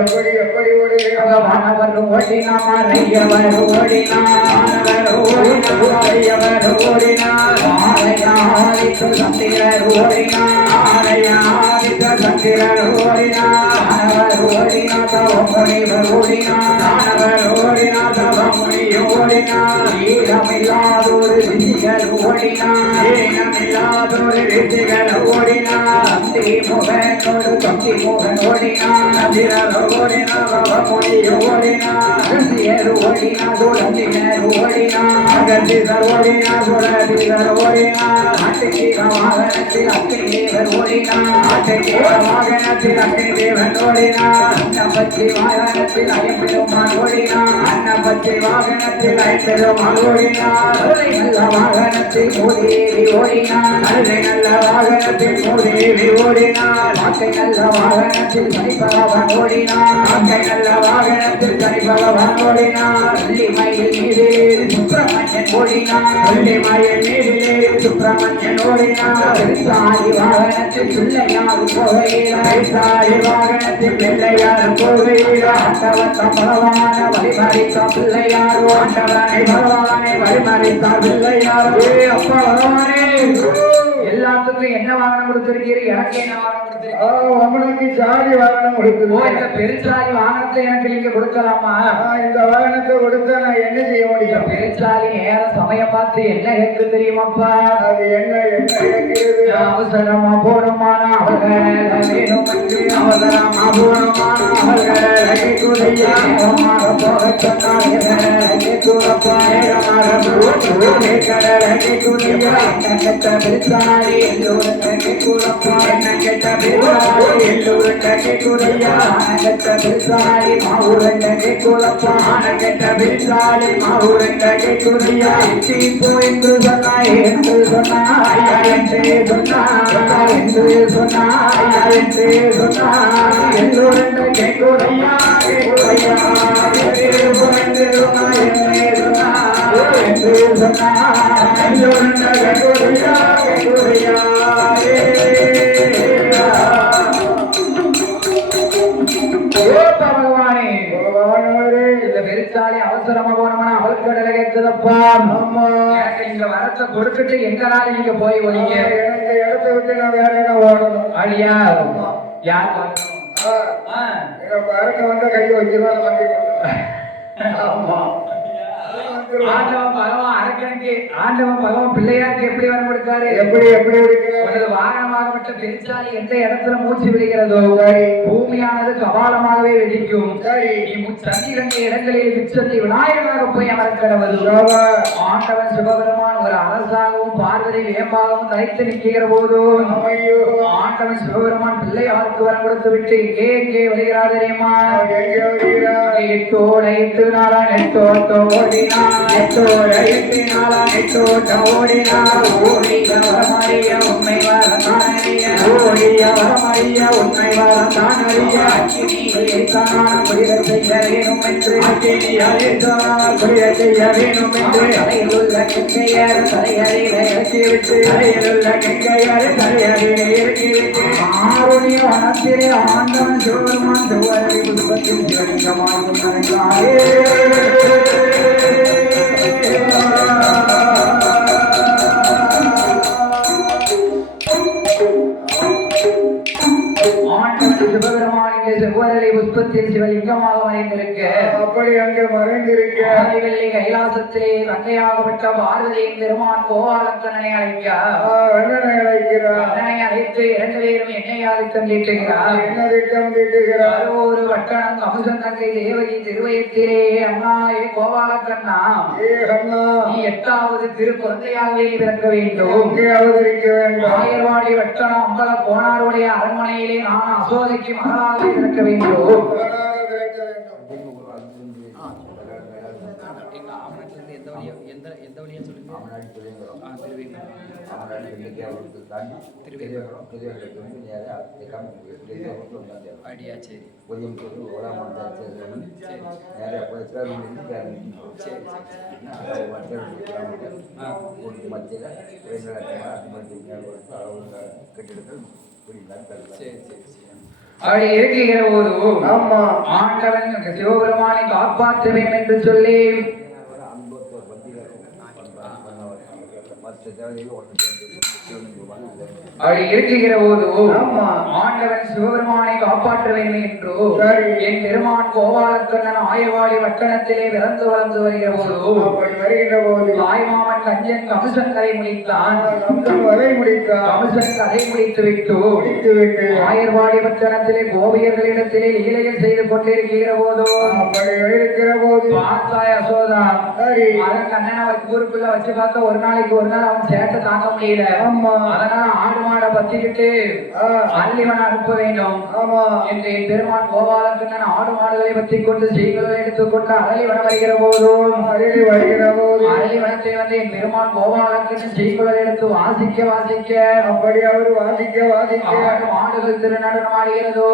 எப்படி எப்படி ஓடுகிறார்? வானவர் ஓடினார் ஐயவர் ஓடினார் ஓடினார் ஆலயாதித்து சந்திரர் ஓடினார் சந்திரர் ஓடினார் ஓடினார் தவமுனிவர் ஓடினார் ஓடினார் தவமுனி ஓடினார் ஈரமில்லாதொரு ரிஷிகள் ஓடினார் ஈரமில்லாதொரு ரிஷிகள் ஓடினார் அந்தி முகனோடு கம்பி முகன் ஓடினார் அதிரர் ஓடினார் தவமுனி ஓடினார் ரிஷியர் ஓடினார் சுரந்தினர் ஓடினார் அகத்தினர் ஓடினார் சுரந்தினர் ஓடினார் அட்டிகீர வாகனத்தில் அக்கினேவர் ஓடினார் அட்டிகீர வாகனத்தில் அக்கினேவன் ஓடினார் அன்னபத்தி வாகனத்தில் ஐம்பெருமான் ஓடினார் அன்னபத்தி வாகனத்தில் ஐம்பெருமான் ஓடினார் அருளை நல்ல வாகனத்தில் மூதேவி ஓடினார் அருளை நல்ல வாகனத்தில் மூதேவி ஓடினார் அக்கை நல்ல வாகனத்தில் தனிப்பகவன் ஓடினார் அக்கை நல்ல வாகனத்தில் தனிப்பகவன் ஓடினார் வெள்ளிமயில் மீதிலேறி சுப்பிரமணியன் ஓடினார் வெள்ளிமயில் மீதிலேறி சுப்பிரமணியன் ஓடினார் சாரி வாகனத்தில் பிள்ளையார் போகையிலார் சாரி வாகனத்தில் பிள்ளையார் போகையிலார் ஆண்டவன் பகவான வழிமறித்த பிள்ளையார் ஆண்டவனை பகவானை வழிமறித்த பிள்ளையார். அப்பா பகவானே எல்லாத்துக்கும் என்ன வாகனம் கொடுத்திருக்கீர்கள்? எனக்கு என்ன வாகனம் கொடுத்திருக்கீர்கள்? அவனுக்கு சாடி வாகனம் கொடுத்து இந்த பெருசாலி வாகனத்தை எனக்கு நீங்க கொடுக்கலாமா? இந்த வாகனத்தை கொடுத்தா நான் என்ன செய்ய முடியும்? பெருசாலி நேரம் சமயம் பார்த்து என்ன கேட்கு தெரியுமாப்பா? அது என்ன என்ன கேட்கிறது? அவசரமா போடுமான அவர்களை வேணும் என்று அவசரமா போடுமான அவர்களை போக சொன்னார் கூறப்பா பெருசாலி எல்லோரும் கூறப்பா என்ன கேட்ட பெருசாலி மாவுரண்டை கூறப்பா கேட்ட பெருசாலி மாவுரண்டை கூறியா என்று சொன்னாய் என்று சொன்னாய் என்று சொன்னாய் என்று சொன்னாய் என்று சொன்னாய் எல்லோரும் கேட்குறையா கேட்குறையா என்று சொன்னாய் என்று சொன்னாய் எல்லோரும் கேட்குறையா கேட்குறையா. பகவானே இந்த பெருசாலி அவசரமா போனோம்னா அவளுக்கு கடலை கேட்குதப்பா. எனக்கு இங்க வரத்தை கொடுத்துட்டு எங்கனால நீங்க போய் ஒழிங்க. எனக்கு இடத்தை விட்டு நான் வேற இடம் ஓடணும். அழியா யார் வரணும்? வந்த கையை வச்சுதான் ஆமா ஆண்டவன் பகவான் அரக்கனுக்கு ஆண்டவன் பகவான் பிள்ளையாருக்கு எப்படி வரம் கொடுத்தாரு? எப்படி இருக்கிறார்? உனது வாகனமாகப்பட்ட பெருச்சாலி எந்த இடத்துல மூச்சு விடுகிறதோ பூமியானது கபாலமாகவே வெடிக்கும். நீ சந்திரங்க இடங்களில் விச்சத்தை விநாயகராக போய் அமர்க்கிறது. ஆண்டவன் சிவபெருமான் ஒரு அரசாகவும் பார்வதி வேம்பாகவும் தனித்து நிற்கிற போதும் ஆண்டவன் சிவபெருமான் பிள்ளையாருக்கு வரம் கொடுத்து விட்டு எங்கே வருகிறார் தெரியுமா? எட்டோட 8 நாளா நெட்டோட்ட ஓடினா எட்டோட 8 நாளா நெட்டோட்ட ஓடினா ஓடிய வரமறிய உண்மை வரத்தானறிய ஓடிய வரமறிய உண்மை வரத்தானறிய அக்கினியை தானான புரித செய்ய வேணும் என்று அக்கினியை தானான புரித செய்ய வேணும் என்று தலையிலுள்ள கங்கையர் தலையறையில இறக்கிவிட்டு தலையிலுள்ள கங்கையர் தலையறையில இறக்கிவிட்டு ஆருடைய வனத்திலே ஆண்டவன் சிவபெருமான் செவ்வரளி புஷ்பத்தில் சிவலிங்கமாகும் நடந்தாரே. சிவபெருமானின் செவ்வரளி புஷ்பத்தில் சிவலிங்கமாக மறைந்திருக்க அப்படி அங்கே மறைந்திருக்க கைலாசத்திலே தந்தையாகப்பட்ட பார்வதியின் பெருமான் கோபாலக்கண்ணனை அழைக்கிறார். அழைத்து 2 பேரும் எண்ணெயாறு தந்திட்டுகிறார். என்ன திட்டம் தீட்டுகிறார்? ஒரு வட்டணம் அமுதன் தங்கை தேவகி திருவயத்திலே அண்ணாயே கோபாலக்கண்ணா நீ 8வது திருக்குழந்தையாகவே பிறக்க வேண்டும். அவதரிக்க வேண்டும். ஆயர்வாடி வட்டணம் அம்பல கோணாருடைய அரண்மனையிலே நான் அசோதைக்கு மகளாக பிறக்க வேண்டும். அப்படி இருக்கிற போது ஆண்டவன் சிவபெருமானை காப்பாற்ற வேண்டும் என்று சொல்லி அப்படி இருக்கிற போது ஆண்டவன் சிவபெருமானை காப்பாற்ற வேண்டும் என்று என் பெருமான் கோபாலக்கண்ணன் ஆயர்வாடி வட்டணத்திலே பிறந்து வளர்ந்து வருகிற போது தாய்மாமன் கஞ்சன் கம்சன் கதை முடித்தான். கம்சன் கதை முடித்து விட்டு ஆயர்வாடி வட்டணத்திலே கோபியர்களிடத்திலே லீலைகள் செய்து கொண்டிருக்கிற போது பார்த்தாய் யசோதா கண்ணன் அவர் ஊருக்குள்ள வச்சு பார்க்க ஒரு நாளைக்கு ஒரு நாள் அவன் சேட்டை தாங்க முடியல. அதனால ஆடு மாடை பத்திக்கிட்டு அள்ளிவன் அனுப்ப வேண்டும் என்று என் பெருமான் கோபாலக்கண்ணன் ஆடு மாடுகளை பற்றி கொண்டு செய்திகளை எடுத்துக்கொண்டு அரளிவனம் வருகிற போதும் அரளிவனத்தை வந்து என் பெருமான் கோபாலக்கண்ணன் செய்திகளை எடுத்து வாசிக்க அப்படி அவர் வாசிக்க மாடுகள் திருநடனம் ஆடுகிறதோ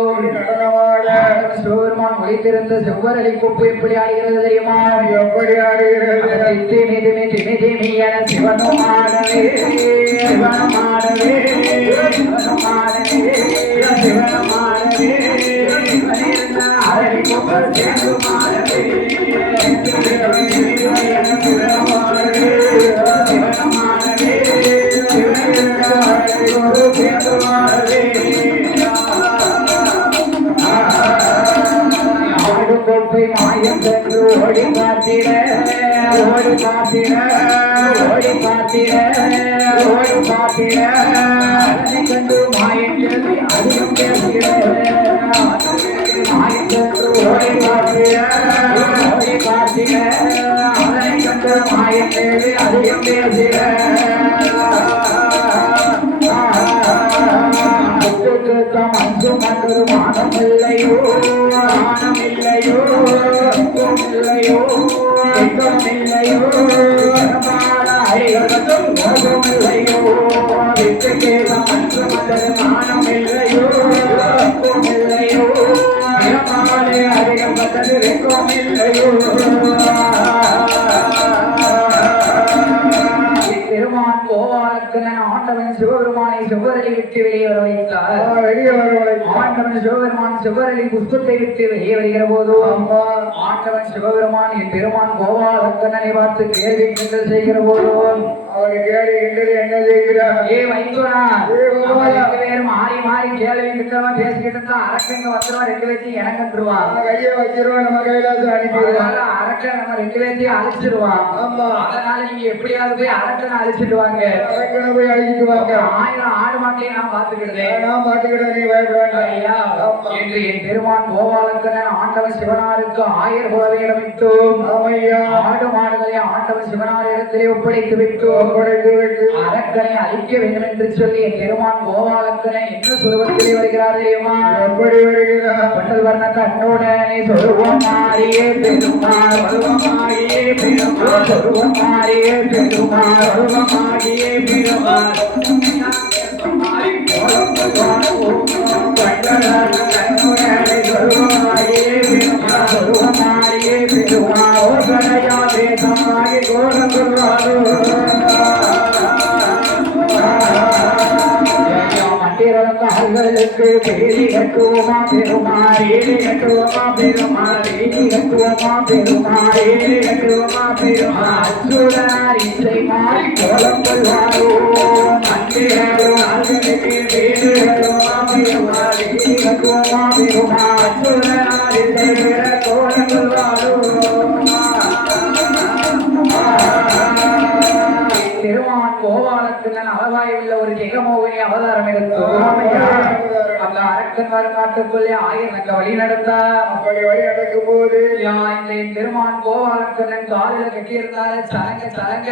சிவபெருமான் ஒளித்திருந்த செவ்வரளி கொப்பு எப்படி ஆடுகிறது தெரியுமா? எப்படி ஆடுகிறது? சிவனும் ஆடவே சிவனும் ஆடவே சிவனும் ஆடவே சிவனும் ஆடவே அரளி கொப்பர் சேர்ந்து ஆடவே சிவனும் ஆடவே சிவனும் ஆடவே சேர்ந்து ஆடவே கோப்பை மாயம் சென்று ஓடி பார்த்திட ஓடி பார்த்திட ஓடி பார்த்திட ஓடி பார்த்திட அதனை கண்டு மாயம் சென்று அதிகம் பேசிட மாயம் சென்று ஓடி பார்த்திட ஓடி பார்த்திட அதனை கண்டு மாயம் சென்று அதிகம் பேசிட அஞ்சும் மற்றொரு மானம் இல்லையோ மானம் இல்லையோ இல்லையோ எங்கும் இல்லையோ ஐவருக்கும் மோகம் இல்லையோ விட்டு கேதம் அன்று மற்றொரு மானம் இல்லையோ இல்லையோ இடமாலே அதிகம் மற்றது எங்கும் இல்லையோ பெருமான் கோபாலக்கண்ணன் ஆண்டவன் சிவபெருமானை செவ்வரலி விட்டு வெளியே வர வைத்தார். வெளியே வர ஆண்டவன் சிவபெருமான் செவ்வரலி புஷ்பத்தை விட்டு வெளியே வருகிற போது ஆண்டவன் சிவபெருமான் என் பெருமான் கோபாலக்கண்ணனை பார்த்து கேள்வி கிண்டல் செய்கிற போதும் அவரை கேள்வி கிண்டல் என்ன செய்கிறார்? ஏ வைத்துனா பேரும் மாறி மாறி கேள்வி கிண்டமா பேசிக்கிட்டு இருந்தா அரக்கங்க வந்துருவா, ரெண்டு பேர்த்தையும் இறங்கன்றுவான், கையை வச்சிருவான், நம்ம கையிலாச்சும் அனுப்பிடுவான். அரக்க நம்ம ரெண்டு பேர்த்தையும் அழிச்சிருவான். ஆமா, அதனால நீங்க எப்படியாவது போய் அரக்கனை அழிச்சிடுவாங்க, அரக்கனை போய் அழிச்சிட்டு வாங்க. 1000 ஆடு மாட்டையும் நான் பாத்துக்கிட்டேன், நான் பாத்துக்கிட்டேன், நீ பயப்படாங்க ஐயா என்று என் பெருமான் கோபாலக்கண்ணன் ஆண்டவன் சிவனாருக்கு 1000 புலவை இடமிட்டும் ஆடு மாடுகளை ஆண்டவன் சிவனார் இடத்திலே ஒப்படைத்து விட்டோம். அரக்கனை அழிக்க வேண்டும் என்று சொல்லி என் பெருமான் கோபாலக்கனை என்ன சுரூபத்திலே வருகிறார் தெரியுமா? எப்படி வருகிறார்? பட்டல் வர்ண கண்ணுடனே சொருவமாரியே பெருமாள், சொருவமாரியே பெருமாள், சொருவமாரியே பெருமாள், சொருவமாரியே பெருமாள், கண்ணுடனே சொருவமாரியே பெருமாள், சொருவமாரியே பெருமாள், ஓசனையா பேசமாகி கோலம் சொல்வாரோ மண்டிரங்களுக்கு பேரி கட்டுவோமா பெருமாள், ஏழி கட்டுவோமா பெருமாள், ஏழி கட்டுவோமா பெருமாள், ஏழி கட்டுவோமா பெருமாள், சுடனார் இசை மாறி கோலம் கொள்வாரோ மண்டிரங்களும் ஆள்களுக்கு பேரி கட்டுவோமா பெருமாள், ஏழி கட்டுவோமா பெருமாள், சுடனார் இசை விட கோலம் கொள்வாரோ. பெருமான் கோபாலக்கண்ணன் அழகாய் உள்ள ஒரு ஜெகமோகினி அவதாரம் எடுத்தோம். அந்த அரக்கன் வருங்காட்டுக்குள்ளே 1000 வழி நடந்தார். அப்படி வழி நடக்கும் போது இந்த பெருமான் கோபாலக்கண்ணன் காலில கட்டியிருந்தாரு சலங்க சலங்க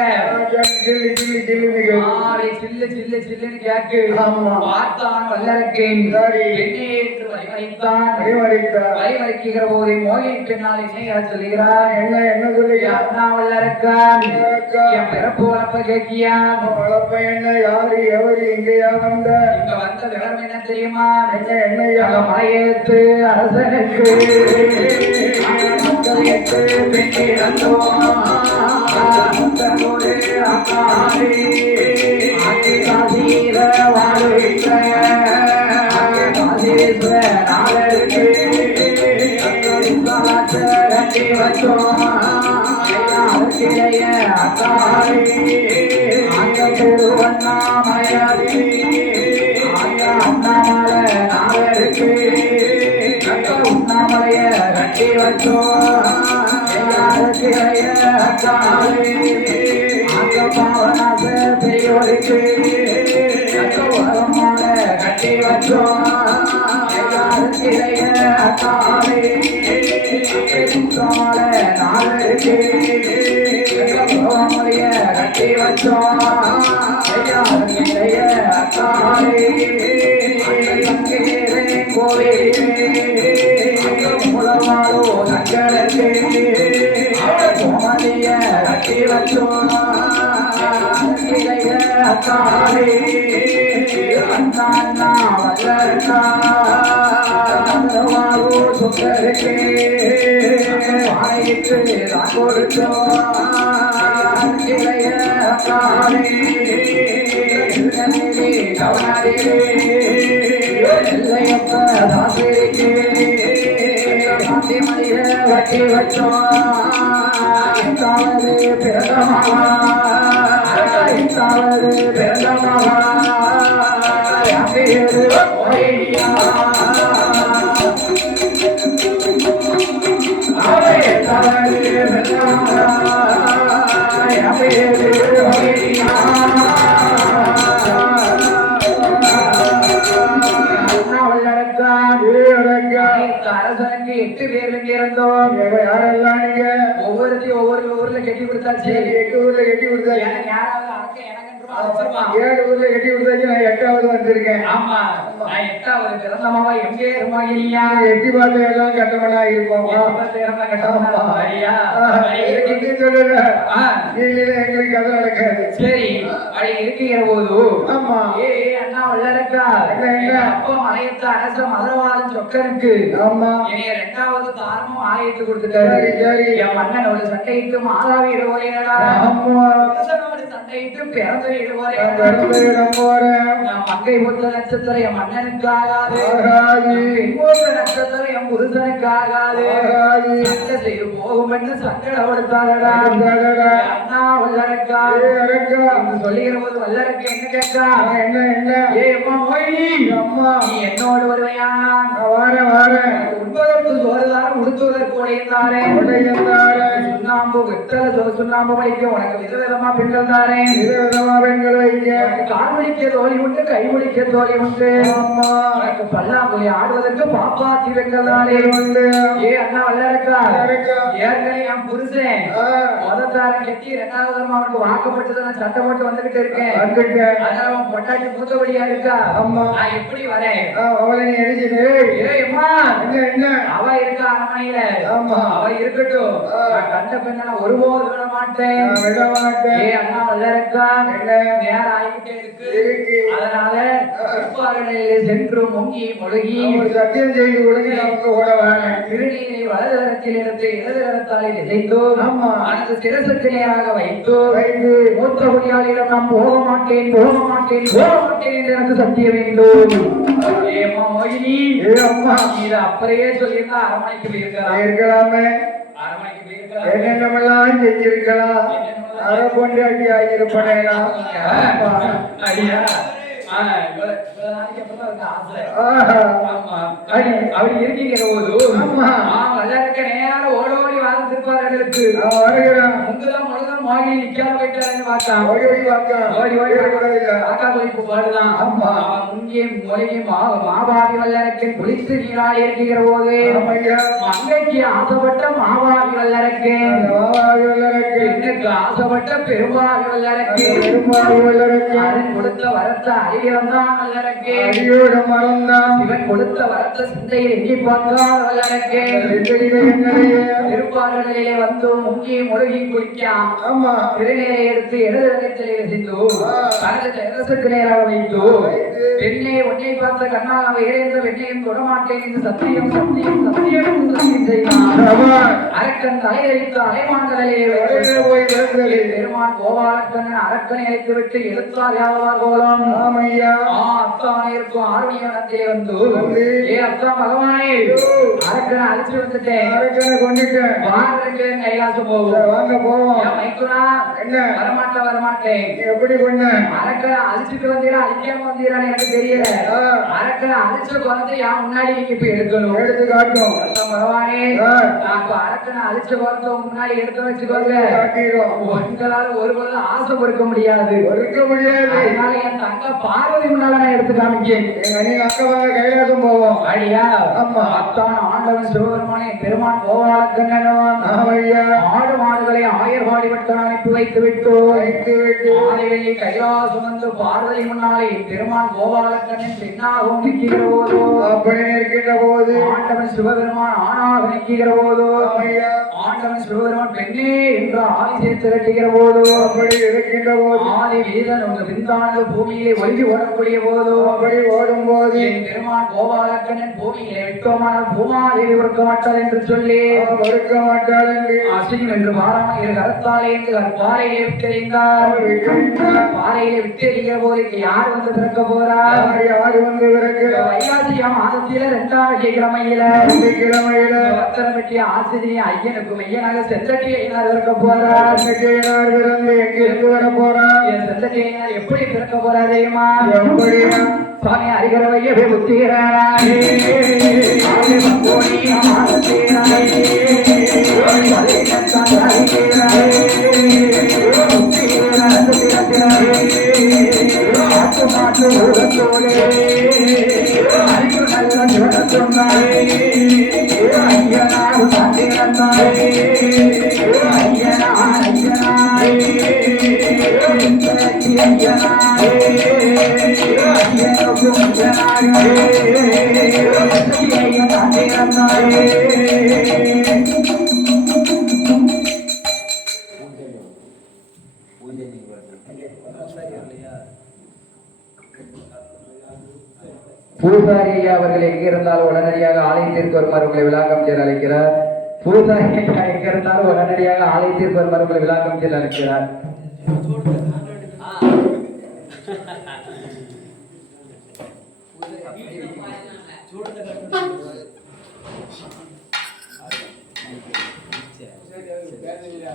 சில்லு சில்லு சில்லுன்னு சில்லு சில்லு சில்லுன்னு கேக்கு. ஆமா. பார்த்தான் வல்லரக்கேன் சரி. என்னே என்று வழிமறித்தான். வழிமறிக்கிற போது மோகின் பின்னால் என்ன சொல்லுகிறார்? என்ன சொல்லுங்க? அண்ணா வல்லரக்கன் என் பிறப்பு வளர்ப்ப கேட்கியா? வளர்ப்ப என்ன? யாரு எவரு எங்கேயா வந்த? இங்க வந்த விவரம் என்ன தெரியுமா? என்னையா? மலையேத்து அரசனுக்கு மக்களையேத்து பெண்ணிறந்தோ ஒரு அக்காரி காசீர வாழ்வித்த காசீஸ்வர நாளருக்கு கட்டி வச்சோம் அக்காரி அங்க திருவண்ணாமயாரி உண்ணாமலை நாளருக்கு உண்ணாமலைய கட்டி வச்சோம் அங்க பாவனாச பெரியோருக்கு வரமான கட்டி வச்சோம் அக்காலே நாளருக்கு கோமலைய கட்டி வச்சோம் அக்காலே முளமாளோ சங்கரே கோமலிய கட்டி வச்சோம் அக்காலே அண்ணா அண்ணா வல்லரக்கா சுந்தருக்கு வாயிட்டு தான் கொடுத்தோம் அக்காலே கவனாரிலே எல்லையப்ப தாசிரிக்கு மணிய கட்டி வச்சோம் தாவது பிறந்தமாக தாவது பிறந்தமாக அரசனுக்கு 8 பேர் இருந்தோம். யாரெல்லாம் நீங்க? ஒவ்வொருத்தையும் ஒவ்வொரு ஊர்ல கட்டி கொடுத்தாச்சு. 8 ஊர்ல கட்டி கொடுத்தாச்சு. எனக்கு யாராவது அரக்க எனக்கு 7 ஊர்ல கட்டி கொடுத்தாச்சு. நான் 8வது வந்திருக்கேன். ஆமா, நான் 8வது பிறந்தமாவா எங்கே இருமாயினியா? எட்டி பார்த்து எல்லாம் கட்டவனா இருப்போம். எங்களுக்கு கதை நடக்காது. சரி, அப்படி இருக்கிற போது ஆமா அண்ணா வல்லரக்கா அப்பா மலையத்து அரச மதுரவாதம் சொக்கருக்கு ஆமா என்னைய 2வது தாரமும் ஆயத்து கொடுத்துட்டாரு. என் மன்னனோட சண்டையிட்டு மாதாவி இடஒலியடா சண்டையிட்டு பிறந்தவை வீடு நான் போறேன் பிறந்த இடம் போறேன் நான் மங்கை மூத்த நட்சத்திரம் என் மன்னனுக்கு ஆகாது ஆகாது மூத்த நட்சத்திரம் என் புருஷனுக்கு ஆகாது ஆகாது சண்டை செய்து போகும் என்று சங்கடப்படுத்தாரடா அடடா. அண்ணா வல்லரக்கா அரக்கா என்று சொல்லுகிற போது வல்லரக்கு என்ன கேட்டா என்ன ஏ அம்மா மொழி அம்மா நீ என்னோடு வருவையா நான் வாரேன் உண்பதற்கு சோறுதாரம் உடுத்துவதற்கு உடையந்தாரே உடையந்தாரேன். சுண்ணாம்பு வெத்தலை சுண்ணாம்பு வைக்க உனக்கு விதவிதமா பெண்கள் தாரேன் விதவிதமா பெண்கள் வைக்க உனக்கு கால் முடிக்க தோழி உண்டு கை முடிக்க தோழி உண்டு அம்மா உனக்கு பல்லாங்குழி ஆடுவதற்கு பாப்பாத்தி பெண்கள் தானே உண்டு ஏ அண்ணா வல்லரக்கா அரக்கா. ஏற்கனவே என் புருஷன் முதத்தாரம் கட்டி இரண்டாவது தரம் அவனுக்கு வாக்கப்பட்டதை நான் சட்டை போட்டு வந்துகிட்டு இருக்கேன் வந்துட்டேன் அதனால அவன் பொண்டாட்டி மூத்தபடியா இருக்கா ஆமா. நான் எப்படி வரேன் அவளை நீ அடிச்சுட்டு ஏய் அம்மா என்ன அவ இருக்கா அரண்மனையில ஆமா. அவ இருக்கட்டும் நான் கண்ட பெண்ணை நான் ஒருபோது விட மாட்டேன் நான் விட மாட்டேன் ஏ அண்ணா வல்லரக்கா என்ன? நேரம் ஆகிட்டே இருக்கு இருக்கு. அதனால உப்பாரணையிலே சென்று முங்கி முழுகி ஒரு சத்தியம் செய்து கொடுங்க நமக்கு ஓட வேணும் திருநீரை வலது கரத்தில் எடுத்து இடது கரத்தாலே இசைத்து ஆமா. அடுத்து சிரசுக்கு நேராக வைத்து வைத்து மூத்த குடியாளிடம் நான் போக மாட்டேன் என்று எனக்கு சத்தியம் வேண்டும் ஏமா மொழினி ஏ அம்மா இதை அப்படியே சொல்லியிருந்தா அரண்மனைக்கு போயிருக்கலாம் இருக்கலாமே அரண்மனைக்கு போயிருக்கலாம் என்னென்னமெல்லாம் செஞ்சிருக்கலாம் அரை பொண்டாட்டி ஆகியிருப்பனேனா ஐயா இவ்வளவு நாளைக்கு அப்புறம் தான் ஆசை ஆஹா ஆமா அப்படி இருக்கீங்கிற போது ஆமா. வல்லரக்க நேரம் ஓடோடி வாழ்ந்துருப்பார்களுக்கு நான் வருகிறேன் முங்கதான் முழுதான் மோகி நிக்காம போயிட்டாருன்னு பார்த்தா ஓடி ஓடி வாக்கா ஓடி ஓடி கூட இல்ல காக்கா குளிப்பு பாடுதான் ஆமா. முங்கிய மொழியை மாபாவி வல்லரக்கன் குளித்து நீராடி இருக்கிற போது ஆமையா மங்கைக்கு ஆசைப்பட்ட மாபாவி வல்லரக்கன் அந்த வாவாவி வல்லரக்கு பெண்ணுக்கு ஆசைப்பட்ட பெரும்பாவி வல்லரக்கன் பெருமாள் வல்லரக்கு அவன் கொடுத்த வரத்தை அறிகிறந்தான் வல்லரக்கன் அடியோட மறந்தான் இவன் கொடுத்த வரத்தை சிந்தையில் எண்ணி பார்க்காத வல்லரக்கன் என்னடைய திருப்பார்களிலே வந்து முங்கி முழுகி குளிக்கான் ஆமா திருநீரை எடுத்து இடது கரத்திலே சென்று தனது சிரசுக்கு நேராக வைத்து பெண்ணை உன்னை பார்த்த கண்ணால் அவன் வேற எந்த பெண்ணையும் தொடமாட்டேன் என்று சத்தியம் செய்தான் அரக்கன் தலையழித்து அலைமான்களிலே போய் வருகிறது பெருமான் கோபாலக்கண்ணன் அரக்கனை அழைத்து விட்டு எழுத்தார் யாவார் கோலம் ஆமையா அத்தானே இருக்கும் ஆர்மியனத்திலே வந்து ஏ அத்தா பகவானே அரக்கனை அழைச்சு வந்துட்டேன் அரக்கனை கொண்டுட்டேன் வாங்க கைலாசம் போகும் வாங்க போவோம் மைக்குனா என்ன வரமாட்டேன் நீ எப்படி கொண்ட அரக்கனை அழிச்சுட்டு வந்தீரா அழிக்காம வந்தீரான்னு எனக்கு தெரியல அரக்கனை அழிச்சு குழந்தை என் முன்னாடி நீங்க இப்ப எடுக்கணும் எடுத்து காட்டும் பகவானே நான் இப்ப அரக்கனை அழிச்ச குழந்தை முன்னாடி எடுத்து வச்சுக்கோங்க காட்டிடும் உங்களால ஒரு பொழுது ஆசை பொறுக்க முடியாது இருக்க முடியாது அதனால என் தங்க பார்வதி முன்னால நான் எடுத்து காமிக்கேன் எங்க நீ அக்கவாக கைலாசம் போவோம் அடியா ஆமா. அத்தான் ஆண்டவன் சிவபெருமானே பெருமான் கோபாலக்கண்ணனும் ஆமையா ஆடு மாடுகளை ஆயர்வாடி வட்டம் அனுப்பி வைத்து விட்டு வைத்து விட்டு ஆலையை கைலாசம் வந்து பார்வதி முன்னாலே பெருமான் கோபாலக்கண்ணன் பெண்ணாகவும் நிற்கிற போதோ அப்படி இருக்கின்ற போது ஆண்டவன் சிவபெருமான் ஆணாக நிற்கிற போதோ ஆமையா ஆண்டவன் சிவபெருமான் பெண்ணே என்று ஆதி சேர்த்து கட்டுகிற போதோ அப்படி இருக்கின்ற போது ஆதி வீரன் உங்க விந்தானது பூமியிலே ஒழுகி ஓடக்கூடிய போதோ அப்படி ஓடும் போது என் பெருமான் கோபாலக்கண்ணன் பூமியிலே விட்டோமானால் பூமாதேவி உறக்க மாட்டாள் என்று சொல்லி மறுக்க மாட்டாள் என்று அசிங்கம் என்று பாராமல் இரு கரத்தாலே என்று பாறையிலே விட்டெறிந்தார் பாறையிலே விட்டெறிகிற போது இங்க யார் வந்து பிறக்க போறா யாரு வந்து இருக்கிற வைகாசியா மாதத்தில 2ஆம் கிழமையில கிழமையில வத்தனம் வெட்டிய ஆசிரியர் ஐயனுக்கும் ஐயனாக செந்தட்டி ஐயனார் பிறக்க போறார் பிறந்து எங்கிருந்து வர போறான் செந்தட்டி ஐயனார் எப்படி பிறக்க போறார் தெரியுமா எப்படியா சுவாமி அறிகிறவைய புத்திரானே பூசாரி ஐயா அவர்கள் எங்க இருந்தாலும் உடனடியாக ஆலயத்திற்கு வருமாறு உங்களை விழாக்கம் செய்ய அழைக்கிறார். பூசாரி ஐயா எங்க இருந்தாலும் உடனடியாக ஆலயத்திற்கு வருமாறு உங்களை விழாக்கம் செய்ய அழைக்கிறார். சூடத்தை கட்டு சரி, அது வேற இல்லையா?